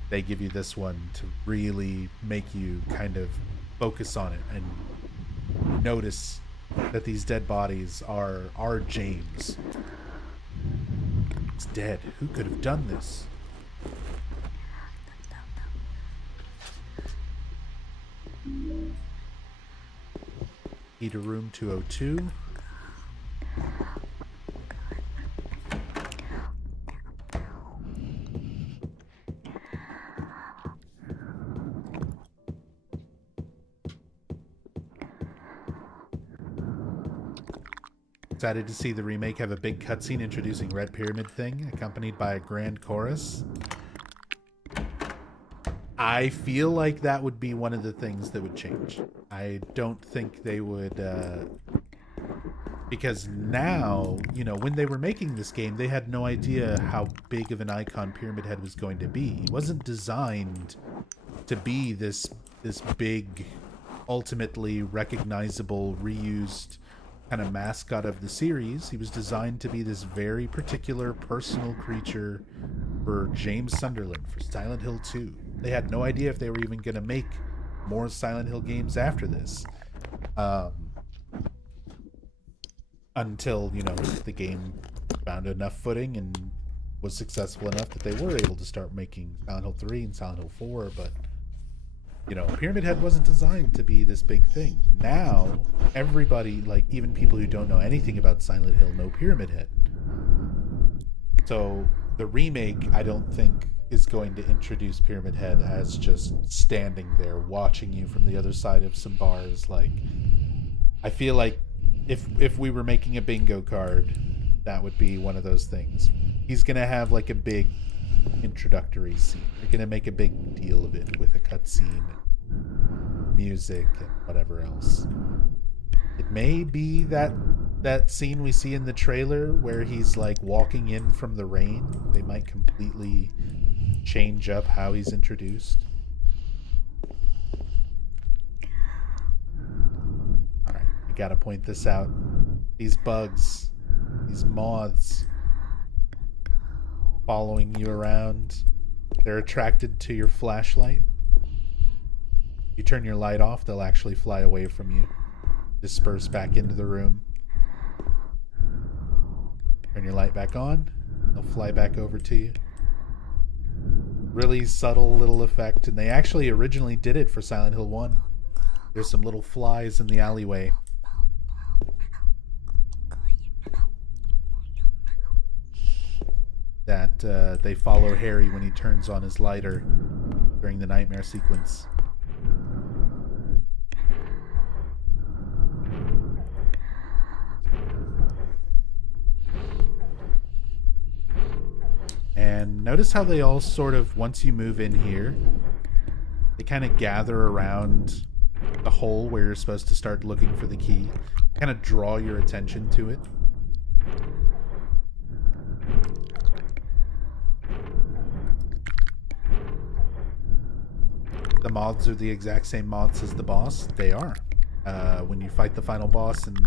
they give you this one to really make you kind of focus on it and notice that these dead bodies are James. It's dead. Who could have done this? Heater room 202. Excited to see the remake have a big cutscene introducing Red Pyramid Thing, accompanied by a grand chorus. I feel like that would be one of the things that would change. I don't think they would, because now, you know, when they were making this game, they had no idea how big of an icon Pyramid Head was going to be. It wasn't designed to be this big, ultimately recognizable, reused kind of mascot of the series. He was designed to be this very particular personal creature for James Sunderland, for Silent Hill 2. They had no idea if they were even going to make more Silent Hill games after this. Until, you know, the game found enough footing and was successful enough that they were able to start making Silent Hill 3 and Silent Hill 4, but, you know, Pyramid Head wasn't designed to be this big thing. Now, everybody, like, even people who don't know anything about Silent Hill know Pyramid Head. So, the remake, I don't think, is going to introduce Pyramid Head as just standing there watching you from the other side of some bars. Like, I feel like if we were making a bingo card, that would be one of those things. He's gonna have like a big introductory scene. They're gonna make a big deal of it with a cutscene and music and whatever else. It may be that scene we see in the trailer where he's like walking in from the rain. They might completely change up how he's introduced. Alright, I gotta point this out. These bugs, these moths following you around, they're attracted to your flashlight. You turn your light off, they'll actually fly away from you, disperse back into the room. Turn your light back on, they'll fly back over to you. Really subtle little effect, and they actually originally did it for Silent Hill 1. There's some little flies in the alleyway. That they follow Harry when he turns on his lighter during the nightmare sequence. And notice how they all sort of, once you move in here, they kind of gather around the hole where you're supposed to start looking for the key. Kind of draw your attention to it. The moths are the exact same moths as the boss. They are. When you fight the final boss and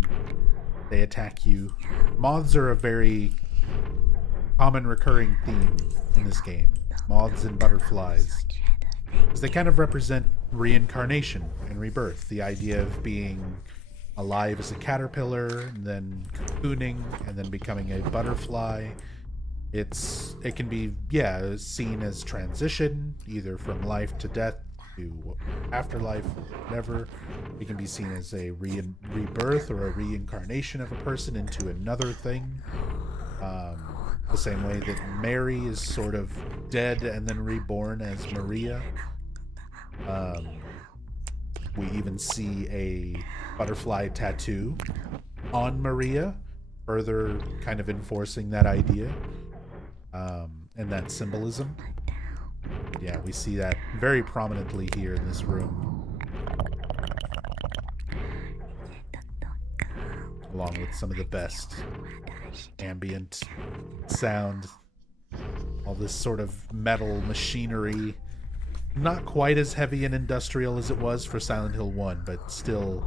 they attack you. Moths are a very common recurring theme in this game. Moths and butterflies. Because they kind of represent reincarnation and rebirth. The idea of being alive as a caterpillar, and then cocooning, and then becoming a butterfly. It can be, yeah, seen as transition, either from life to death to afterlife, whatever. It can be seen as a rebirth or a reincarnation of a person into another thing. the same way that Mary is sort of dead and then reborn as Maria. We even see a butterfly tattoo on Maria, further kind of enforcing that idea and that symbolism. Yeah, we see that very prominently here in this room, along with some of the best ambient sound, all this sort of metal machinery. Not quite as heavy and industrial as it was for Silent Hill 1, but still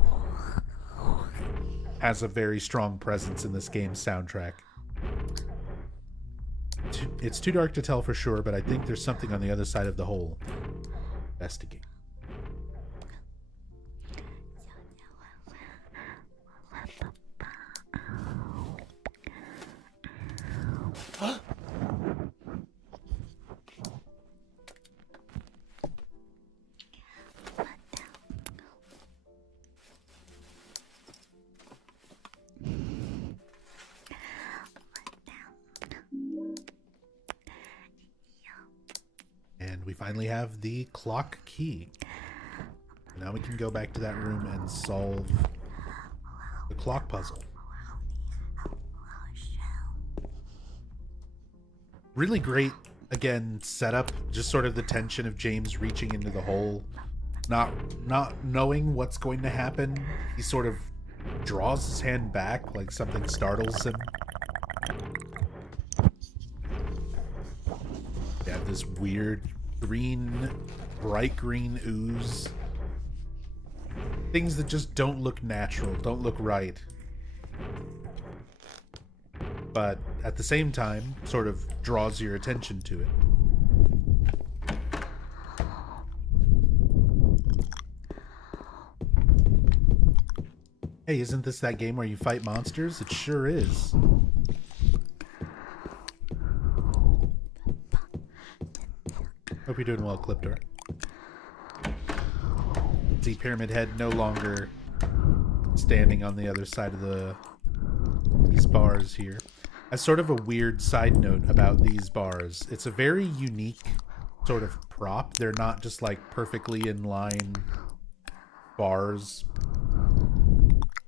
has a very strong presence in this game's soundtrack. It's too dark to tell for sure, but I think there's something on the other side of the hole. Investigate. And we finally have the clock key. Now we can go back to that room and solve the clock puzzle. Really great, again, setup. Just sort of the tension of James reaching into the hole, not knowing what's going to happen. He sort of draws his hand back like something startles him. They have this weird green, bright green ooze. Things that just don't look natural, don't look right. But at the same time, sort of draws your attention to it. Hey, isn't this that game where you fight monsters? It sure is. Hope you're doing well, Cliptor. See Pyramid Head no longer standing on the other side of these bars here. As sort of a weird side note about these bars, it's a very unique sort of prop. They're not just like perfectly in line bars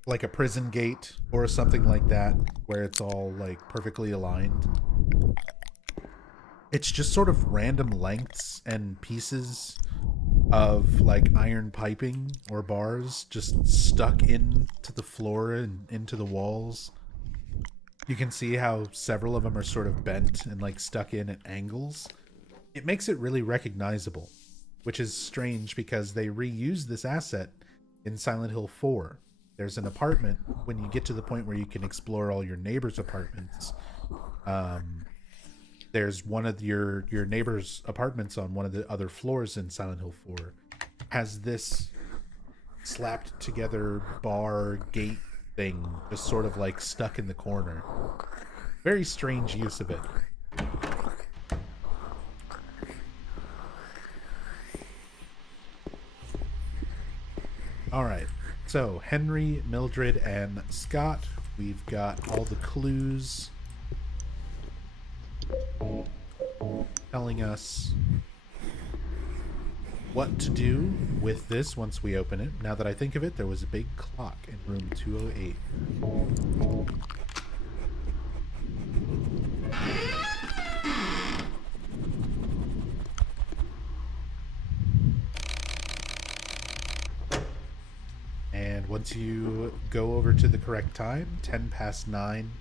like a prison gate or something like that, where it's all like perfectly aligned. It's just sort of random lengths and pieces of like iron piping or bars just stuck into the floor and into the walls. You can see how several of them are sort of bent and like stuck in at angles. It makes it really recognizable, which is strange because they reused this asset in Silent Hill 4. There's an apartment when you get to the point where you can explore all your neighbors' apartments. There's one of your neighbor's apartments on one of the other floors in Silent Hill 4 has this slapped together bar gate thing just sort of like stuck in the corner. Very strange use of it. All right. So Henry, Mildred, and Scott, we've got all the clues telling us what to do with this once we open it. Now that I think of it, there was a big clock in room 208. And once you go over to the correct time, 10 past 9,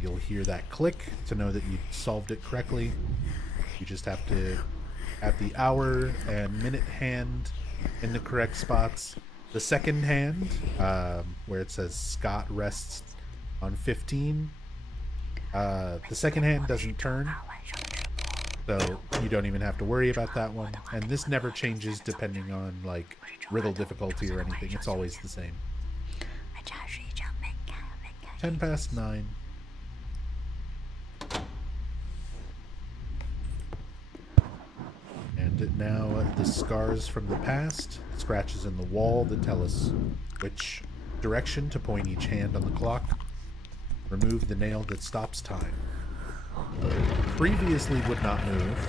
you'll hear that click to know that you solved it correctly. You just have to have the hour and minute hand in the correct spots. The second hand, where it says Scott rests on 15, the second hand doesn't turn, so you don't even have to worry about that one. And this never changes depending on like riddle difficulty or anything. It's always the same. 10 past 9. And now the scars from the past, scratches in the wall that tell us which direction to point each hand on the clock. Remove the nail that stops time. previously would not move.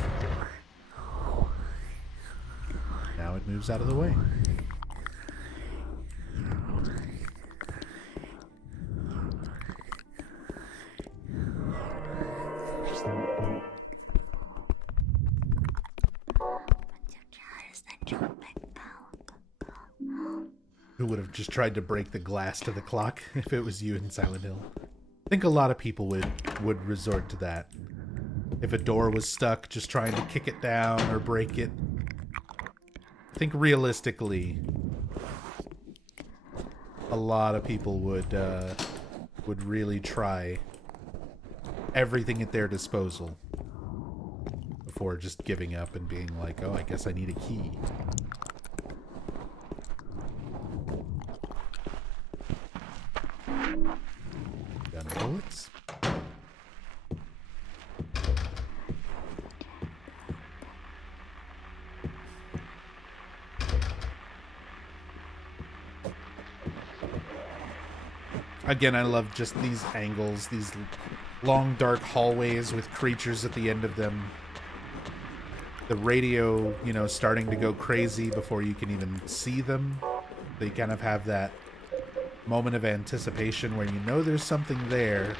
Now it moves out of the way. Who would have just tried to break the glass to the clock if it was you in Silent Hill? I think a lot of people would resort to that. If a door was stuck, just trying to kick it down or break it. I think realistically, a lot of people would really try everything at their disposal before just giving up and being like, oh, I guess I need a key. Gun bullets. Again, I love just these angles, these long dark hallways with creatures at the end of them. The radio, you know, starting to go crazy before you can even see them. They kind of have that moment of anticipation where you know there's something there.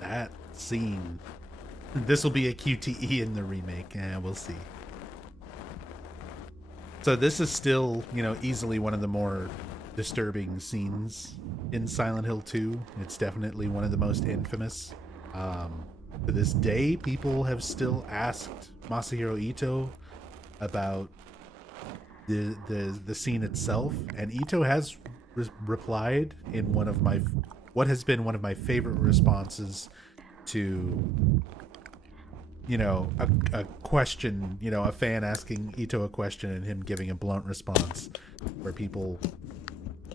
That scene. This will be a QTE in the remake. We'll see. So this is still, you know, easily one of the more disturbing scenes in Silent Hill 2. It's definitely one of the most infamous. To this day, people have still asked Masahiro Ito about the scene itself, and Ito has replied in what has been one of my favorite responses to, you know, a question, you know, a fan asking Ito a question and him giving a blunt response, where people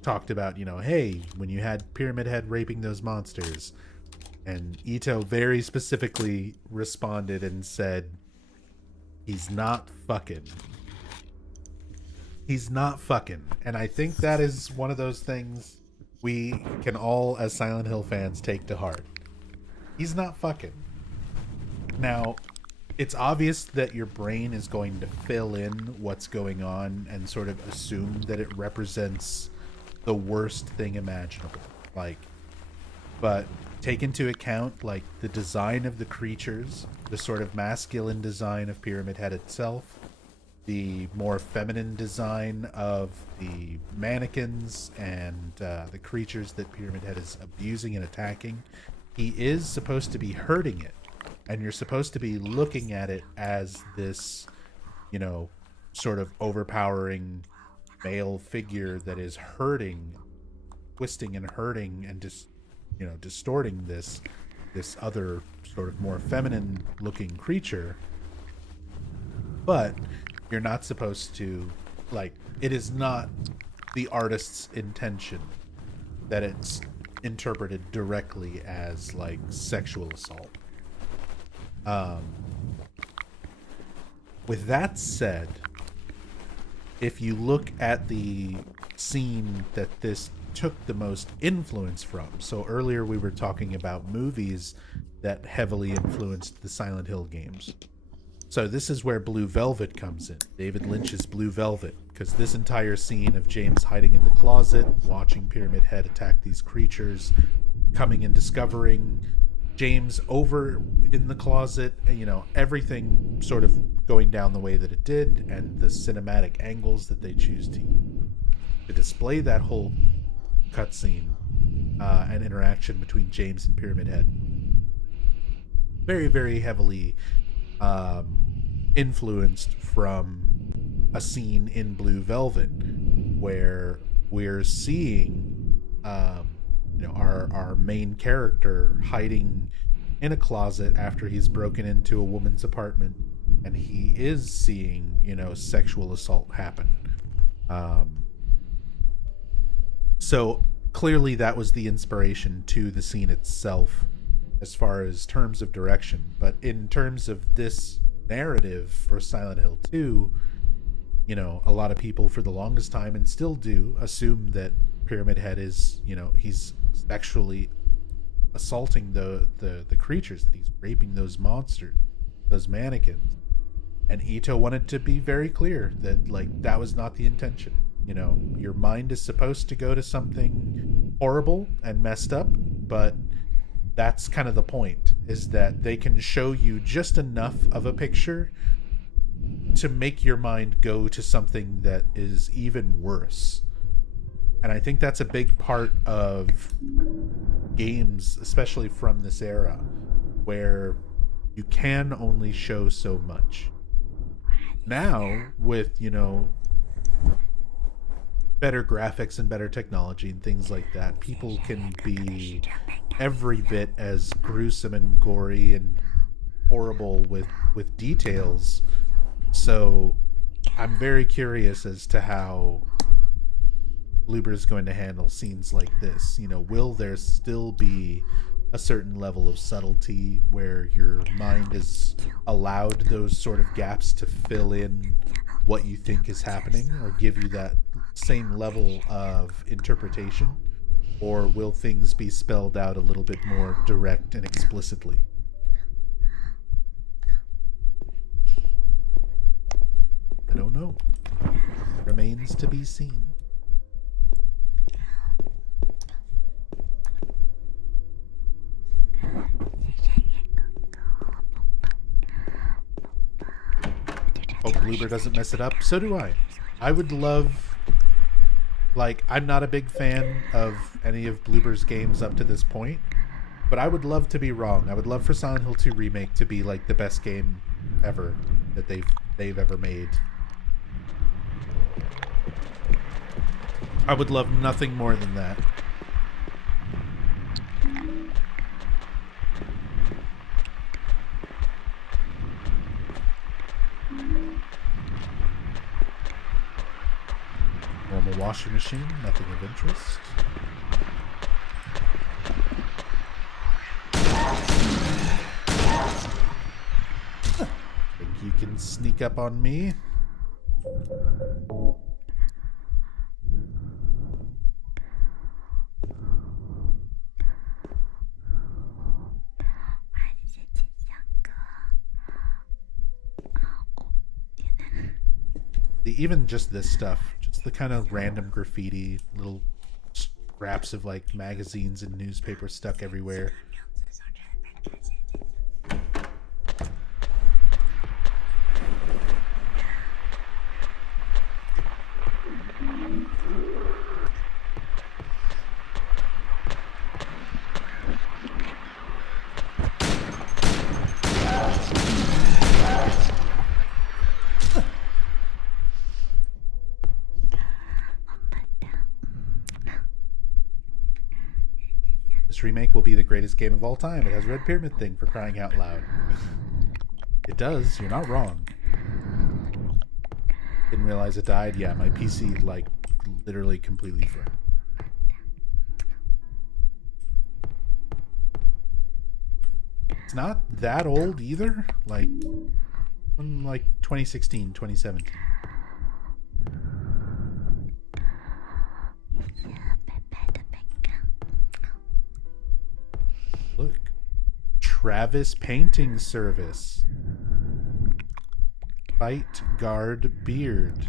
talked about, you know, hey, when you had Pyramid Head raping those monsters, and Ito very specifically responded and said, he's not fucking. He's not fucking. And I think that is one of those things we can all, as Silent Hill fans, take to heart. He's not fucking. Now, it's obvious that your brain is going to fill in what's going on and sort of assume that it represents the worst thing imaginable. But take into account, like, the design of the creatures, the sort of masculine design of Pyramid Head itself, the more feminine design of the mannequins and the creatures that Pyramid Head is abusing and attacking. He is supposed to be hurting it, and you're supposed to be looking at it as this, you know, sort of overpowering male figure that is hurting, twisting and hurting and just, you know, distorting this this other sort of more feminine looking creature, but you're not supposed to, like, it is not the artist's intention that it's interpreted directly as like sexual assault. With that said, if you look at the scene that this took the most influence from, so earlier we were talking about movies that heavily influenced the Silent Hill games. So this is where Blue Velvet comes in, David Lynch's Blue Velvet, because this entire scene of James hiding in the closet, watching Pyramid Head attack these creatures, coming and discovering James over in the closet, you know, everything sort of going down the way that it did, and the cinematic angles that they choose to display that whole cutscene and interaction between James and Pyramid Head. Very, very heavily influenced from a scene in Blue Velvet where we're seeing our main character hiding in a closet after he's broken into a woman's apartment, and he is seeing, you know, sexual assault happen. So clearly that was the inspiration to the scene itself as far as terms of direction, but in terms of this narrative for Silent Hill 2, you know, a lot of people for the longest time, and still do, assume that Pyramid Head is, you know, he's sexually assaulting the creatures, that he's raping those monsters, those mannequins. And Ito wanted to be very clear that, like, that was not the intention. You know, your mind is supposed to go to something horrible and messed up, but that's kind of the point, is that they can show you just enough of a picture to make your mind go to something that is even worse. And I think that's a big part of games, especially from this era, where you can only show so much. Now, with, you know, better graphics and better technology and things like that, people can be every bit as gruesome and gory and horrible with details. So I'm very curious as to how Bloober's going to handle scenes like this. You know, will there still be a certain level of subtlety where your mind is allowed those sort of gaps to fill in what you think is happening, or give you that same level of interpretation? Or will things be spelled out a little bit more direct and explicitly? I don't know. Remains to be seen. Hope Bloober doesn't mess it up. So do I. I would love... Like, I'm not a big fan of any of Bloober's games up to this point, but I would love to be wrong. I would love for Silent Hill 2 Remake to be, like, the best game ever that they've ever made. I would love nothing more than that. Normal washing machine, nothing of interest. Think you can sneak up on me? Even just this stuff, just the kind of random graffiti, little scraps of like magazines and newspaper stuck everywhere. This remake will be the greatest game of all time. It has Red Pyramid thing, for crying out loud. It does. You're not wrong. Didn't realize it died. Yeah, my PC, like, literally completely froze. It's not that old either. Like, from like 2016, 2017. Look. Travis Painting Service. Fight Guard Beard.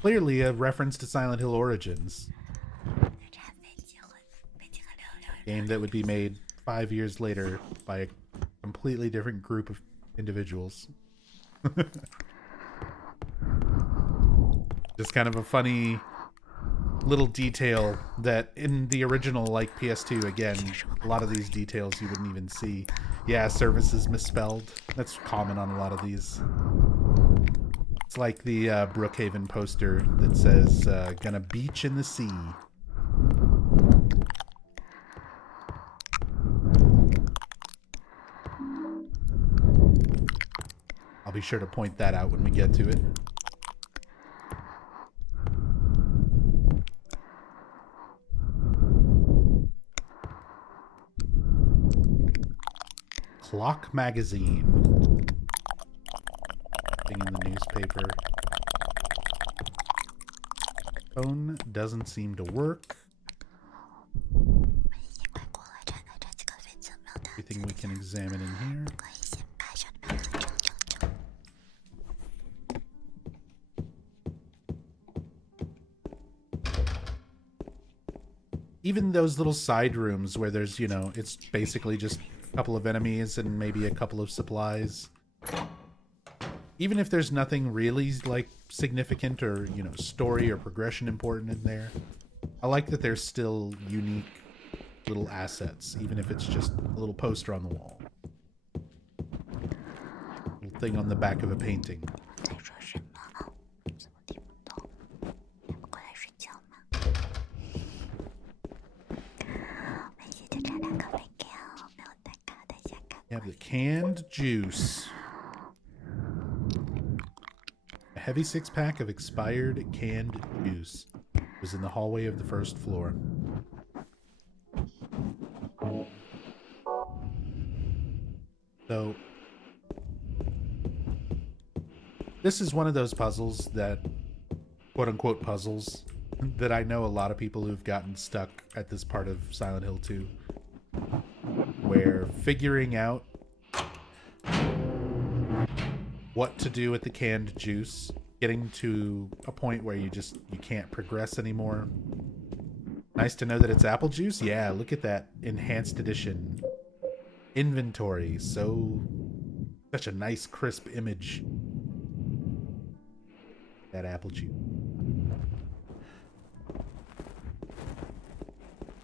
Clearly a reference to Silent Hill Origins. Game that would be made 5 years later by a completely different group of individuals. Just kind of a funny little detail that in the original, like, PS2, again, a lot of these details you wouldn't even see. Yeah, services misspelled. That's common on a lot of these. It's like the Brookhaven poster that says, gonna beach in the sea. I'll be sure to point that out when we get to it. Clock Magazine. Thing in the newspaper. Phone doesn't seem to work. Everything we can examine in here. Even those little side rooms where there's, you know, it's basically just a couple of enemies and maybe a couple of supplies. Even if there's nothing really, like, significant or, you know, story or progression important in there, I like that there's still unique little assets, even if it's just a little poster on the wall. Little thing on the back of a painting. You have the canned juice. A heavy 6-pack of expired canned juice was in the hallway of the first floor. So, this is one of those puzzles that, quote-unquote puzzles, that I know a lot of people who've gotten stuck at this part of Silent Hill 2. Where figuring out what to do with the canned juice, getting to a point where you can't progress anymore. Nice to know that it's apple juice. Yeah, look at that enhanced edition inventory. Such a nice crisp image. That apple juice.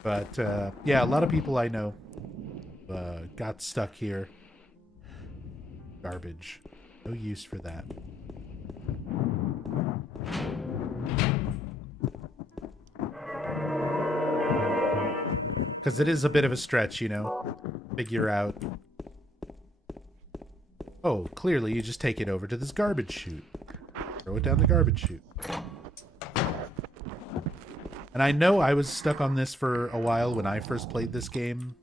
But yeah, a lot of people I know got stuck here. Garbage. No use for that. Because it is a bit of a stretch, you know. Figure out... Oh, clearly you just take it over to this garbage chute. Throw it down the garbage chute. And I know I was stuck on this for a while when I first played this game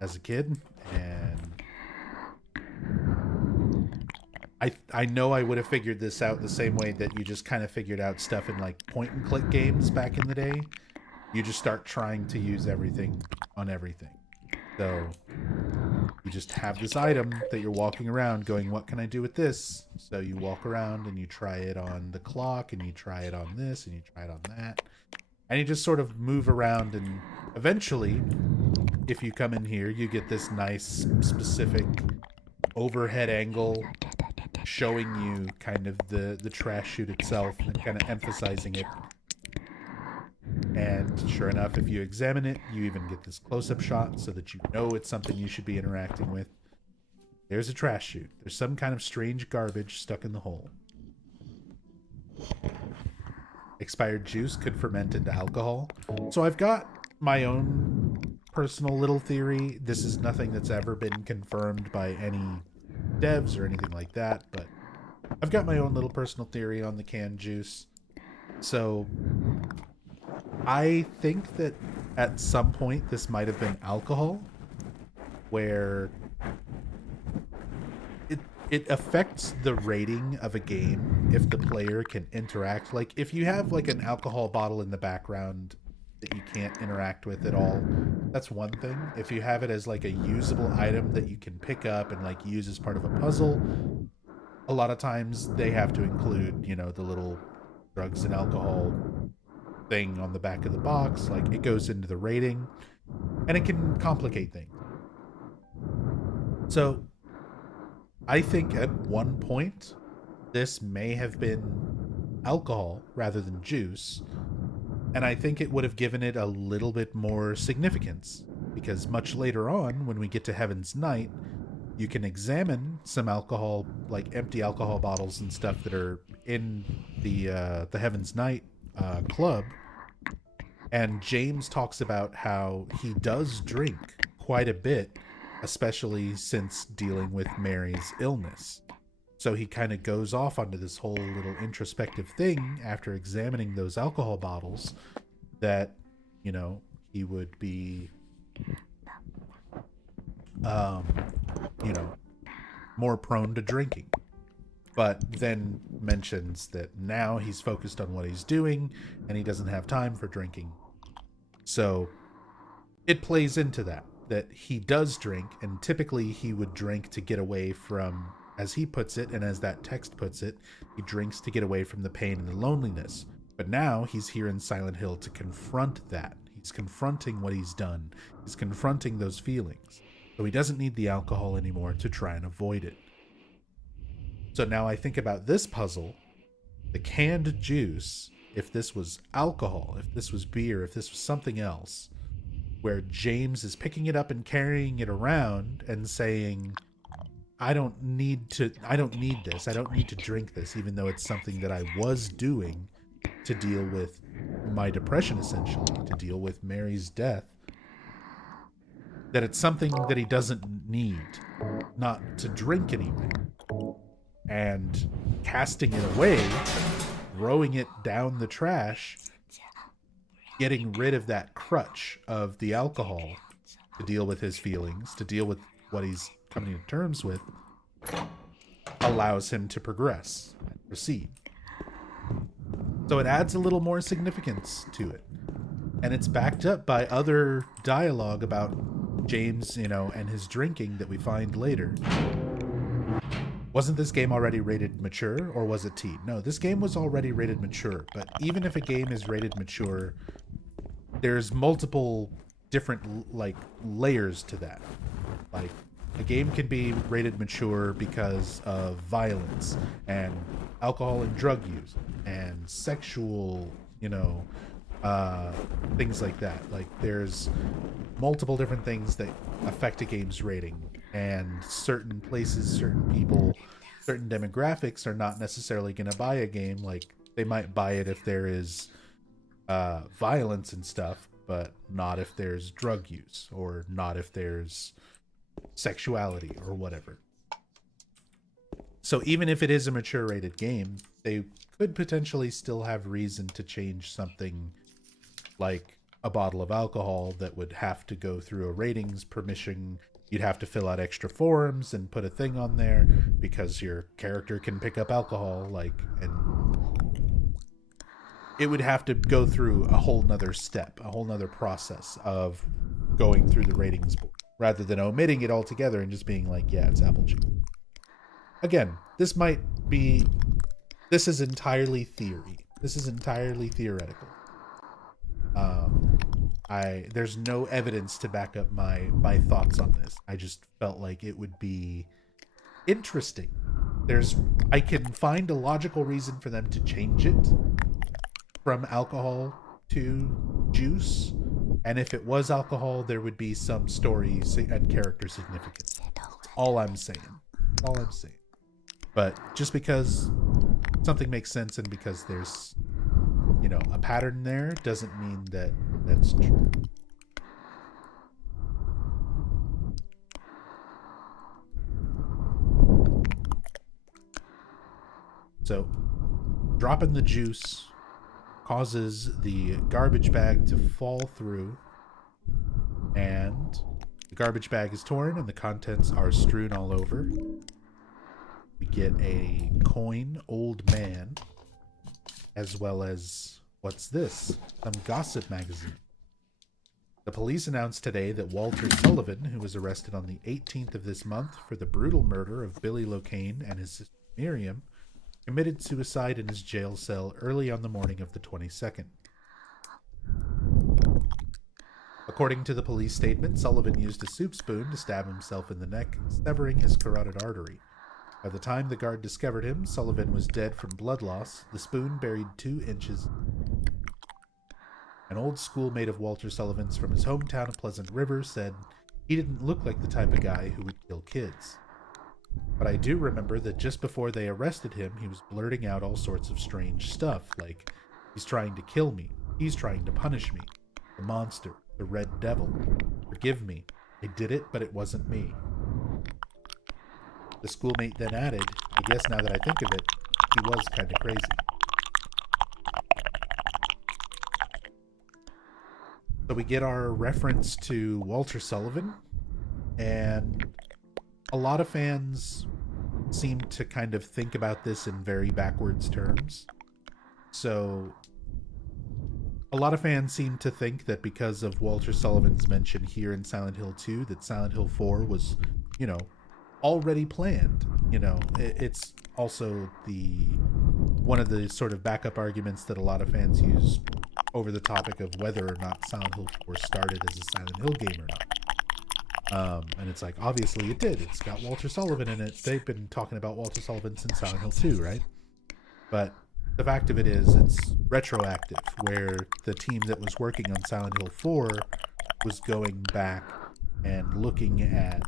as a kid, and I know I would have figured this out the same way that you just kind of figured out stuff in, like, point-and-click games back in the day. You just start trying to use everything on everything. So you just have this item that you're walking around going, what can I do with this? So you walk around and you try it on the clock, and you try it on this, and you try it on that. And you just sort of move around, and eventually, if you come in here, you get this nice, specific overhead angle showing you kind of the trash chute itself and kind of emphasizing it. And sure enough, if you examine it, you even get this close-up shot so that you know it's something you should be interacting with. There's a trash chute. There's some kind of strange garbage stuck in the hole. expired juice could ferment into alcohol. So I've got my own personal little theory. This is nothing that's ever been confirmed by any devs or anything like that, but I've got my own little personal theory on the canned juice. So I think that at some point this might have been alcohol, where it affects the rating of a game if the player can interact. Like, if you have like an alcohol bottle in the background that you can't interact with at all, that's one thing. If you have it as like a usable item that you can pick up and like use as part of a puzzle, a lot of times they have to include, you know, the little drugs and alcohol thing on the back of the box. Like, it goes into the rating and it can complicate things. So I think at one point this may have been alcohol rather than juice, and I think it would have given it a little bit more significance, because much later on when we get to Heaven's Night, you can examine some alcohol, like empty alcohol bottles and stuff that are in the Heaven's Night club, and James talks about how he does drink quite a bit, especially since dealing with Mary's illness. So he kind of goes off onto this whole little introspective thing after examining those alcohol bottles that, you know, he would be, you know, more prone to drinking. But then mentions that now he's focused on what he's doing and he doesn't have time for drinking. So it plays into that he does drink, and typically he would drink to get away from, as he puts it, and as that text puts it, he drinks to get away from the pain and the loneliness. But now he's here in Silent Hill to confront that. He's confronting what he's done. He's confronting those feelings. So he doesn't need the alcohol anymore to try and avoid it. So now I think about this puzzle, the canned juice, if this was alcohol, if this was beer, if this was something else, where James is picking it up and carrying it around and saying, I don't need this. I don't need to drink this, even though it's something that I was doing to deal with my depression, essentially, to deal with Mary's death. That it's something that he doesn't need, not to drink anymore. And casting it away, throwing it down the trash, getting rid of that crutch of the alcohol to deal with his feelings, to deal with what he's coming to terms with, allows him to progress and proceed. So it adds a little more significance to it. And it's backed up by other dialogue about James, you know, and his drinking that we find later. Wasn't this game already rated mature, or was it teen? No, this game was already rated mature, but even if a game is rated mature, there's multiple different, like, layers to that. Like, a game can be rated mature because of violence and alcohol and drug use and sexual, you know, things like that. Like, there's multiple different things that affect a game's rating, and certain places, certain people, certain demographics are not necessarily going to buy a game. Like, they might buy it if there is violence and stuff, but not if there's drug use, or not if there's sexuality or whatever. So even if it is a mature rated game, they could potentially still have reason to change something like a bottle of alcohol that would have to go through a ratings permission. You'd have to fill out extra forms and put a thing on there because your character can pick up alcohol, like, and it would have to go through a whole nother step, a whole nother process of going through the ratings board, rather than omitting it altogether and just being like, yeah, it's apple juice. Again, this is entirely theory. This is entirely theoretical. There's no evidence to back up my thoughts on this. I just felt like it would be interesting. I can find a logical reason for them to change it from alcohol to juice, and if it was alcohol, there would be some story and character significance. All I'm saying. But just because something makes sense and because there's, you know, a pattern there doesn't mean that that's true. So, dropping the juice causes the garbage bag to fall through, and the garbage bag is torn and the contents are strewn all over. We get a coin old man, as well as, what's this? Some gossip magazine. The police announced today that Walter Sullivan, who was arrested on the 18th of this month for the brutal murder of Billy Locane and his sister Miriam, committed suicide in his jail cell early on the morning of the 22nd. According to the police statement, Sullivan used a soup spoon to stab himself in the neck, severing his carotid artery. By the time the guard discovered him, Sullivan was dead from blood loss, the spoon buried 2 inches. An old schoolmate of Walter Sullivan's from his hometown of Pleasant River said he didn't look like the type of guy who would kill kids. But I do remember that just before they arrested him, he was blurting out all sorts of strange stuff, like, he's trying to kill me, he's trying to punish me, the monster, the red devil, forgive me, I did it, but it wasn't me. The schoolmate then added, I guess now that I think of it, he was kind of crazy. So we get our reference to Walter Sullivan, and a lot of fans seem to kind of think about this in very backwards terms. So a lot of fans seem to think that because of Walter Sullivan's mention here in Silent Hill 2, that Silent Hill 4 was, you know, already planned. You know, it's also one of the sort of backup arguments that a lot of fans use over the topic of whether or not Silent Hill 4 started as a Silent Hill game or not. And it's like, obviously it did. It's got Walter Sullivan in it. They've been talking about Walter Sullivan since Silent Hill 2, right? But the fact of it is, it's retroactive, where the team that was working on Silent Hill 4 was going back and looking at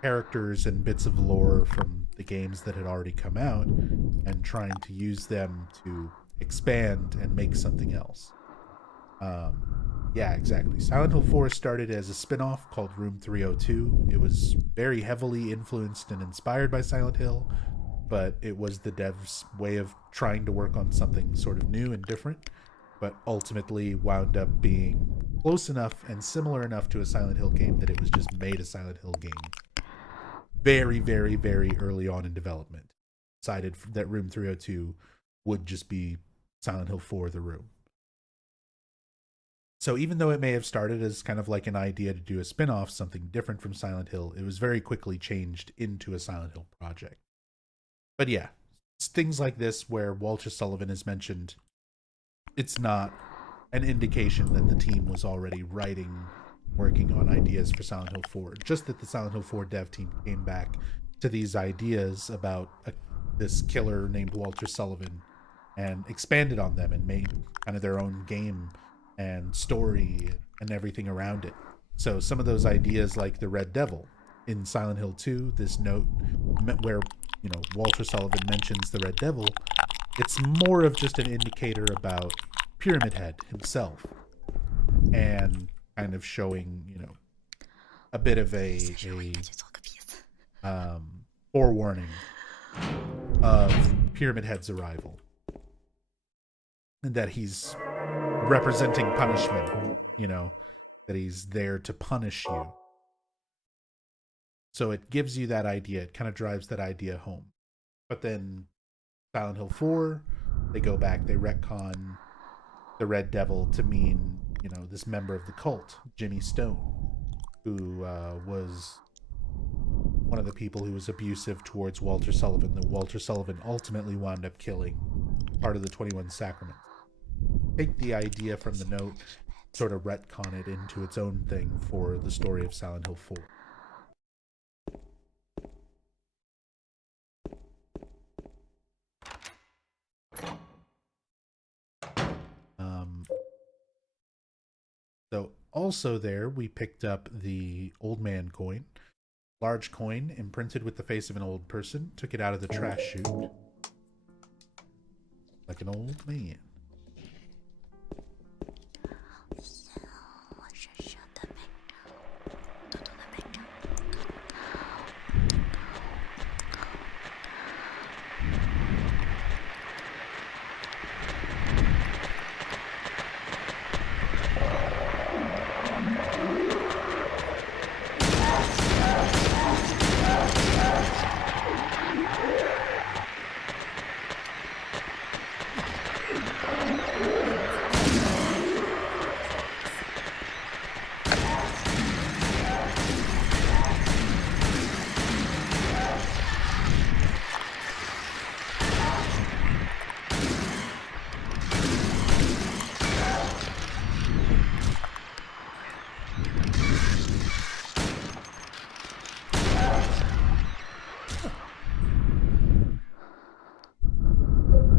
characters and bits of lore from the games that had already come out and trying to use them to expand and make something else. Yeah, exactly. Silent Hill 4 started as a spin-off called Room 302. It was very heavily influenced and inspired by Silent Hill, but it was the devs' way of trying to work on something sort of new and different, but ultimately wound up being close enough and similar enough to a Silent Hill game that it was just made a Silent Hill game. Very, very, very early on in development. Decided that Room 302 would just be Silent Hill 4 The Room. So even though it may have started as kind of like an idea to do a spin-off, something different from Silent Hill, it was very quickly changed into a Silent Hill project. But yeah, it's things like this where Walter Sullivan is mentioned. It's not an indication that the team was already working on ideas for Silent Hill 4. Just that the Silent Hill 4 dev team came back to these ideas about this killer named Walter Sullivan and expanded on them and made kind of their own game and story and everything around it. So some of those ideas, like the Red Devil in Silent Hill 2, this note where, you know, Walter Sullivan mentions the Red Devil, it's more of just an indicator about Pyramid Head himself and kind of showing, you know, a bit of a forewarning of Pyramid Head's arrival, and that he's representing punishment, you know, that he's there to punish you. So it gives you that idea. It kind of drives that idea home. But then Silent Hill 4, they go back, they retcon the Red Devil to mean, you know, this member of the cult, Jimmy Stone, who was one of the people who was abusive towards Walter Sullivan, that Walter Sullivan ultimately wound up killing, part of the 21 Sacraments. Take the idea from the note, sort of retcon it into its own thing for the story of Silent Hill 4. So also there, we picked up the Old Man coin. Large coin imprinted with the face of an old person. Took it out of the trash chute. like an old man.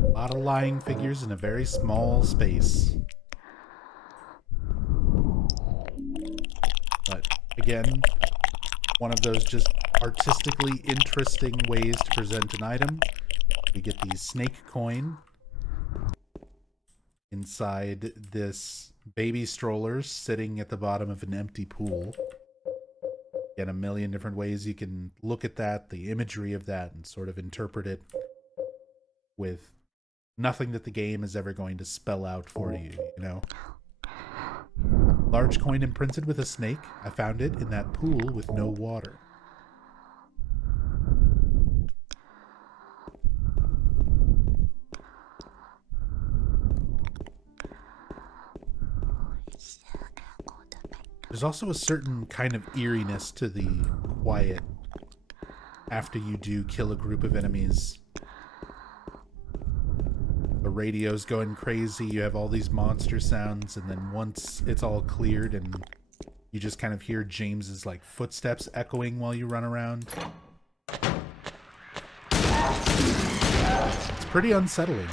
A lot of lying figures in a very small space. But again, one of those just artistically interesting ways to present an item. We get the snake coin inside this baby stroller sitting at the bottom of an empty pool. Again, a million different ways you can look at that, the imagery of that, and sort of interpret it with nothing that the game is ever going to spell out for you, you know? Large coin imprinted with a snake. I found it in that pool with no water. There's also a certain kind of eeriness to the quiet after you do kill a group of enemies. The radio's going crazy, you have all these monster sounds, and then once it's all cleared and you just kind of hear James's like footsteps echoing while you run around. It's pretty unsettling.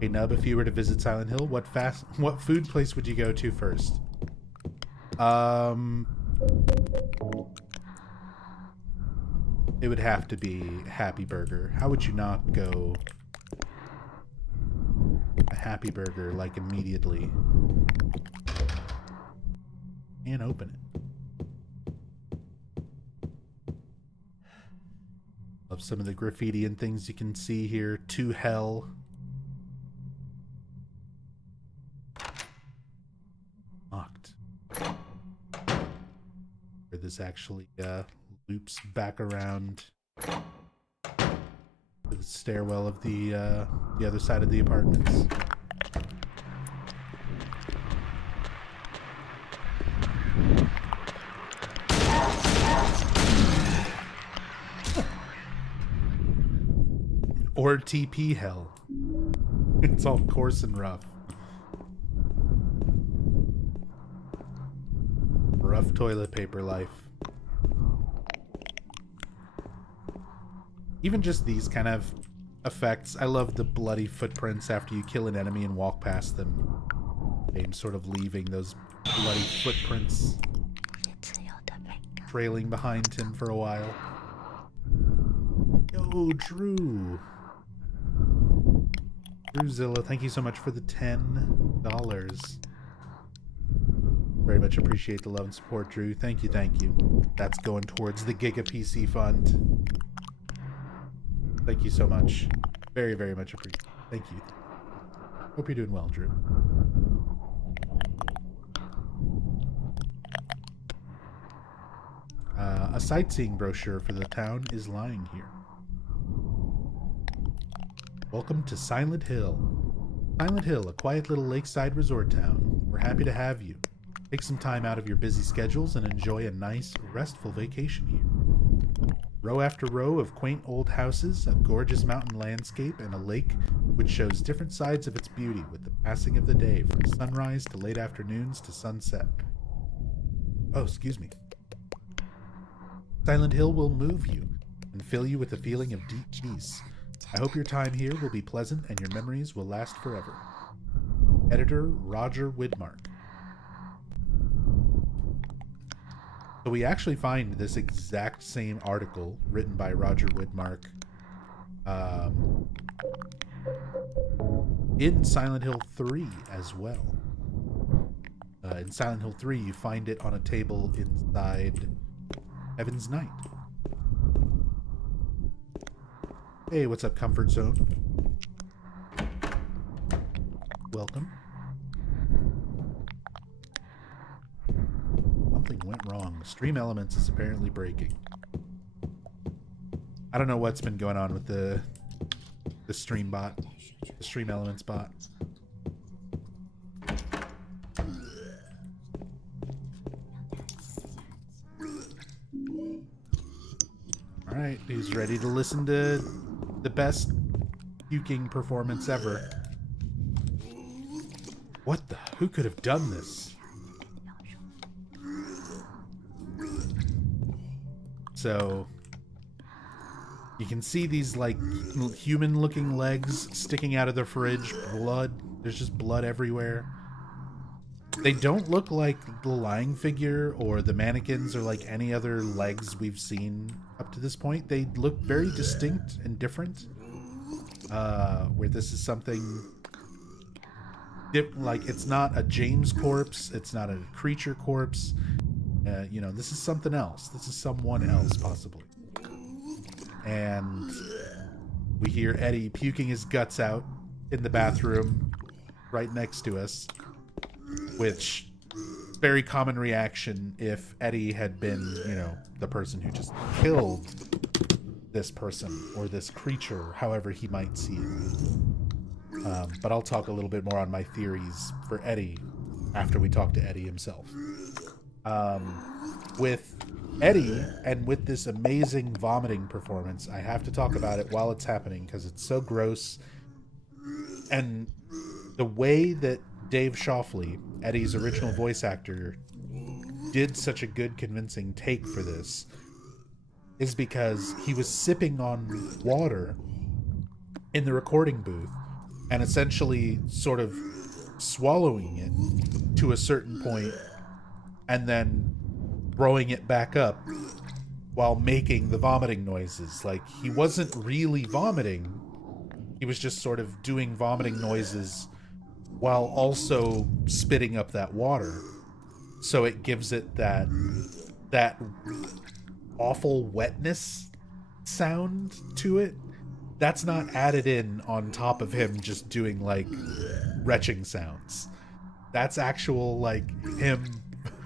Hey Nub, if you were to visit Silent Hill, what food place would you go to first? It would have to be Happy Burger. How would you not go a Happy Burger like immediately? And open it. Love some of the graffiti and things you can see here. To hell. Locked. Where this actually loops back around to the stairwell of the other side of the apartments. Or TP hell. It's all coarse and rough. Rough toilet paper life. Even just these kind of effects. I love the bloody footprints after you kill an enemy and walk past them. James sort of leaving those bloody footprints trailing behind him for a while. Yo, Drew. Drewzilla, thank you so much for the $10. Very much appreciate the love and support, Drew. Thank you, thank you. That's going towards the Giga PC Fund. Thank you so much. Very, very much appreciate. Thank you. Hope you're doing well, Drew. A sightseeing brochure for the town is lying here. Welcome to Silent Hill. Silent Hill, a quiet little lakeside resort town. We're happy to have you. Take some time out of your busy schedules and enjoy a nice, restful vacation here. Row after row of quaint old houses, a gorgeous mountain landscape, and a lake which shows different sides of its beauty with the passing of the day, from sunrise to late afternoons to sunset. Oh, excuse me. Silent Hill will move you and fill you with a feeling of deep peace. I hope your time here will be pleasant and your memories will last forever. Editor Roger Widmark. So we actually find this exact same article written by Roger Widmark in Silent Hill 3 as well. In Silent Hill 3, you find it on a table inside Heaven's Night. Hey, what's up, Comfort Zone? Welcome. Something went wrong. Stream Elements is apparently breaking. I don't know what's been going on with the stream bot, the Stream Elements bot. All right, who's ready to listen to the best puking performance ever? What the? Who could have done this? So you can see these like human-looking legs sticking out of the fridge. Blood. There's just blood everywhere. They don't look like the lying figure or the mannequins or like any other legs we've seen up to this point. They look very distinct and different. Where this is something like it's not a James corpse, it's not a creature corpse. You know, this is something else. This is someone else, possibly. And we hear Eddie puking his guts out in the bathroom right next to us, which very common reaction if Eddie had been, you know, the person who just killed this person or this creature, however he might see it. But I'll talk a little bit more on my theories for Eddie after we talk to Eddie himself. With Eddie and with this amazing vomiting performance, I have to talk about it while it's happening because it's so gross. And the way that Dave Shoffley, Eddie's original voice actor, did such a good convincing take for this is because he was sipping on water in the recording booth and essentially sort of swallowing it to a certain point and then throwing it back up while making the vomiting noises. Like, he wasn't really vomiting. He was just sort of doing vomiting noises while also spitting up that water. So it gives it that awful wetness sound to it. That's not added in on top of him just doing like retching sounds. That's actual like him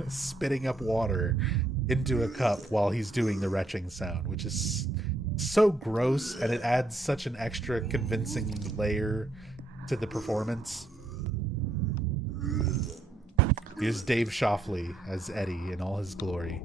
spitting up water into a cup while he's doing the retching sound, which is so gross, and it adds such an extra convincing layer to the performance. Here's Dave Shoffley as Eddie in all his glory.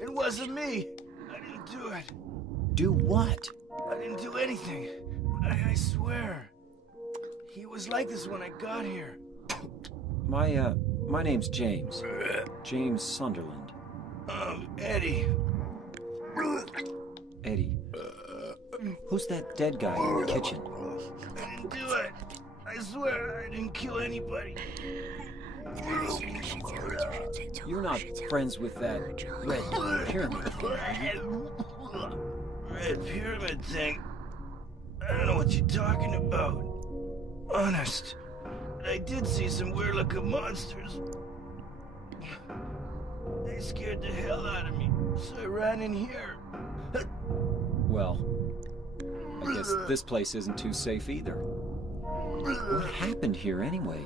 It wasn't me. I didn't do it. Do what? I didn't do anything. I swear. He was like this when I got here. My name's James. James Sunderland. Eddie. Eddie. Who's that dead guy in the kitchen? I didn't do it. I swear I didn't kill anybody. You're not friends with that red pyramid thing, are you? Red pyramid thing? I don't know what you're talking about. Honest. But I did see some weird looking monsters. They scared the hell out of me, so I ran in here. Well, I guess this place isn't too safe either. What happened here anyway?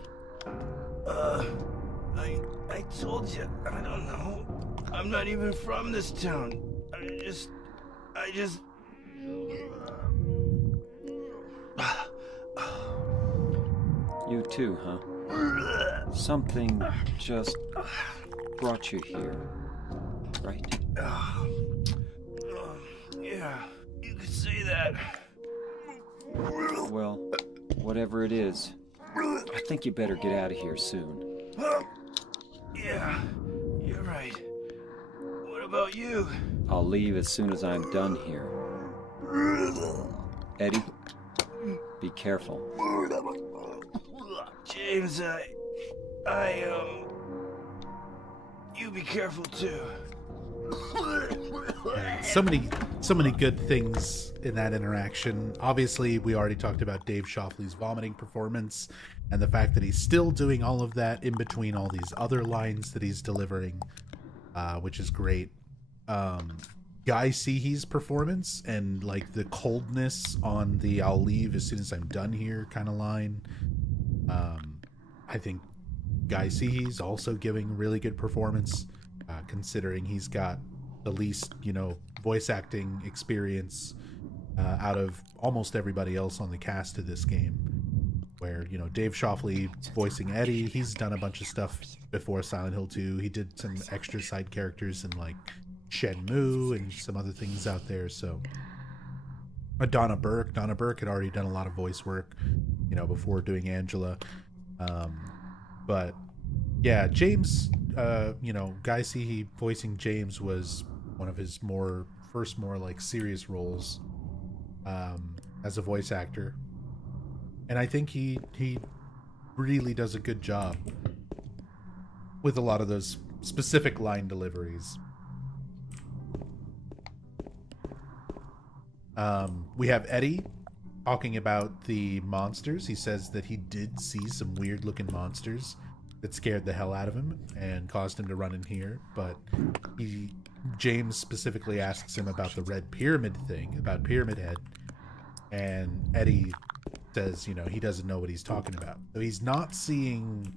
I told you, I don't know. I'm not even from this town. I just... You too, huh? Something just brought you here, right? Yeah, you could say that. Well, Whatever it is, I think you better get out of here soon. Yeah, you're right. What about you? I'll leave as soon as I'm done here. Eddie, be careful. James, you be careful too. So many good things in that interaction. Obviously, we already talked about Dave Shoffley's vomiting performance and the fact that he's still doing all of that in between all these other lines that he's delivering, which is great. Guy Seehe's performance and like the coldness on the "I'll leave as soon as I'm done here" kind of line. I think Guy Seehe's also giving a really good performance, considering he's got the least, voice acting experience out of almost everybody else on the cast of this game. Where, Dave Shoffley voicing Eddie, he's done a bunch of stuff before Silent Hill 2. He did some extra side characters in like Shenmue and some other things out there. So Donna Burke had already done a lot of voice work, before doing Angela. But yeah, James, Guy Seehee voicing James was one of his first more like serious roles as a voice actor, and I think he really does a good job with a lot of those specific line deliveries. We have Eddie talking about the monsters. He says that he did see some weird looking monsters that scared the hell out of him and caused him to run in here, but James specifically asks him about the red pyramid thing, about Pyramid Head, and Eddie says, he doesn't know what he's talking about. So he's not seeing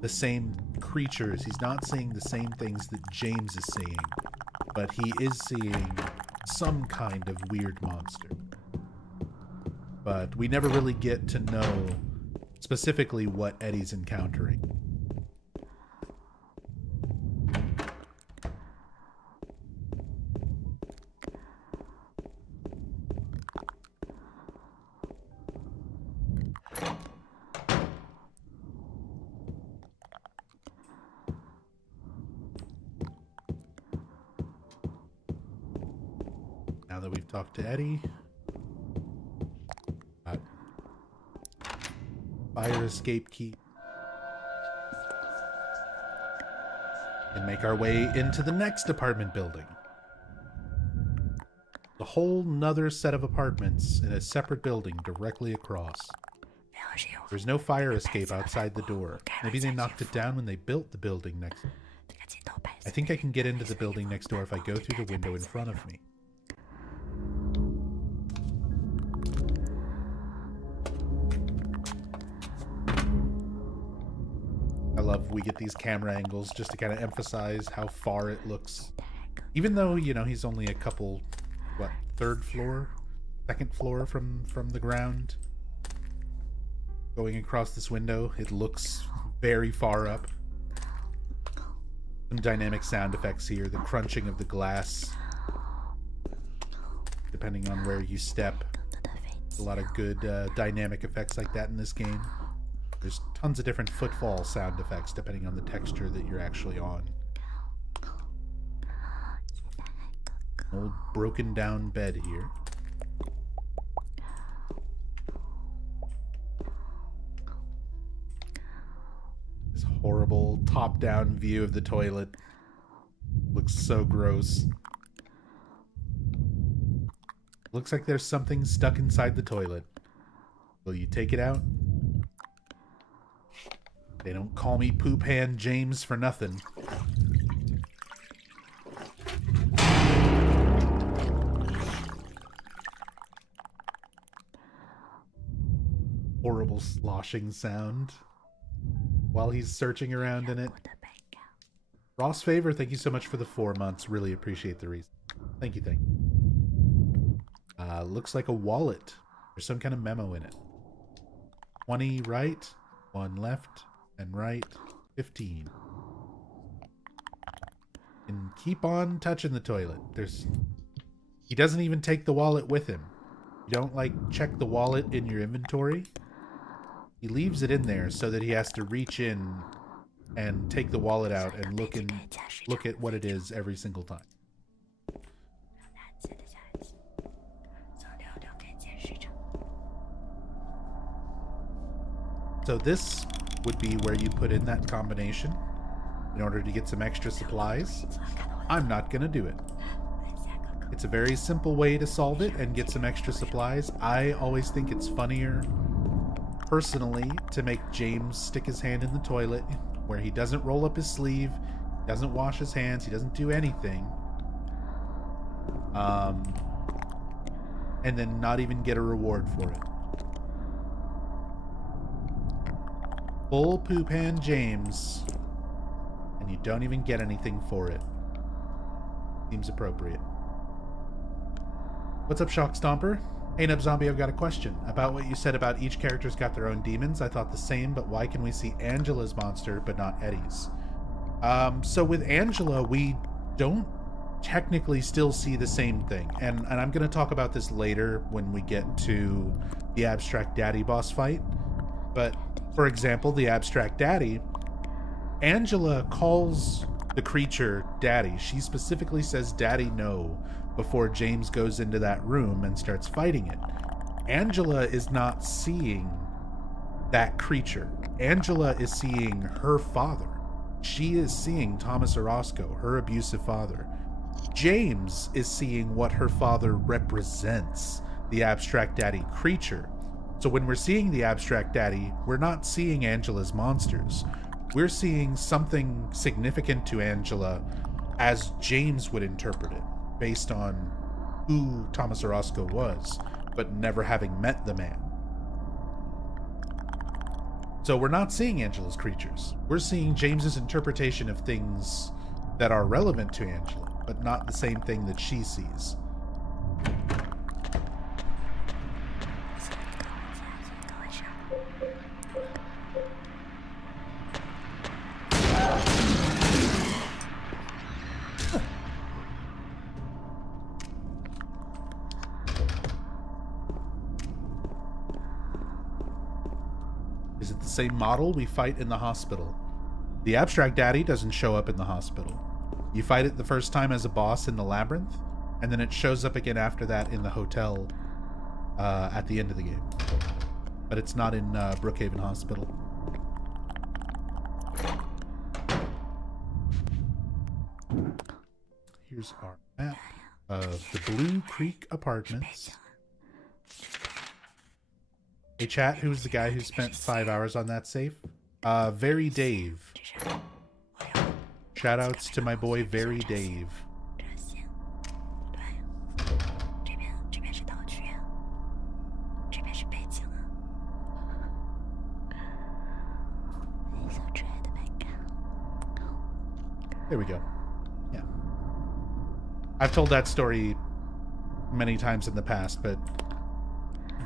the same creatures, he's not seeing the same things that James is seeing, but he is seeing some kind of weird monster. But we never really get to know specifically what Eddie's encountering. Now that we've talked to Eddie, fire escape key, and make our way into the next apartment building. A whole nother set of apartments in a separate building directly across. There's no fire escape outside the door. Maybe they knocked it down when they built the building next. I think I can get into the building next door if I go through the window in front of me. I love we get these camera angles just to kind of emphasize how far it looks. Even though, he's only a couple, second floor from the ground. Going across this window, it looks very far up. Some dynamic sound effects here, the crunching of the glass, depending on where you step. A lot of good dynamic effects like that in this game. There's tons of different footfall sound effects depending on the texture that you're actually on. Old broken down bed here. This horrible top-down view of the toilet. Looks so gross. Looks like there's something stuck inside the toilet. Will you take it out? They don't call me Poop Hand James for nothing. Horrible sloshing sound while he's searching around in it. Ross Favor, thank you so much for the 4 months. Really appreciate the reason. Thank you, thank you. Looks like a wallet. There's some kind of memo in it. 20 right, 1 left, and right, 15. And keep on touching the toilet. He doesn't even take the wallet with him. You don't, check the wallet in your inventory. He leaves it in there so that he has to reach in and take the wallet out and look at what it is every single time. So this would be where you put in that combination in order to get some extra supplies. I'm not gonna do it. It's a very simple way to solve it and get some extra supplies. I always think it's funnier, personally, to make James stick his hand in the toilet where he doesn't roll up his sleeve, doesn't wash his hands, he doesn't do anything. And then not even get a reward for it. Full poop hand James, and you don't even get anything for it. Seems appropriate. What's up, Shock Stomper? Hey, Nub Zombie, I've got a question. About what you said about each character's got their own demons, I thought the same, but why can we see Angela's monster, but not Eddie's? So with Angela, we don't technically still see the same thing. And I'm going to talk about this later when we get to the Abstract Daddy boss fight. But, for example, the Abstract Daddy, Angela calls the creature Daddy. She specifically says Daddy no before James goes into that room and starts fighting it. Angela is not seeing that creature. Angela is seeing her father. She is seeing Thomas Orozco, her abusive father. James is seeing what her father represents, the Abstract Daddy creature. So when we're seeing the Abstract Daddy, we're not seeing Angela's monsters. We're seeing something significant to Angela as James would interpret it, based on who Thomas Orozco was, but never having met the man. So we're not seeing Angela's creatures. We're seeing James's interpretation of things that are relevant to Angela, but not the same thing that she sees. Is it the same model we fight in the hospital? The Abstract Daddy doesn't show up in the hospital. You fight it the first time as a boss in the labyrinth, and then it shows up again after that in the hotel at the end of the game. But it's not in Brookhaven Hospital. Here's our map of the Blue Creek Apartments. Hey chat, who's the guy who spent 5 hours on that safe? Very Dave. Shoutouts to my boy Very Dave. There we go. Yeah. I've told that story many times in the past, but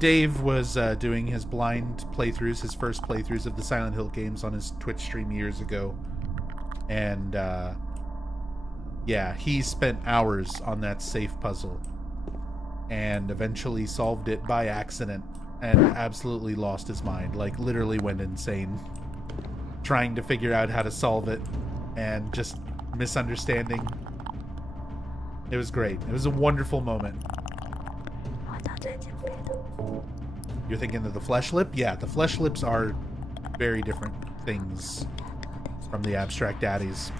Dave was doing his blind playthroughs, his first playthroughs of the Silent Hill games on his Twitch stream years ago. And, yeah, he spent hours on that safe puzzle and eventually solved it by accident and absolutely lost his mind. Like, literally went insane trying to figure out how to solve it and just misunderstanding. It was great. It was a wonderful moment. You're thinking of the flesh lip? Yeah, the flesh lips are very different things from the Abstract Daddies.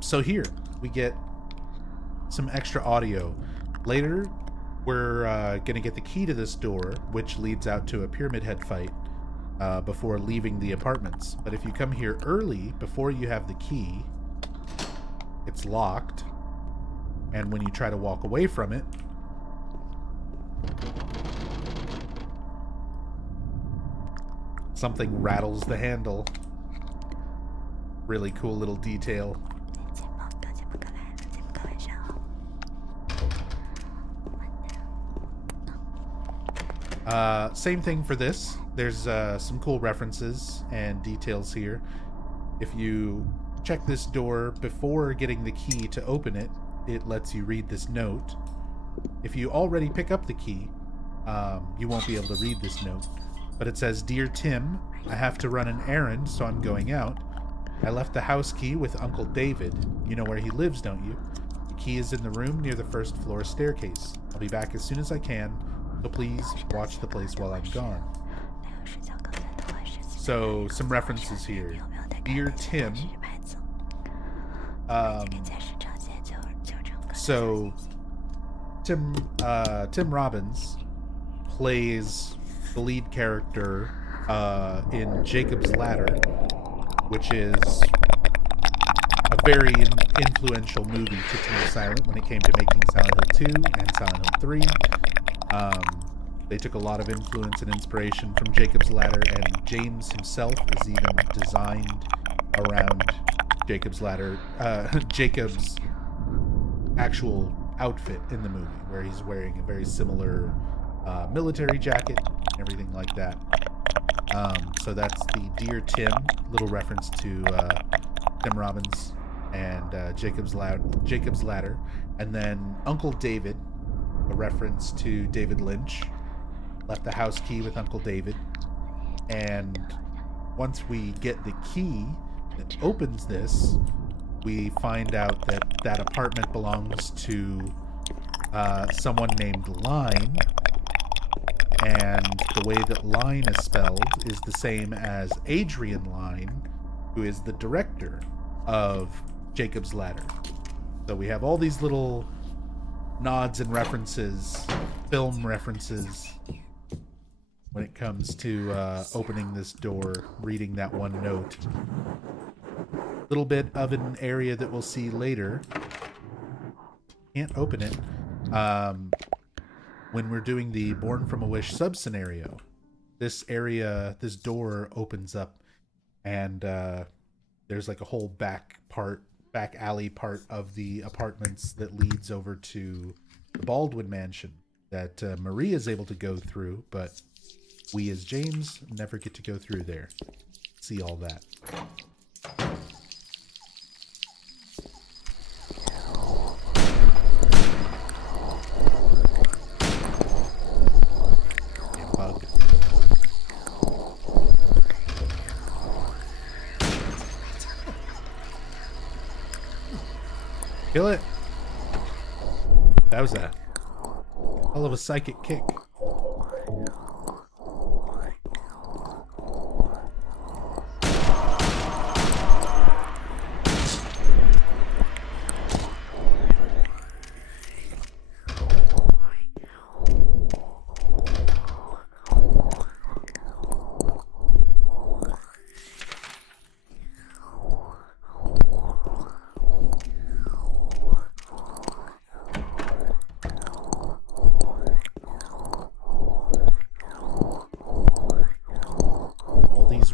So here we get some extra audio. Later, we're gonna get the key to this door, which leads out to a Pyramid Head fight before leaving the apartments. But if you come here early, before you have the key, it's locked. And when you try to walk away from it, something rattles the handle. Really cool little detail. Same thing for this. There's some cool references and details here. If you check this door before getting the key to open it, it lets you read this note. If you already pick up the key, you won't be able to read this note. But it says, "Dear Tim, I have to run an errand, so I'm going out. I left the house key with Uncle David. You know where he lives, don't you? The key is in the room near the first floor staircase. I'll be back as soon as I can, so please watch the place while I'm gone." So, some references here. Dear Tim. So, Tim Robbins plays the lead character in Jacob's Ladder, which is a very influential movie to Team Silent when it came to making Silent Hill 2 and Silent Hill 3. They took a lot of influence and inspiration from Jacob's Ladder, and James himself is even designed around Jacob's Ladder, Jacob's actual outfit in the movie, where he's wearing a very similar military jacket and everything like that. So that's the Dear Tim, little reference to Tim Robbins and Jacob's Ladder. And then Uncle David, a reference to David Lynch. Left the house key with Uncle David. And once we get the key that opens this, we find out that that apartment belongs to someone named Line. And the way that Line is spelled is the same as Adrian Lyne, who is the director of Jacob's Ladder. So we have all these little nods and references, film references, when it comes to opening this door, reading that one note. A little bit of an area that we'll see later. Can't open it. When we're doing the Born from a Wish sub-scenario, this door opens up, and there's like a whole back alley part of the apartments that leads over to the Baldwin mansion that Marie is able to go through, but we as James never get to go through there. See all that. Bug. Kill it. That was a hell of a psychic kick.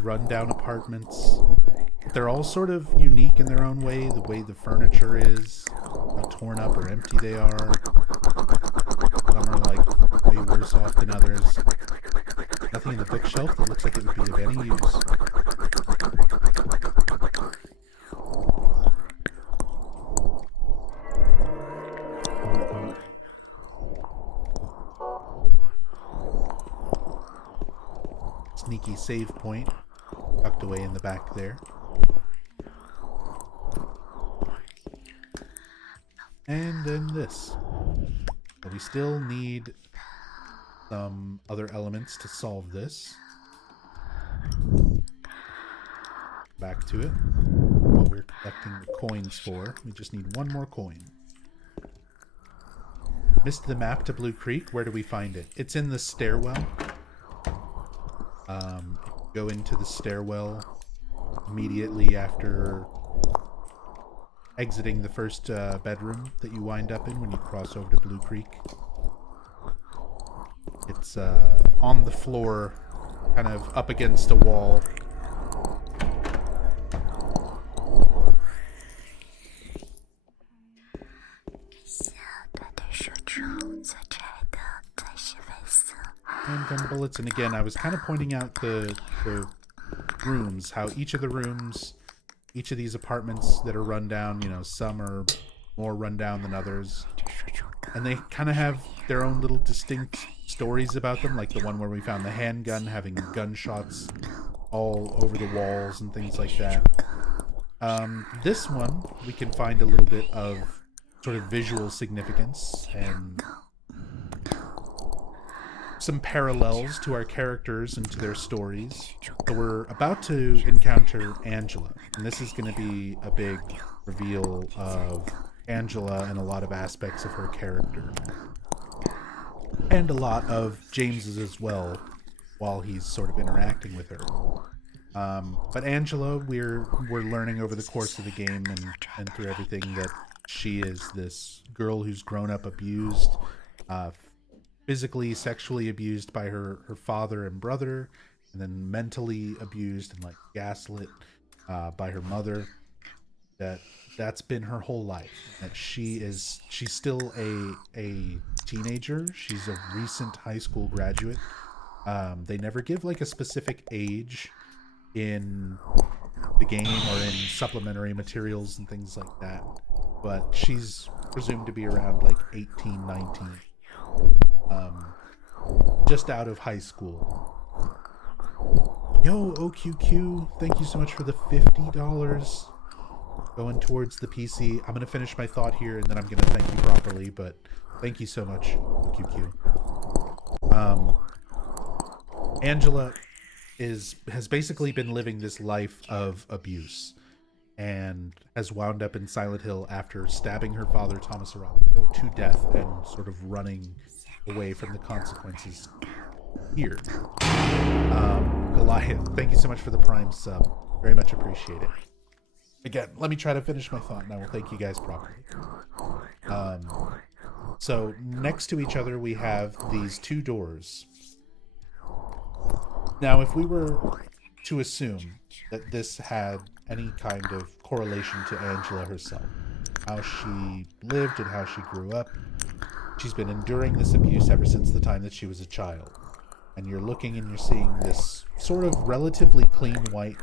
Rundown apartments. They're all sort of unique in their own way. The way the furniture is, how torn up or empty they are. Some are like way worse off than others. Nothing in the bookshelf that looks like it would be of any use. Sneaky save point. Tucked away in the back there. And then this. But we still need some other elements to solve this. Back to it. What we're collecting the coins for. We just need one more coin. Missed the map to Blue Creek. Where do we find it? It's in the stairwell. Go into the stairwell immediately after exiting the first bedroom that you wind up in when you cross over to Blue Creek. It's on the floor, kind of up against a wall. Handgun bullets, and again, I was kind of pointing out the rooms, how each of the rooms, each of these apartments that are run down, you know, some are more rundown than others. And they kind of have their own little distinct stories about them, like the one where we found the handgun having gunshots all over the walls and things like that. This one, we can find a little bit of sort of visual significance and some parallels to our characters and to their stories. So we're about to encounter Angela, and this is going to be a big reveal of Angela and a lot of aspects of her character. And a lot of James's as well, while he's sort of interacting with her. But Angela, we're learning over the course of the game and through everything that she is this girl who's grown up abused, physically, sexually abused by her father and brother, and then mentally abused and like gaslit by her mother. That's been her whole life. That she's still a teenager. She's a recent high school graduate. They never give like a specific age in the game or in supplementary materials and things like that, but she's presumed to be around like 18, 19, just out of high school. Yo, OQQ, thank you so much for the $50 going towards the PC. I'm gonna finish my thought here and then I'm gonna thank you properly, but thank you so much, OQQ. Angela has basically been living this life of abuse and has wound up in Silent Hill after stabbing her father, Thomas Arapico, to death and sort of running away from the consequences here. Goliath, thank you so much for the Prime sub. Very much appreciate it. Again, let me try to finish my thought and I will thank you guys properly. So next to each other we have these two doors. Now, if we were to assume that this had any kind of correlation to Angela herself, how she lived and how she grew up, she's been enduring this abuse ever since the time that she was a child. And you're looking and you're seeing this sort of relatively clean white,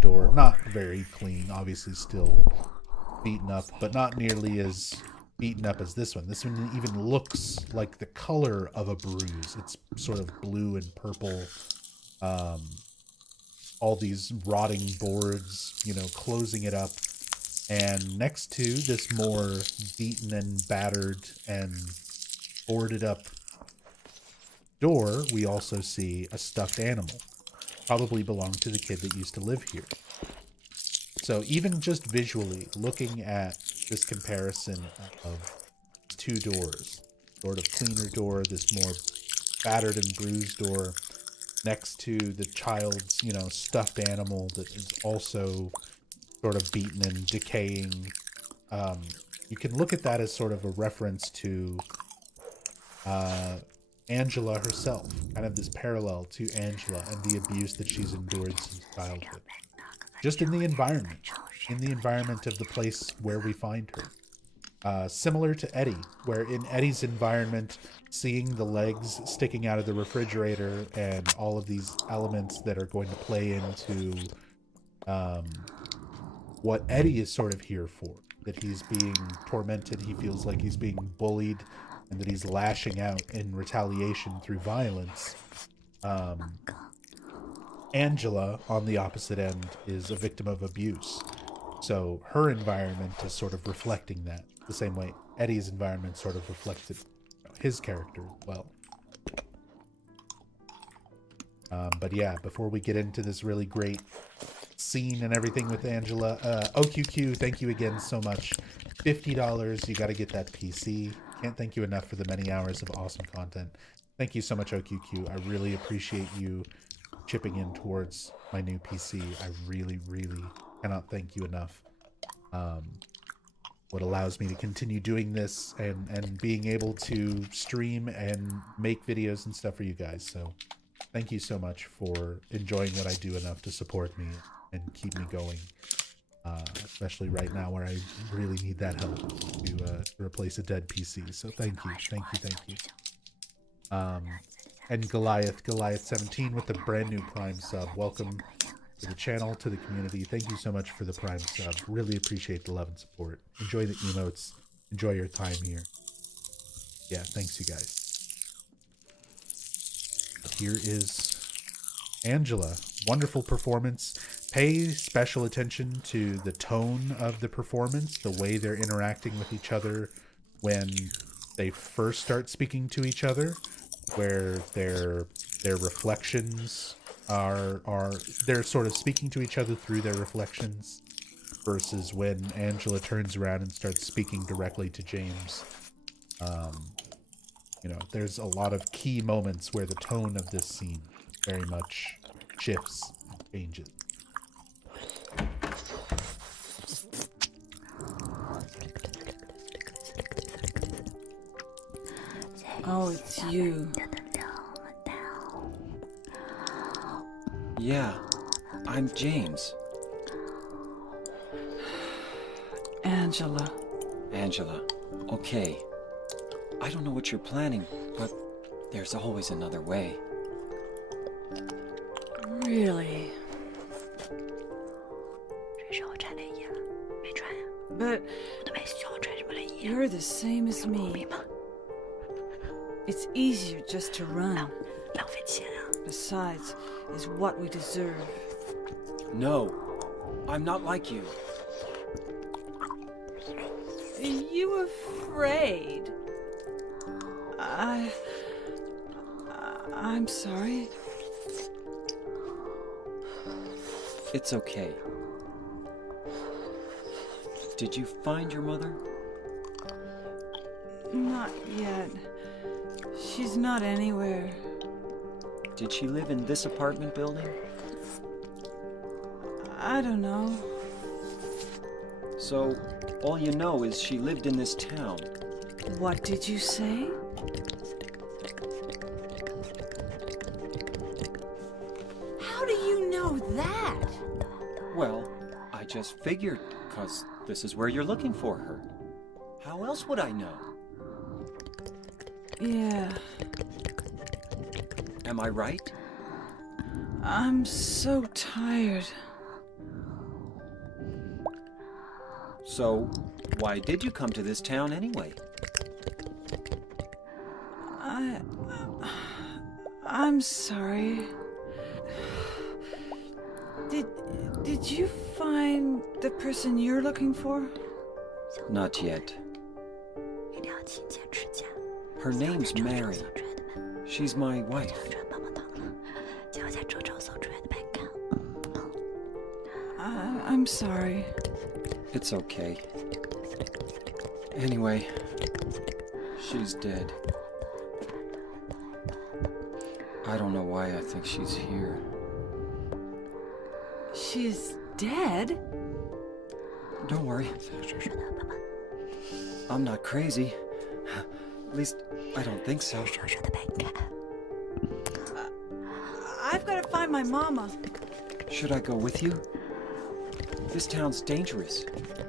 door. Not very clean, obviously still beaten up, but not nearly as beaten up as this one. This one even looks like the color of a bruise. It's sort of blue and purple. All these rotting boards, closing it up. And next to this more beaten and battered and boarded up door, we also see a stuffed animal. Probably belonged to the kid that used to live here. So even just visually, looking at this comparison of two doors, sort of cleaner door, this more battered and bruised door, next to the child's, stuffed animal that is also sort of beaten and decaying. You can look at that as sort of a reference to Angela herself, kind of this parallel to Angela and the abuse that she's endured since childhood. Just in the environment of the place where we find her. Similar to Eddie, where in Eddie's environment, seeing the legs sticking out of the refrigerator and all of these elements that are going to play into what Eddie is sort of here for, that he's being tormented, he feels like he's being bullied, and that he's lashing out in retaliation through violence. Angela, on the opposite end, is a victim of abuse. So her environment is sort of reflecting that, the same way Eddie's environment sort of reflected his character as well. But yeah, before we get into this really great scene and everything with Angela, OQQ, thank you again so much. $50, you got to get that PC. Can't thank you enough for the many hours of awesome content. Thank you so much, OQQ. I really appreciate you chipping in towards my new PC. I really, really cannot thank you enough. What allows me to continue doing this and being able to stream and make videos and stuff for you guys. So thank you so much for enjoying what I do enough to support me and keep me going. Especially right now where I really need that help to replace a dead PC. So thank you. And Goliath17 with the brand new Prime sub. Welcome to the channel, to the community. Thank you so much for the Prime sub. Really appreciate the love and support. Enjoy the emotes. enjoy your time here. Yeah, thanks, you guys. Here is Angela. Wonderful performance. Pay special attention to the tone of the performance, the way they're interacting with each other when they first start speaking to each other, where their reflections are they're sort of speaking to each other through their reflections, versus when Angela turns around and starts speaking directly to James. There's a lot of key moments where the tone of this scene very much shifts and changes. Oh, it's you. Yeah, I'm James. Angela. Angela, okay. I don't know what you're planning, but there's always another way. Really? But you're the same as me. It's easier just to run. Besides, is what we deserve. No, I'm not like you. Are you afraid? I'm sorry. It's okay. Did you find your mother? Not yet. She's not anywhere. Did she live in this apartment building? I don't know. So, all you know is she lived in this town. What did you say? How do you know that? Well, I just figured, 'cause this is where you're looking for her. How else would I know? Yeah. Am I right? I'm so tired. So, why did you come to this town anyway? I'm sorry. Did you find the person you're looking for? Not yet. Her name's Mary. She's my wife. I'm sorry. It's okay. Anyway, she's dead. I don't know why I think she's here. She's dead? Don't worry. I'm not crazy. At least, I don't think so. I've got to find my mama. Should I go with you? This town's dangerous.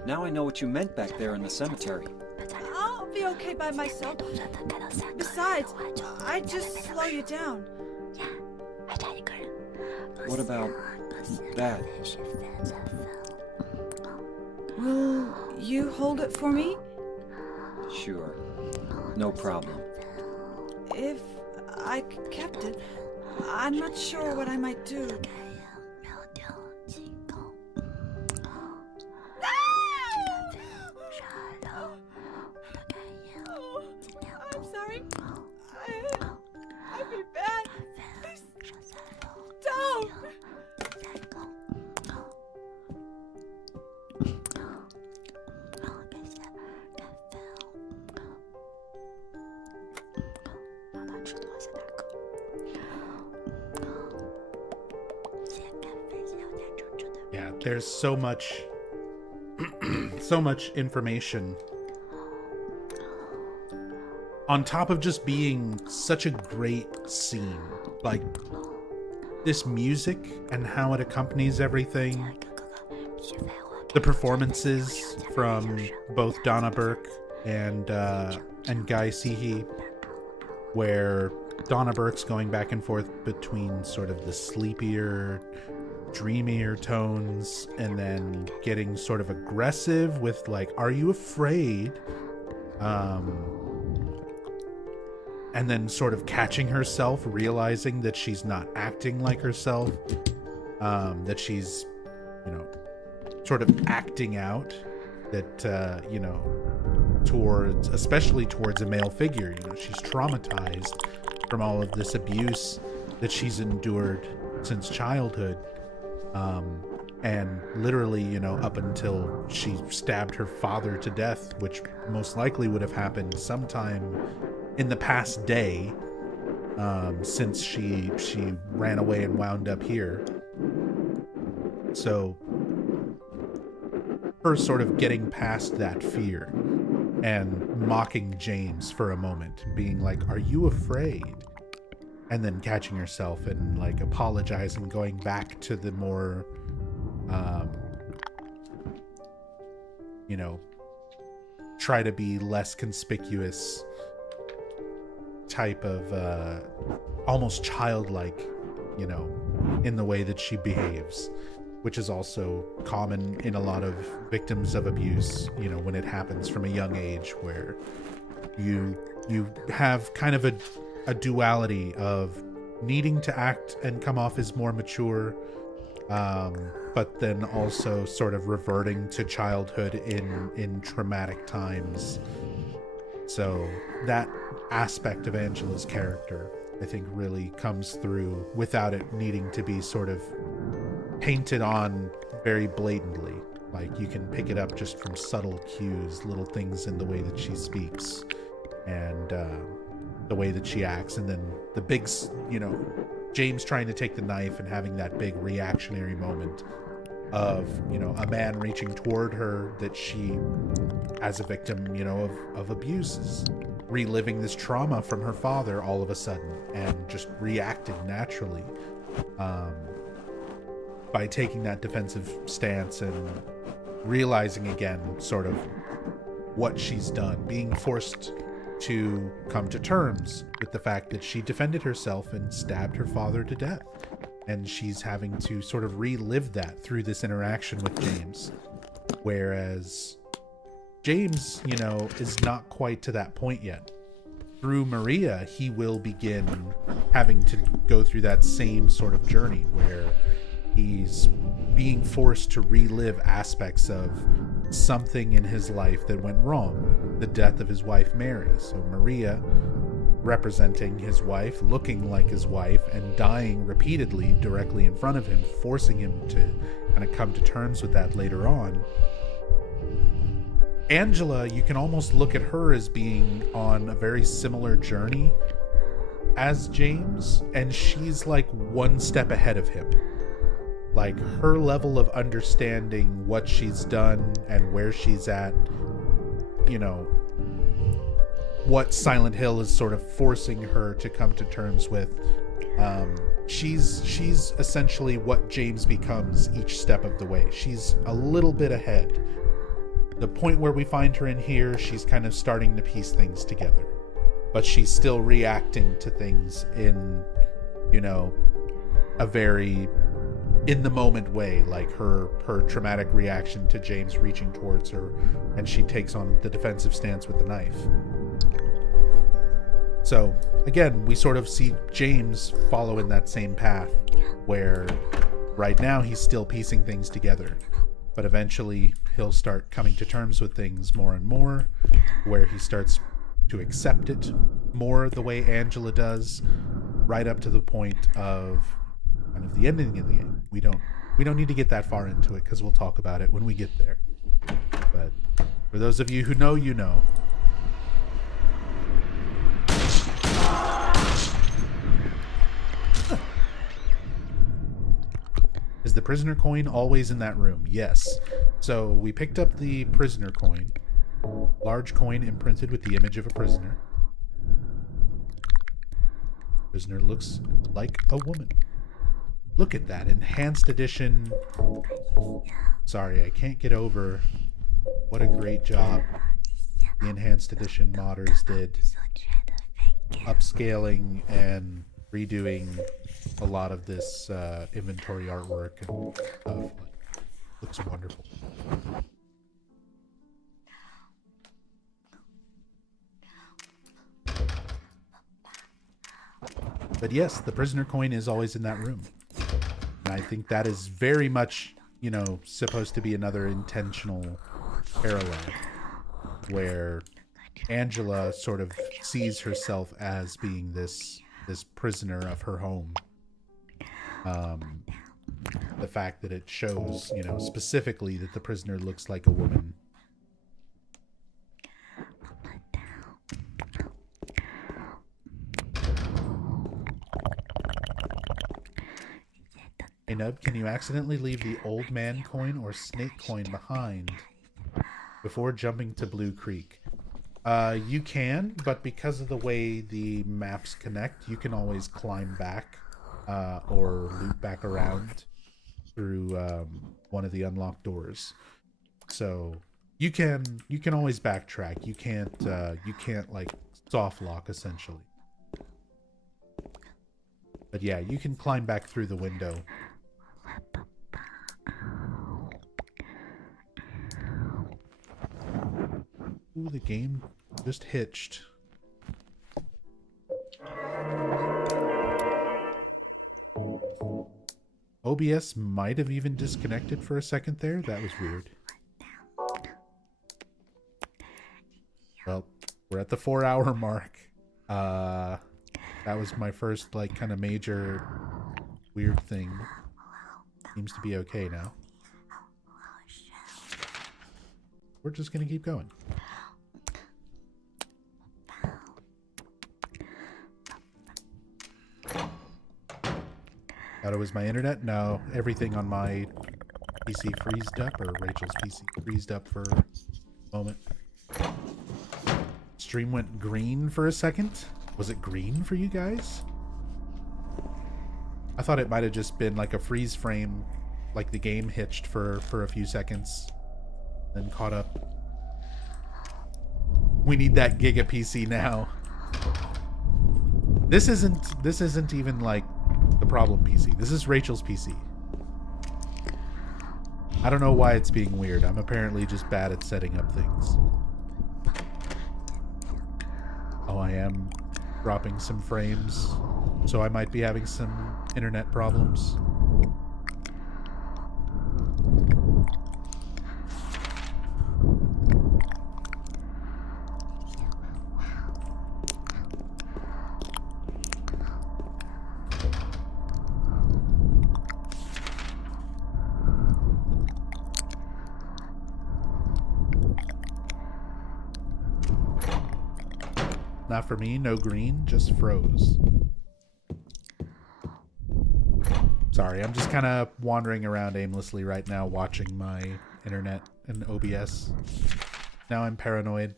Now I know what you meant back there in the cemetery. I'll be okay by myself. Besides, I'd just slow you down. What about that? Will you hold it for me? Sure. No problem. If I kept it, I'm not sure what I might do. I'm sorry. I've been bad. Please, don't. Yeah, there's so much so much information on top of just being such a great scene. Like, this music and how it accompanies everything, the performances from both Donna Burke and Guy Seehee, where Donna Burke's going back and forth between sort of the sleepier, dreamier tones and then getting sort of aggressive with like, are you afraid? And then sort of catching herself, realizing that she's not acting like herself, that she's, you know, sort of acting out, that, you know, towards, especially towards a male figure. You know, she's traumatized from all of this abuse that she's endured since childhood. And literally, you know, up until she stabbed her father to death, which most likely would have happened sometime in the past day, since she ran away and wound up here. So her sort of getting past that fear and mocking James for a moment, being like, "Are you afraid?" And then catching herself and like apologizing, going back to the more you know, try to be less conspicuous type of almost childlike, you know, in the way that she behaves, which is also common in a lot of victims of abuse, you know, when it happens from a young age, where you have kind of a duality of needing to act and come off as more mature, but then also sort of reverting to childhood in traumatic times. So that aspect of Angela's character, I think, really comes through without it needing to be sort of painted on very blatantly. Like, you can pick it up just from subtle cues, little things in the way that she speaks and the way that she acts, and then the big, you know, James trying to take the knife and having that big reactionary moment of, you know, a man reaching toward her that she, as a victim, you know, of abuse, is reliving this trauma from her father all of a sudden and just reacting naturally by taking that defensive stance and realizing again sort of what she's done, being forced to come to terms with the fact that she defended herself and stabbed her father to death. And she's having to sort of relive that through this interaction with James. Whereas James, you know, is not quite to that point yet. Through Maria, he will begin having to go through that same sort of journey where he's being forced to relive aspects of something in his life that went wrong. The death of his wife, Mary. So Maria, representing his wife, looking like his wife, and dying repeatedly directly in front of him, forcing him to kind of come to terms with that later on. Angela, you can almost look at her as being on a very similar journey as James, and she's like one step ahead of him. Like, her level of understanding what she's done and where she's at, you know, what Silent Hill is sort of forcing her to come to terms with. She's essentially what James becomes each step of the way. She's a little bit ahead. The point where we find her in here, she's kind of starting to piece things together. But she's still reacting to things in, you know, a very in the moment way, like her traumatic reaction to James reaching towards her, and she takes on the defensive stance with the knife. So again, we sort of see James follow in that same path, where right now he's still piecing things together, but eventually he'll start coming to terms with things more and more, where he starts to accept it more the way Angela does, right up to the point of kind of the ending of the game. We don't need to get that far into it because we'll talk about it when we get there. But for those of you who know, you know. Is the prisoner coin always in that room? Yes. So we picked up the prisoner coin. Large coin imprinted with the image of a prisoner. Prisoner looks like a woman. Look at that. Enhanced edition. Sorry, I can't get over what a great job the enhanced edition modders did. Upscaling and redoing a lot of this inventory artwork and stuff. Looks wonderful. But yes, the prisoner coin is always in that room. And I think that is very much, you know, supposed to be another intentional parallel where Angela sort of sees herself as being this prisoner of her home. The fact that it shows, you know, specifically that the prisoner looks like a woman. Hey Nub, can you accidentally leave the old man coin or snake coin behind before jumping to Blue Creek? You can, but because of the way the maps connect, you can always climb back or loop back around through one of the unlocked doors. So you can always backtrack. You can't like soft lock essentially. But yeah, you can climb back through the window. Ooh, the game just hitched. OBS might have even disconnected for a second there. That was weird. Well, we're at the 4-hour mark. That was my first, like, kind of major weird thing. Seems to be okay now. We're just gonna keep going. Thought it was my internet? No, everything on my PC freezed up, or Rachel's PC freezed up for a moment. Stream went green for a second. Was it green for you guys? I thought it might have just been like a freeze frame, like the game hitched for a few seconds, then caught up. We need that Giga PC now. This isn't even like the problem PC. This is Rachel's PC. I don't know why it's being weird. I'm apparently just bad at setting up things. Oh, I am dropping some frames, so I might be having some internet problems. Not for me, no green, just froze. Sorry, I'm just kind of wandering around aimlessly right now, watching my internet and OBS. Now I'm paranoid.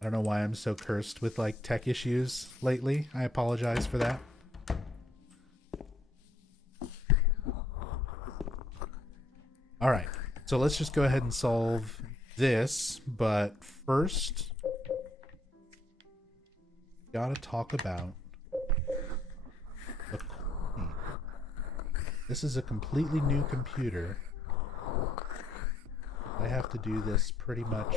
I don't know why I'm so cursed with, like, tech issues lately. I apologize for that. Alright, so let's just go ahead and solve this, but first, gotta talk about the coin. This is a completely new computer. I have to do this pretty much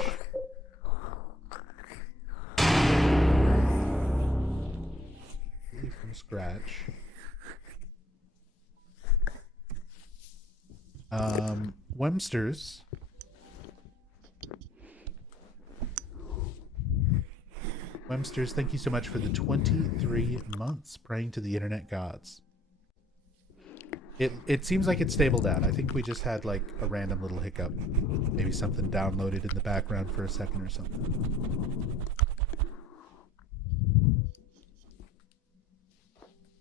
from scratch. Wemsters. Wemsters, thank you so much for the 23 months praying to the internet gods. It seems like it's stabled out. I think we just had like a random little hiccup. Maybe something downloaded in the background for a second or something.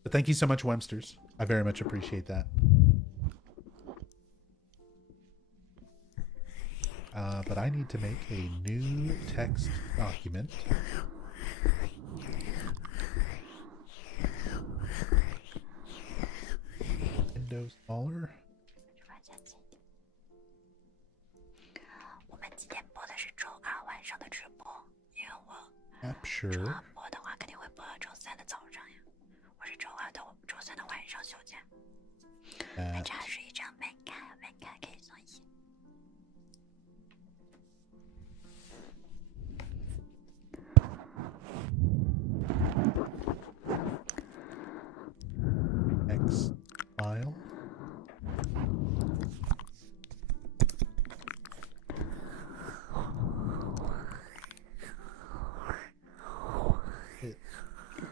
But thank you so much, Wemsters. I very much appreciate that. But I need to make a new text document. Window smaller. Capture.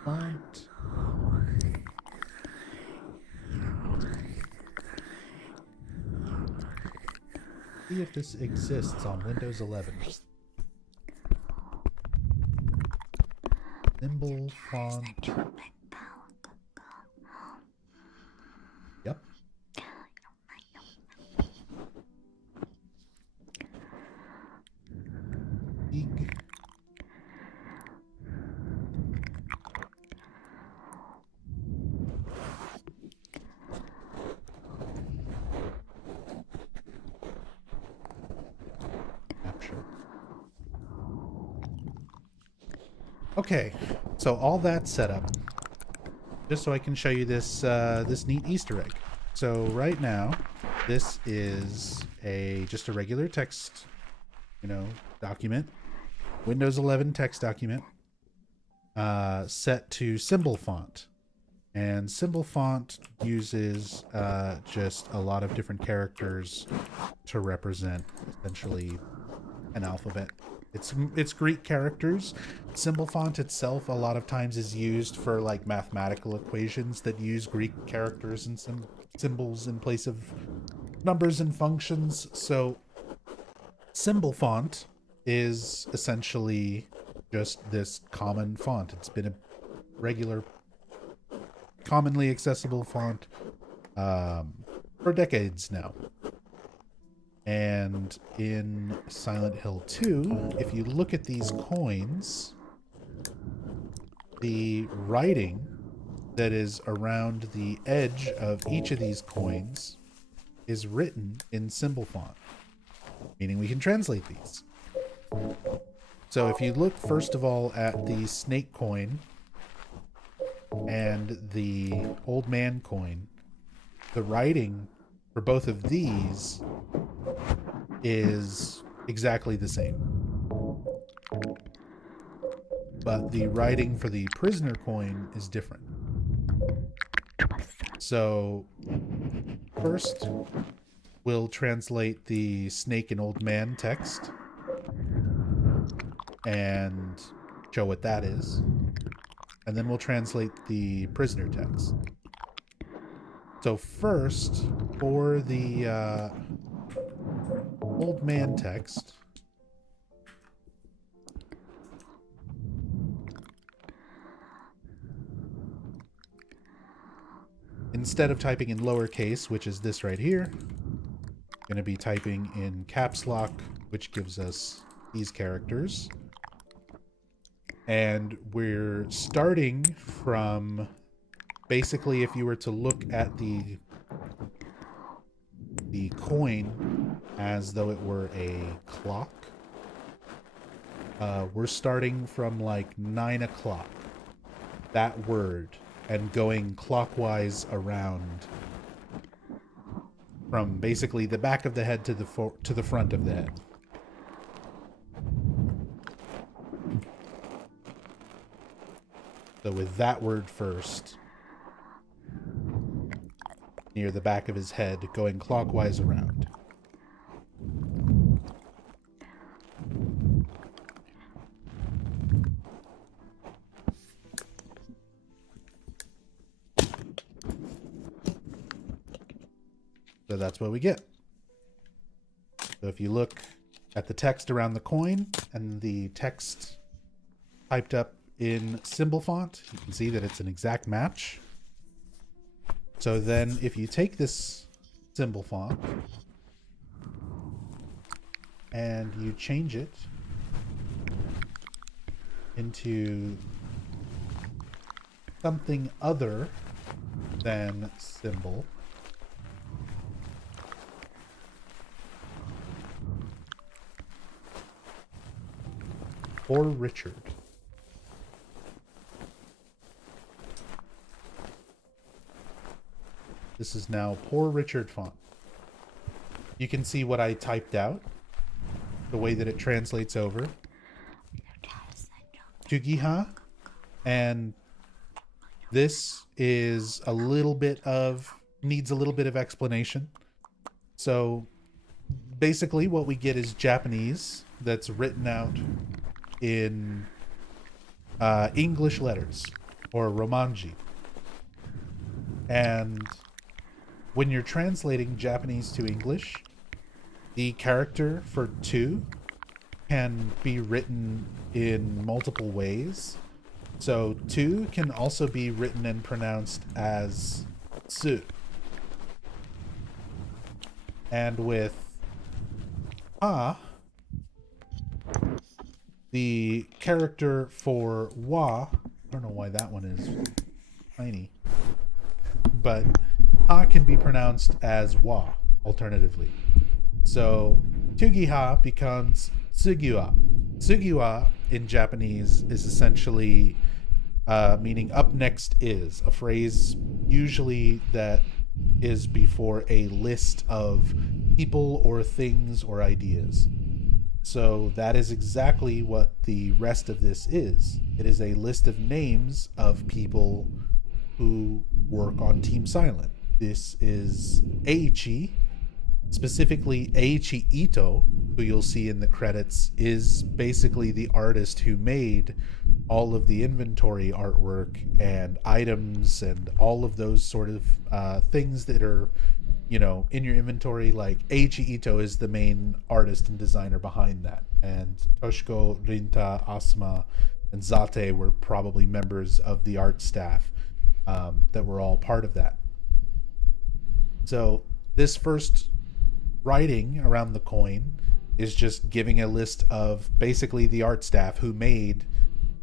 Font. See if this exists on Windows 11. Symbol font. Yep. Big. Okay, so all that's set up, just so I can show you this this neat Easter egg. So right now, this is just a regular text, document, Windows 11 text document, set to symbol font, and symbol font uses just a lot of different characters to represent essentially an alphabet. It's Greek characters. Symbol font itself a lot of times is used for like mathematical equations that use Greek characters and symbols in place of numbers and functions. So symbol font is essentially just this common font. It's been a regular, commonly accessible font for decades now. And in Silent Hill 2, if you look at these coins, the writing that is around the edge of each of these coins is written in symbol font, meaning we can translate these. So if you look first of all at the snake coin and the old man coin, the writing for both of these is exactly the same. But the writing for the prisoner coin is different. So first we'll translate the snake and old man text and show what that is. And then we'll translate the prisoner text. So first, for the old man text, instead of typing in lowercase, which is this right here, I'm going to be typing in caps lock, which gives us these characters. And we're starting from, basically, if you were to look at the coin as though it were a clock, we're starting from like 9 o'clock, that word, and going clockwise around from basically the back of the head to the front of the head. So with that word first, near the back of his head, going clockwise around. So that's what we get. So if you look at the text around the coin and the text typed up in symbol font, you can see that it's an exact match. So then if you take this symbol font and you change it into something other than symbol, or Richard. This is now Poor Richard font. You can see what I typed out, the way that it translates over to Giha, and this is needs a little bit of explanation. So basically what we get is Japanese that's written out in English letters. or romanji. And when you're translating Japanese to English, the character for two can be written in multiple ways. So two can also be written and pronounced as tsu. And with ha, the character for wa, I don't know why that one is tiny, but ha can be pronounced as wa alternatively. So tugiha becomes tsugiwa. Tsugiwa in Japanese is essentially meaning up next is, a phrase usually that is before a list of people or things or ideas. So that is exactly what the rest of this is. It is a list of names of people who work on Team Silent. This is Eiichi, specifically Eiichi Ito, who you'll see in the credits, is basically the artist who made all of the inventory artwork and items and all of those sort of things that are, you know, in your inventory. Like Eiichi Ito is the main artist and designer behind that, and Toshiko, Rinta, Asuma, and Zate were probably members of the art staff that were all part of that. So this first writing around the coin is just giving a list of basically the art staff who made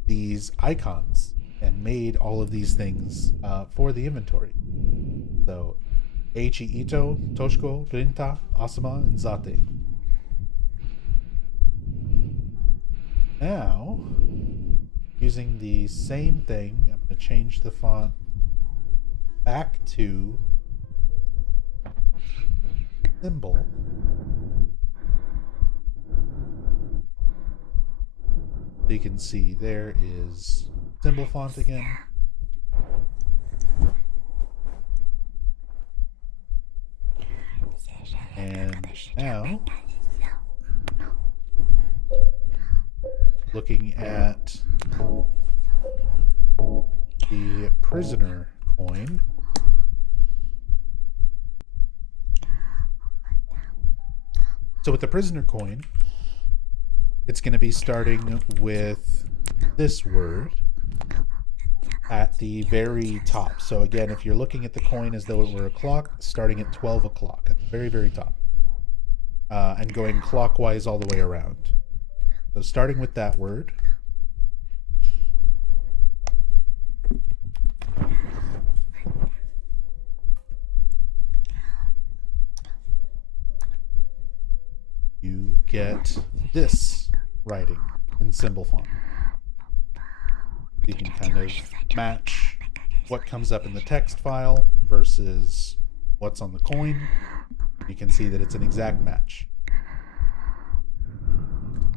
these icons and made all of these things for the inventory. So Eiichi Ito, Toshiko, Rinta, Asuma, and Zate. Now, using the same thing, I'm going to change the font back to symbol. You can see there is symbol font again. And now, looking at the prisoner coin. So with the prisoner coin, it's going to be starting with this word at the very top. So again, if you're looking at the coin as though it were a clock, starting at 12 o'clock at the very, very top, and going clockwise all the way around. So starting with that word. You get this writing in symbol font. You can kind of match what comes up in the text file versus what's on the coin. You can see that it's an exact match.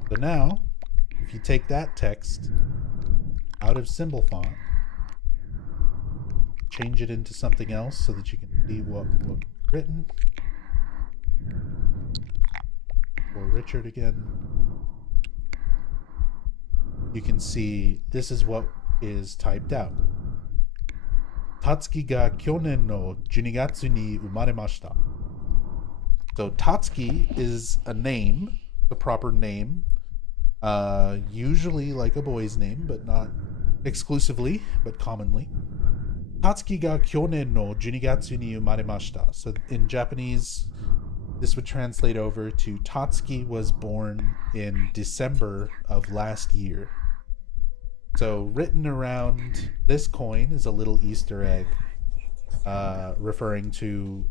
So now, if you take that text out of symbol font, change it into something else so that you can see what's written. For Richard again, you can see this is what is typed out. Tatsuki ga kyonen no 12月に生まれました. So Tatsuki is a name, the proper name, usually like a boy's name, but not exclusively, but commonly. Tatsuki ga kyonen no 12月に生まれました. So in Japanese, this would translate over to Tatsuki was born in December of last year. So written around this coin is a little Easter egg referring to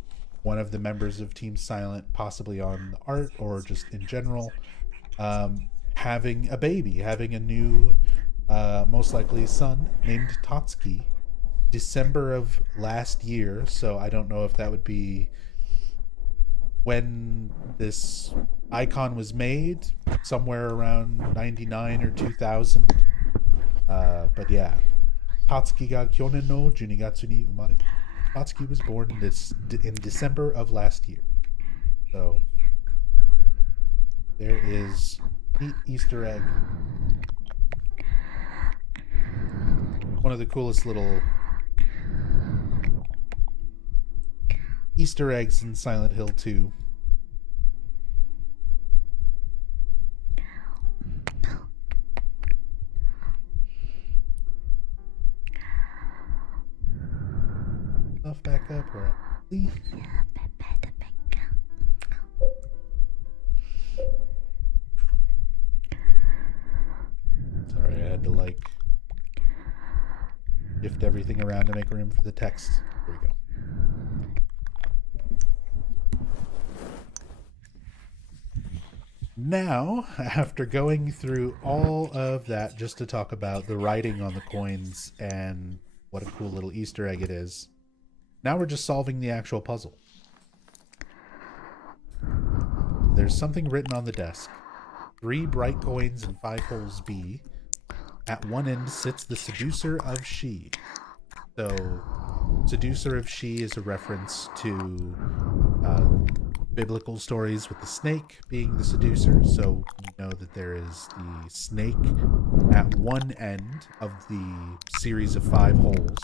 one of the members of Team Silent, possibly on the art or just in general, having a baby, having a new, most likely son named Tatsuki, December of last year. So I don't know if that would be when this icon was made, somewhere around 99 or 2000. But yeah, Tatsuki ga kyonen no 12月に生まれ. Tatsuki was born in December of last year. So there is neat Easter egg. one of the coolest little Easter eggs in Silent Hill 2. Stuff back up or leave. Sorry, I had to like shift everything around to make room for the text. Here we go. Now, after going through all of that just to talk about the writing on the coins and what a cool little Easter egg it is, now we're just solving the actual puzzle. There's something written on the desk. 3 bright coins and 5 holes B. At one end sits the seducer of she. So, seducer of she is a reference to biblical stories with the snake being the seducer. So we know that there is the snake at one end of the series of 5 holes.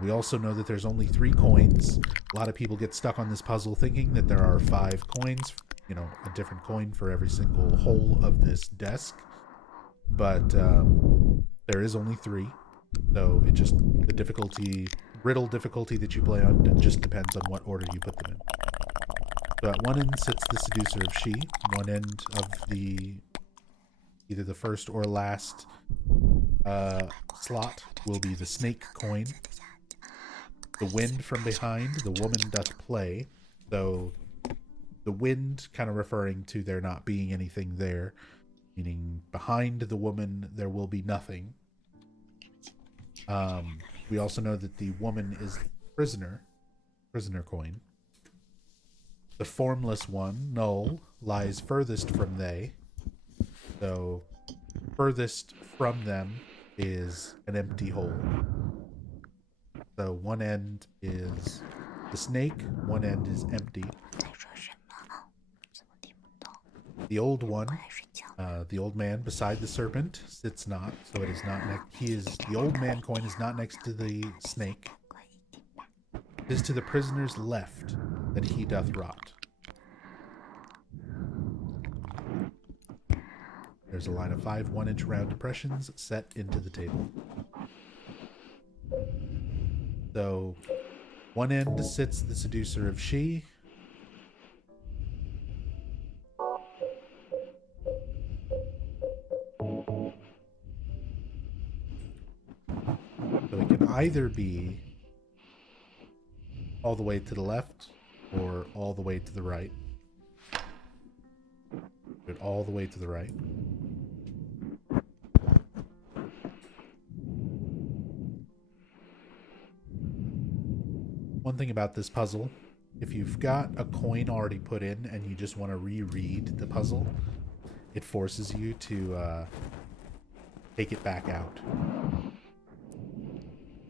We also know that there's only 3 coins. A lot of people get stuck on this puzzle thinking that there are 5 coins, you know, a different coin for every single hole of this desk. But there is only 3. So it just, the difficulty, riddle difficulty that you play on, it just depends on what order you put them in. So at one end sits the seducer of she. One end of the either the first or last slot will be the snake coin. The wind from behind, the woman doth play. So the wind kind of referring to there not being anything there, meaning behind the woman there will be nothing. We also know that the woman is the prisoner coin. The formless one, null, lies furthest from they. So, furthest from them is an empty hole. So, one end is the snake, one end is empty. The old one, the old man beside the serpent, sits not, so it is not the old man coin is not next to the snake. It is to the prisoner's left that he doth rot. There's a line of 5 1-inch round depressions set into the table. So, one end sits the seducer of she. So it can either be all the way to the left or all the way to the right. But all the way to the right. One thing about this puzzle, if you've got a coin already put in and you just want to reread the puzzle, it forces you to take it back out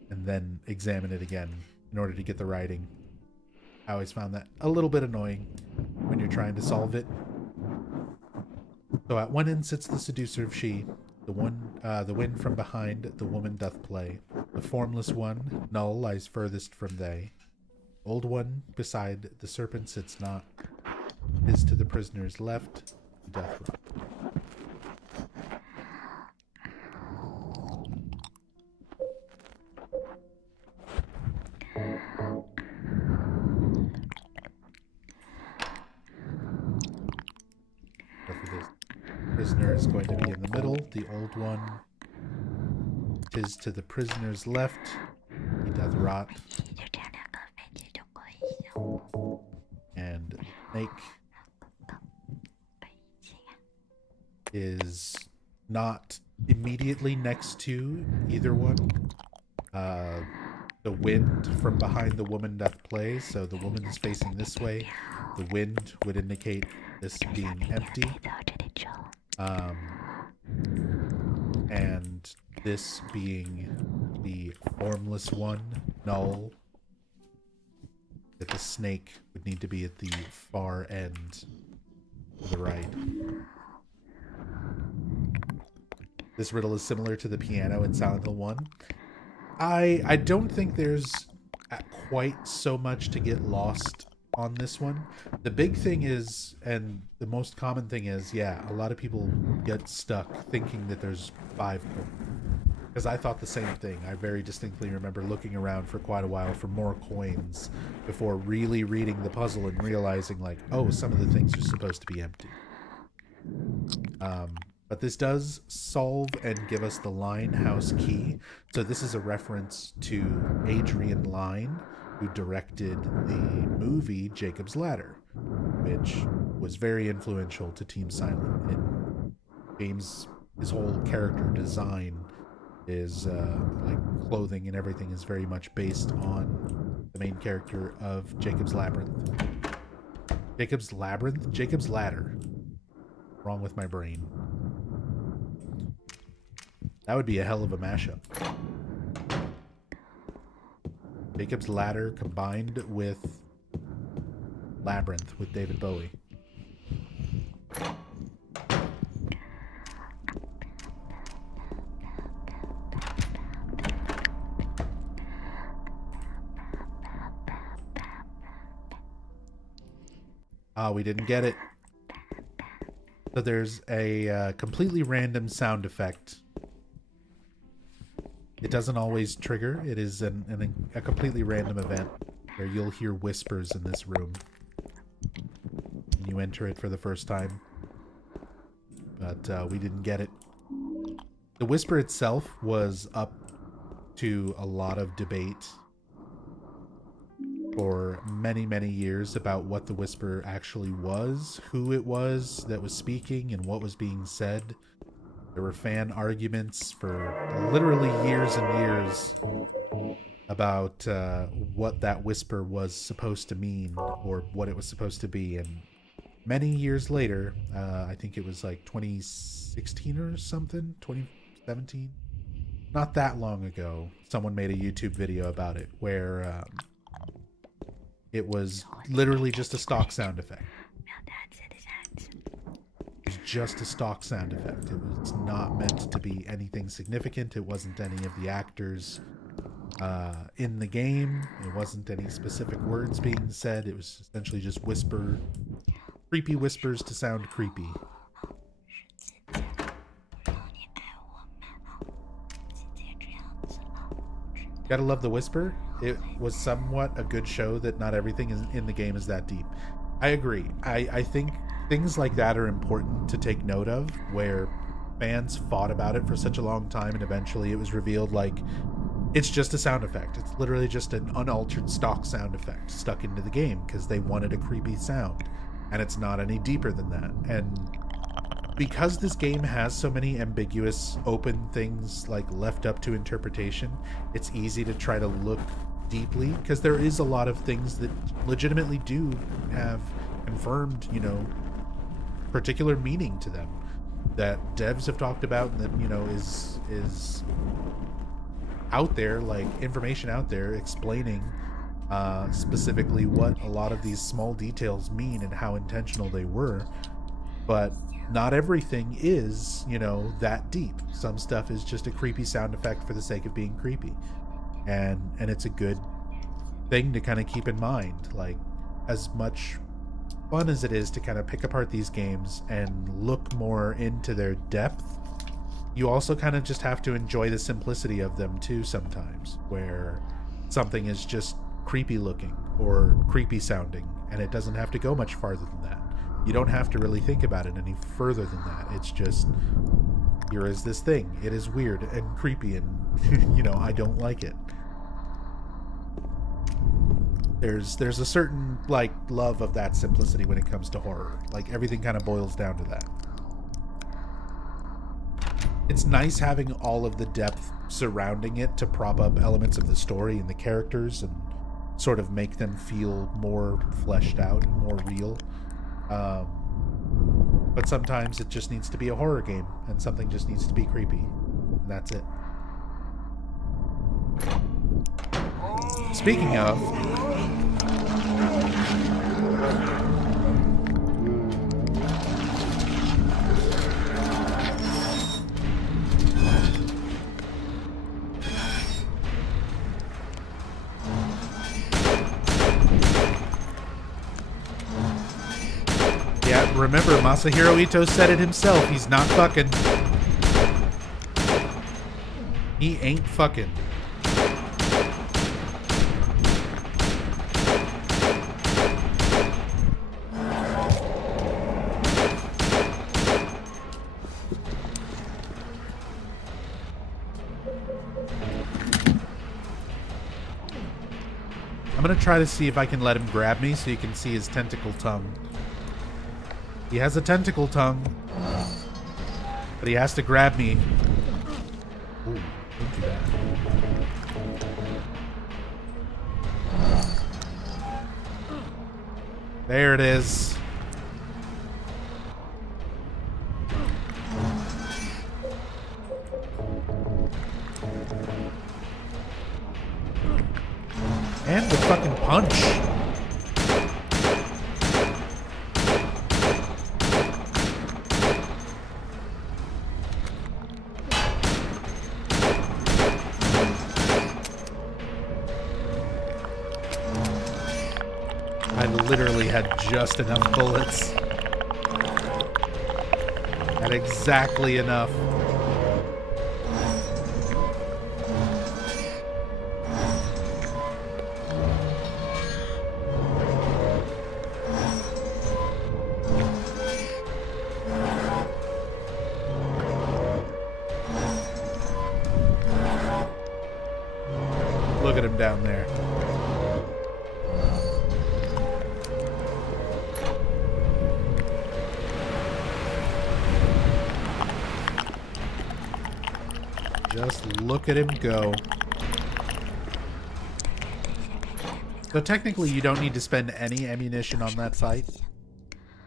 and then examine it again in order to get the writing. I always found that a little bit annoying when you're trying to solve it. So at one end sits the seducer of she, the wind from behind, the woman doth play. The formless one, null, lies furthest from they. Old one beside the serpent sits not, is to the prisoner's left, he doth rot. Prisoner is going to be in the middle. The old one, 'tis to the prisoner's left, he doth rot. And snake is not immediately next to either one. The wind from behind the woman doth play, so the woman is facing this way. The wind would indicate this being empty. And this being the formless one, null, that the snake would need to be at the far end to the right. This riddle is similar to the piano in Silent Hill 1. I don't think there's quite so much to get lost on this one. The big thing is, and the most common thing is, yeah, a lot of people get stuck thinking that there's 5 coins. Because I thought the same thing. I very distinctly remember looking around for quite a while for more coins before really reading the puzzle and realizing, like, oh, some of the things are supposed to be empty. But this does solve and give us the Linehouse key. So this is a reference to Adrian Lyne, who directed the movie Jacob's Ladder, which was very influential to Team Silent. And James, his whole character design is like clothing and everything is very much based on the main character of Jacob's Labyrinth. Jacob's Labyrinth? Jacob's Ladder. Wrong with my brain. That would be a hell of a mashup. Jacob's Ladder combined with Labyrinth with David Bowie. Ah, we didn't get it. So there's a completely random sound effect. It doesn't always trigger. It is a completely random event where you'll hear whispers in this room when you enter it for the first time. But we didn't get it. The whisper itself was up to a lot of debate for many, many years about what the whisper actually was, who it was that was speaking, and what was being said. There were fan arguments for literally years and years about what that whisper was supposed to mean or what it was supposed to be. And many years later, I think it was like 2016 or something, 2017, not that long ago, someone made a YouTube video about it where it was literally just a stock sound effect. It was just a stock sound effect. It was not meant to be anything significant. It wasn't any of the actors in the game. It wasn't any specific words being said. It was essentially just creepy whispers to sound creepy. Gotta love the whisper. It was somewhat a good show that not everything in the game is that deep. I agree. I think things like that are important to take note of, where fans fought about it for such a long time and eventually it was revealed like it's just a sound effect. It's literally just an unaltered stock sound effect stuck into the game because they wanted a creepy sound, and it's not any deeper than that. And because this game has so many ambiguous open things like left up to interpretation, it's easy to try to look deeply, because there is a lot of things that legitimately do have confirmed, particular meaning to them that devs have talked about and that, is out there, like information out there explaining specifically what a lot of these small details mean and how intentional they were. But not everything is, that deep. Some stuff is just a creepy sound effect for the sake of being creepy. And it's a good thing to kind of keep in mind. Like, as much fun as it is to kind of pick apart these games and look more into their depth, you also kind of just have to enjoy the simplicity of them too sometimes, where something is just creepy looking or creepy sounding, and it doesn't have to go much farther than that. You don't have to really think about it any further than that. It's just, here is this thing. It is weird and creepy and, I don't like it. There's a certain, love of that simplicity when it comes to horror. Like, everything kind of boils down to that. It's nice having all of the depth surrounding it to prop up elements of the story and the characters and sort of make them feel more fleshed out and more real. But sometimes it just needs to be a horror game, and something just needs to be creepy, and that's it. Speaking of, remember, Masahiro Ito said it himself. He's not fucking. He ain't fucking. I'm gonna try to see if I can let him grab me so you can see his tentacle tongue. He has a tentacle tongue, but he has to grab me. Ooh, don't do that. There it is. And the fucking punch. I literally had just enough bullets. Had exactly enough. Look at him down there. Just look at him go. So technically you don't need to spend any ammunition on that fight.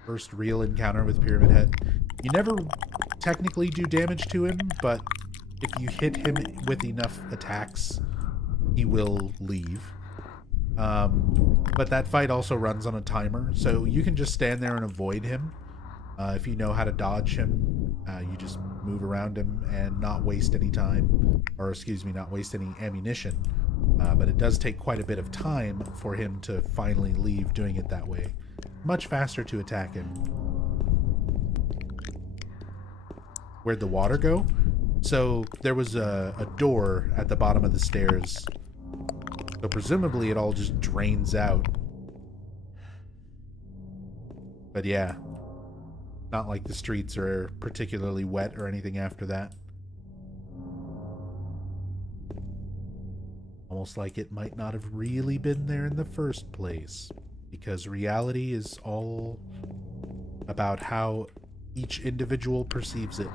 First real encounter with Pyramid Head. You never technically do damage to him, but if you hit him with enough attacks, he will leave. But that fight also runs on a timer, so you can just stand there and avoid him. If you know how to dodge him, you just move around him and not waste any time, or excuse me, not waste any ammunition. But it does take quite a bit of time for him to finally leave doing it that way. Much faster to attack him. Where'd the water go? So there was a door at the bottom of the stairs. So presumably it all just drains out. But yeah. Not like the streets are particularly wet or anything after that. Almost like it might not have really been there in the first place. Because reality is all about how each individual perceives it.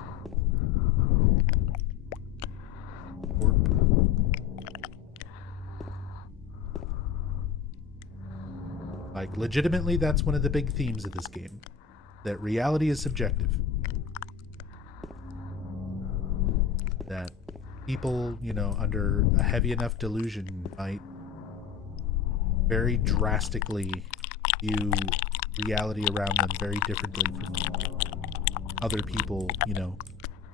Like, legitimately, that's one of the big themes of this game. That reality is subjective. That people, you know, under a heavy enough delusion might very drastically view reality around them very differently from other people, you know,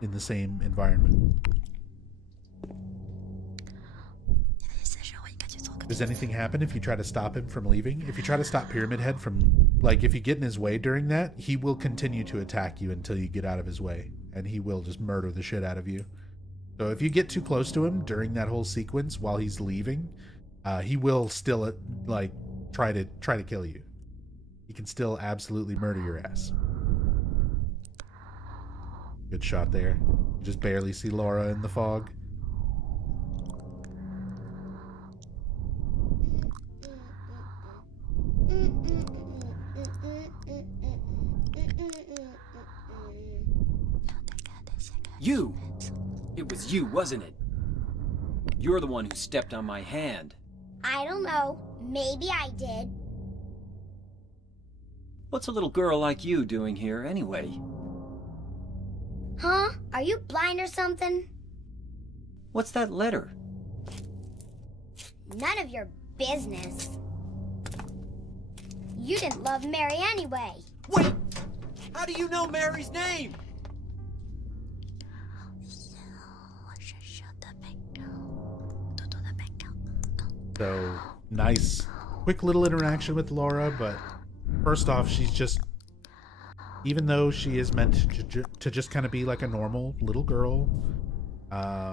in the same environment. Does anything happen if you try to stop him from leaving? If you try to stop Pyramid Head from, like, if you get in his way during that, he will continue to attack you until you get out of his way. And he will just murder the shit out of you. So if you get too close to him during that whole sequence while he's leaving, he will still, like, try to kill you. He can still absolutely murder your ass. Good shot there. You just barely see Laura in the fog. You! It was you, wasn't it? You're the one who stepped on my hand. I don't know. Maybe I did. What's a little girl like you doing here, anyway? Huh? Are you blind or something? What's that letter? None of your business. You didn't love Mary anyway. Wait! How do you know Mary's name? So, nice. Quick little interaction with Laura, but first off, she's just even though she is meant to just kind of be like a normal little girl,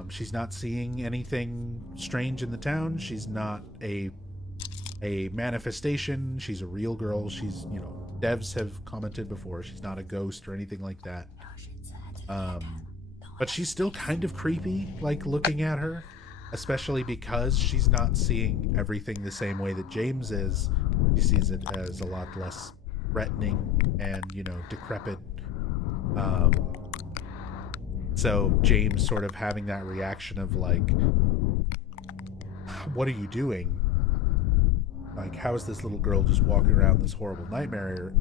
she's not seeing anything strange in the town. She's not a manifestation. She's a real girl. She's, you know, devs have commented before, she's not a ghost or anything like that. But she's still kind of creepy, like, looking at her, especially because she's not seeing everything the same way that James is. She sees it as a lot less threatening and, you know, decrepit. So James sort of having that reaction of like, what are you doing? Like, how is this little girl just walking around this horrible nightmare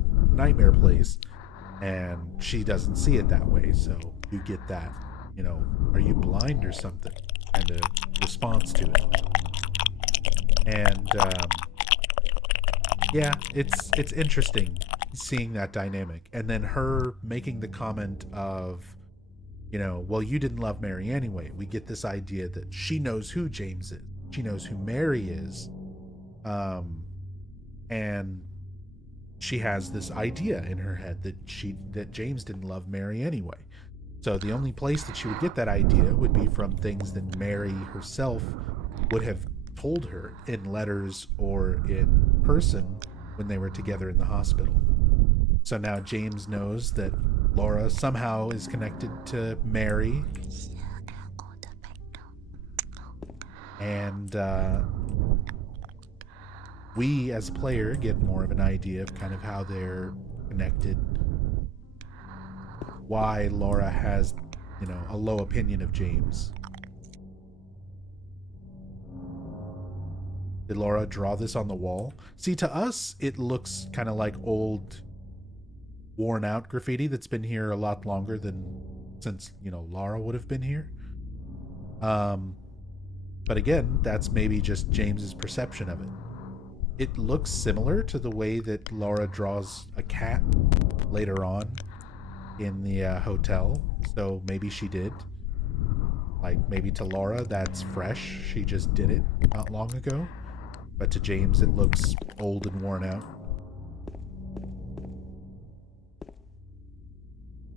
place, and she doesn't see it that way? So you get that, you know, are you blind or something kind of response to it. And yeah, it's interesting seeing that dynamic. And then her making the comment of, you know, well, you didn't love Mary anyway. We get this idea that she knows who James is. She knows who Mary is. And she has this idea in her head that James didn't love Mary anyway. So the only place that she would get that idea would be from things that Mary herself would have told her in letters or in person when they were together in the hospital. So now James knows that Laura somehow is connected to Mary. And we as a player get more of an idea of kind of how they're connected, why Laura has, you know, a low opinion of James. Did Laura draw this on the wall? See, to us, it looks kind of like old, worn out graffiti that's been here a lot longer than since, you know, Laura would have been here. But again, that's maybe just James's perception of it. It looks similar to the way that Laura draws a cat later on in the hotel. So maybe she did. Like, maybe to Laura, that's fresh. She just did it not long ago. But to James, it looks old and worn out.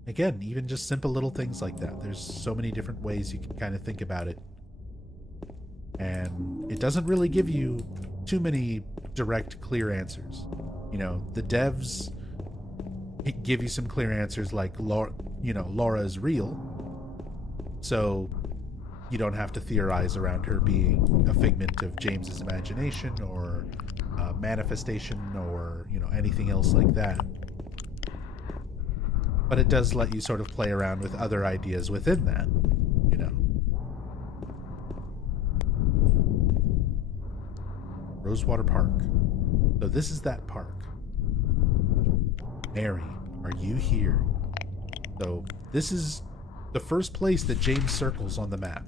Again, even just simple little things like that. There's so many different ways you can kind of think about it. And it doesn't really give you too many direct, clear answers. You know, the devs give you some clear answers like, Laura is real. So you don't have to theorize around her being a figment of James's imagination or a manifestation or, you know, anything else like that. But it does let you sort of play around with other ideas within that, you know. Rosewater Park. So this is that park. Mary, are you here? So this is the first place that James circles on the map.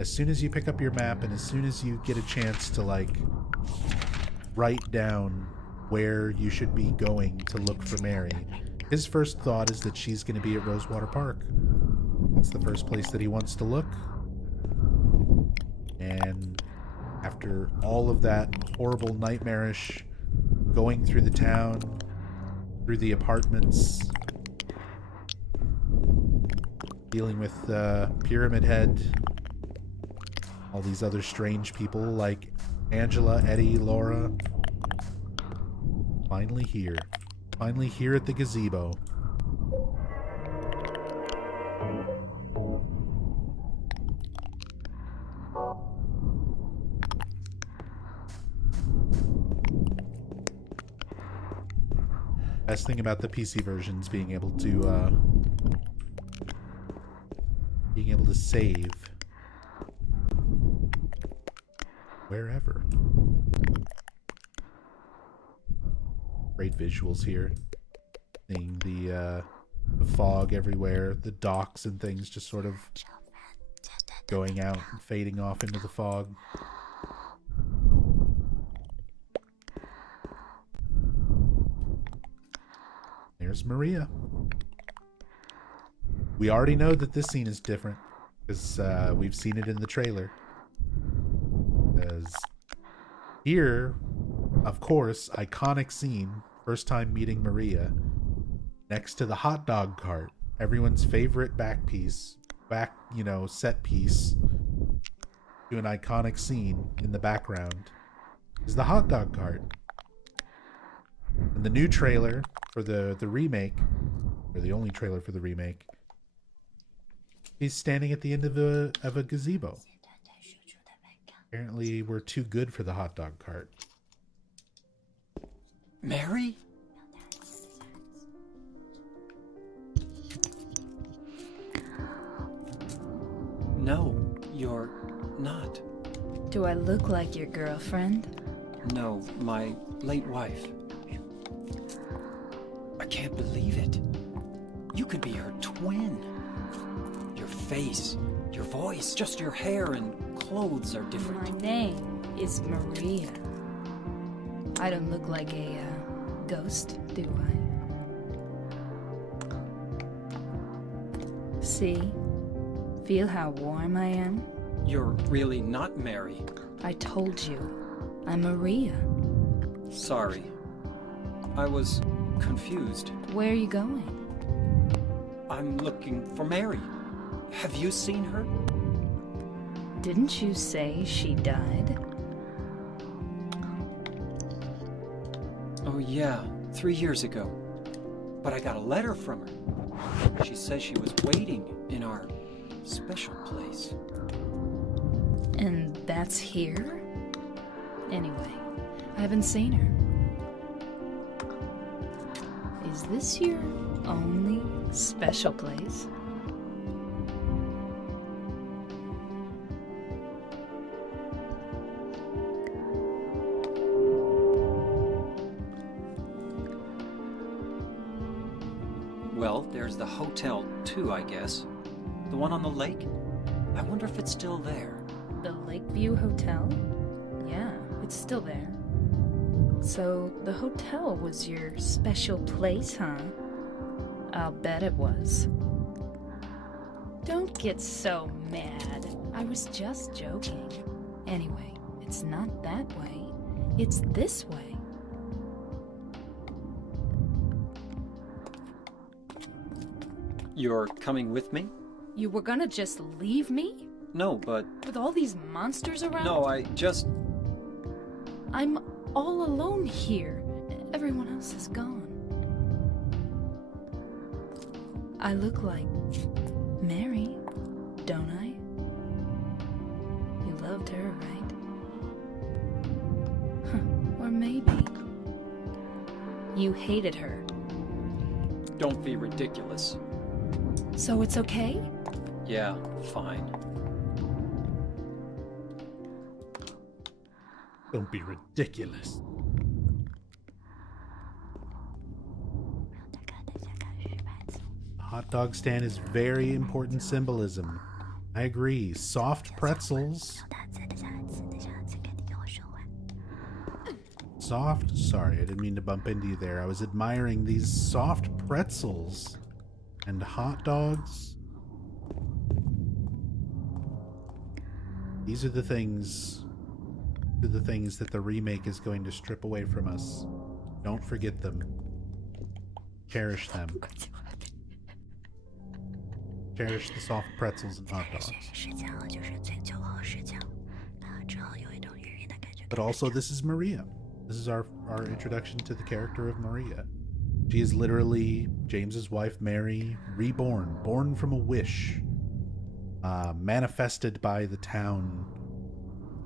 As soon as you pick up your map and as soon as you get a chance to, like, write down where you should be going to look for Mary, his first thought is that she's going to be at Rosewater Park. That's the first place that he wants to look. And after all of that horrible, nightmarish going through the town, through the apartments, dealing with Pyramid Head, all these other strange people like Angela, Eddie, Laura, finally here at the gazebo. Best thing about the PC version is being able to save wherever. Great visuals here. Seeing the fog everywhere, the docks and things just sort of going out and fading off into the fog. There's Maria. We already know that this scene is different because we've seen it in the trailer. Because here, of course, iconic scene, first time meeting Maria, next to the hot dog cart, everyone's favorite set piece to an iconic scene in the background, is the hot dog cart. And the new trailer for the remake, or the only trailer for the remake, he's standing at the end of a gazebo. Apparently, we're too good for the hot dog cart. Mary? No, you're not. Do I look like your girlfriend? No, my late wife. I can't believe it. You could be her twin. Your face, your voice, just your hair and clothes are different. My name is Maria. I don't look like a ghost, do I? See? Feel how warm I am? You're really not Mary. I told you, I'm Maria. Sorry. I was confused. Where are you going? I'm looking for Mary. Have you seen her? Didn't you say she died? Oh yeah, 3 years ago. But I got a letter from her. She says she was waiting in our special place. And that's here? Anyway, I haven't seen her. Is this your only special place? Well, there's the hotel too, I guess. The one on the lake? I wonder if it's still there. The Lakeview Hotel? Yeah, it's still there. So, the hotel was your special place, huh? I'll bet it was. Don't get so mad. I was just joking. Anyway, it's not that way. It's this way. You're coming with me? You were gonna just leave me? No, but... With all these monsters around? No, I just... I'm all alone here. Everyone else is gone. I look like Mary, don't I? You loved her, right? Huh. Or maybe you hated her. Don't be ridiculous. So it's okay? Yeah, fine. Don't be ridiculous. The hot dog stand is very important symbolism. I agree. Soft pretzels. Sorry, I didn't mean to bump into you there. I was admiring these soft pretzels and hot dogs. These are the things that the remake is going to strip away from us. Don't forget them. Cherish them. Cherish the soft pretzels and hot dogs. But also, this is Maria. This is our introduction to the character of Maria. She is literally James's wife, Mary, reborn, born from a wish, manifested by the town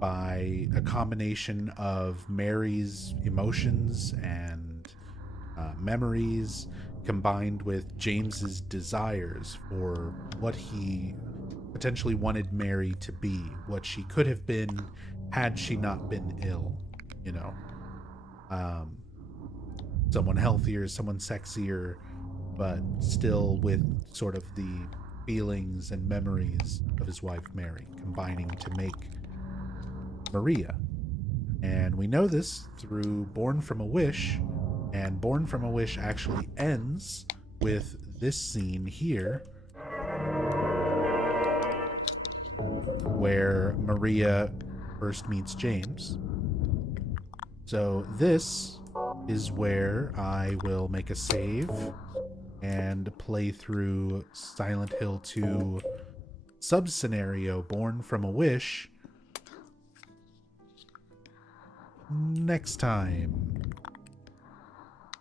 by a combination of Mary's emotions and memories combined with James's desires for what he potentially wanted Mary to be, what she could have been had she not been ill, you know. Someone healthier, someone sexier, but still with sort of the feelings and memories of his wife Mary combining to make Maria. And we know this through Born from a Wish, and Born from a Wish actually ends with this scene here where Maria first meets James. So this is where I will make a save and play through Silent Hill 2 sub-scenario Born from a Wish next time.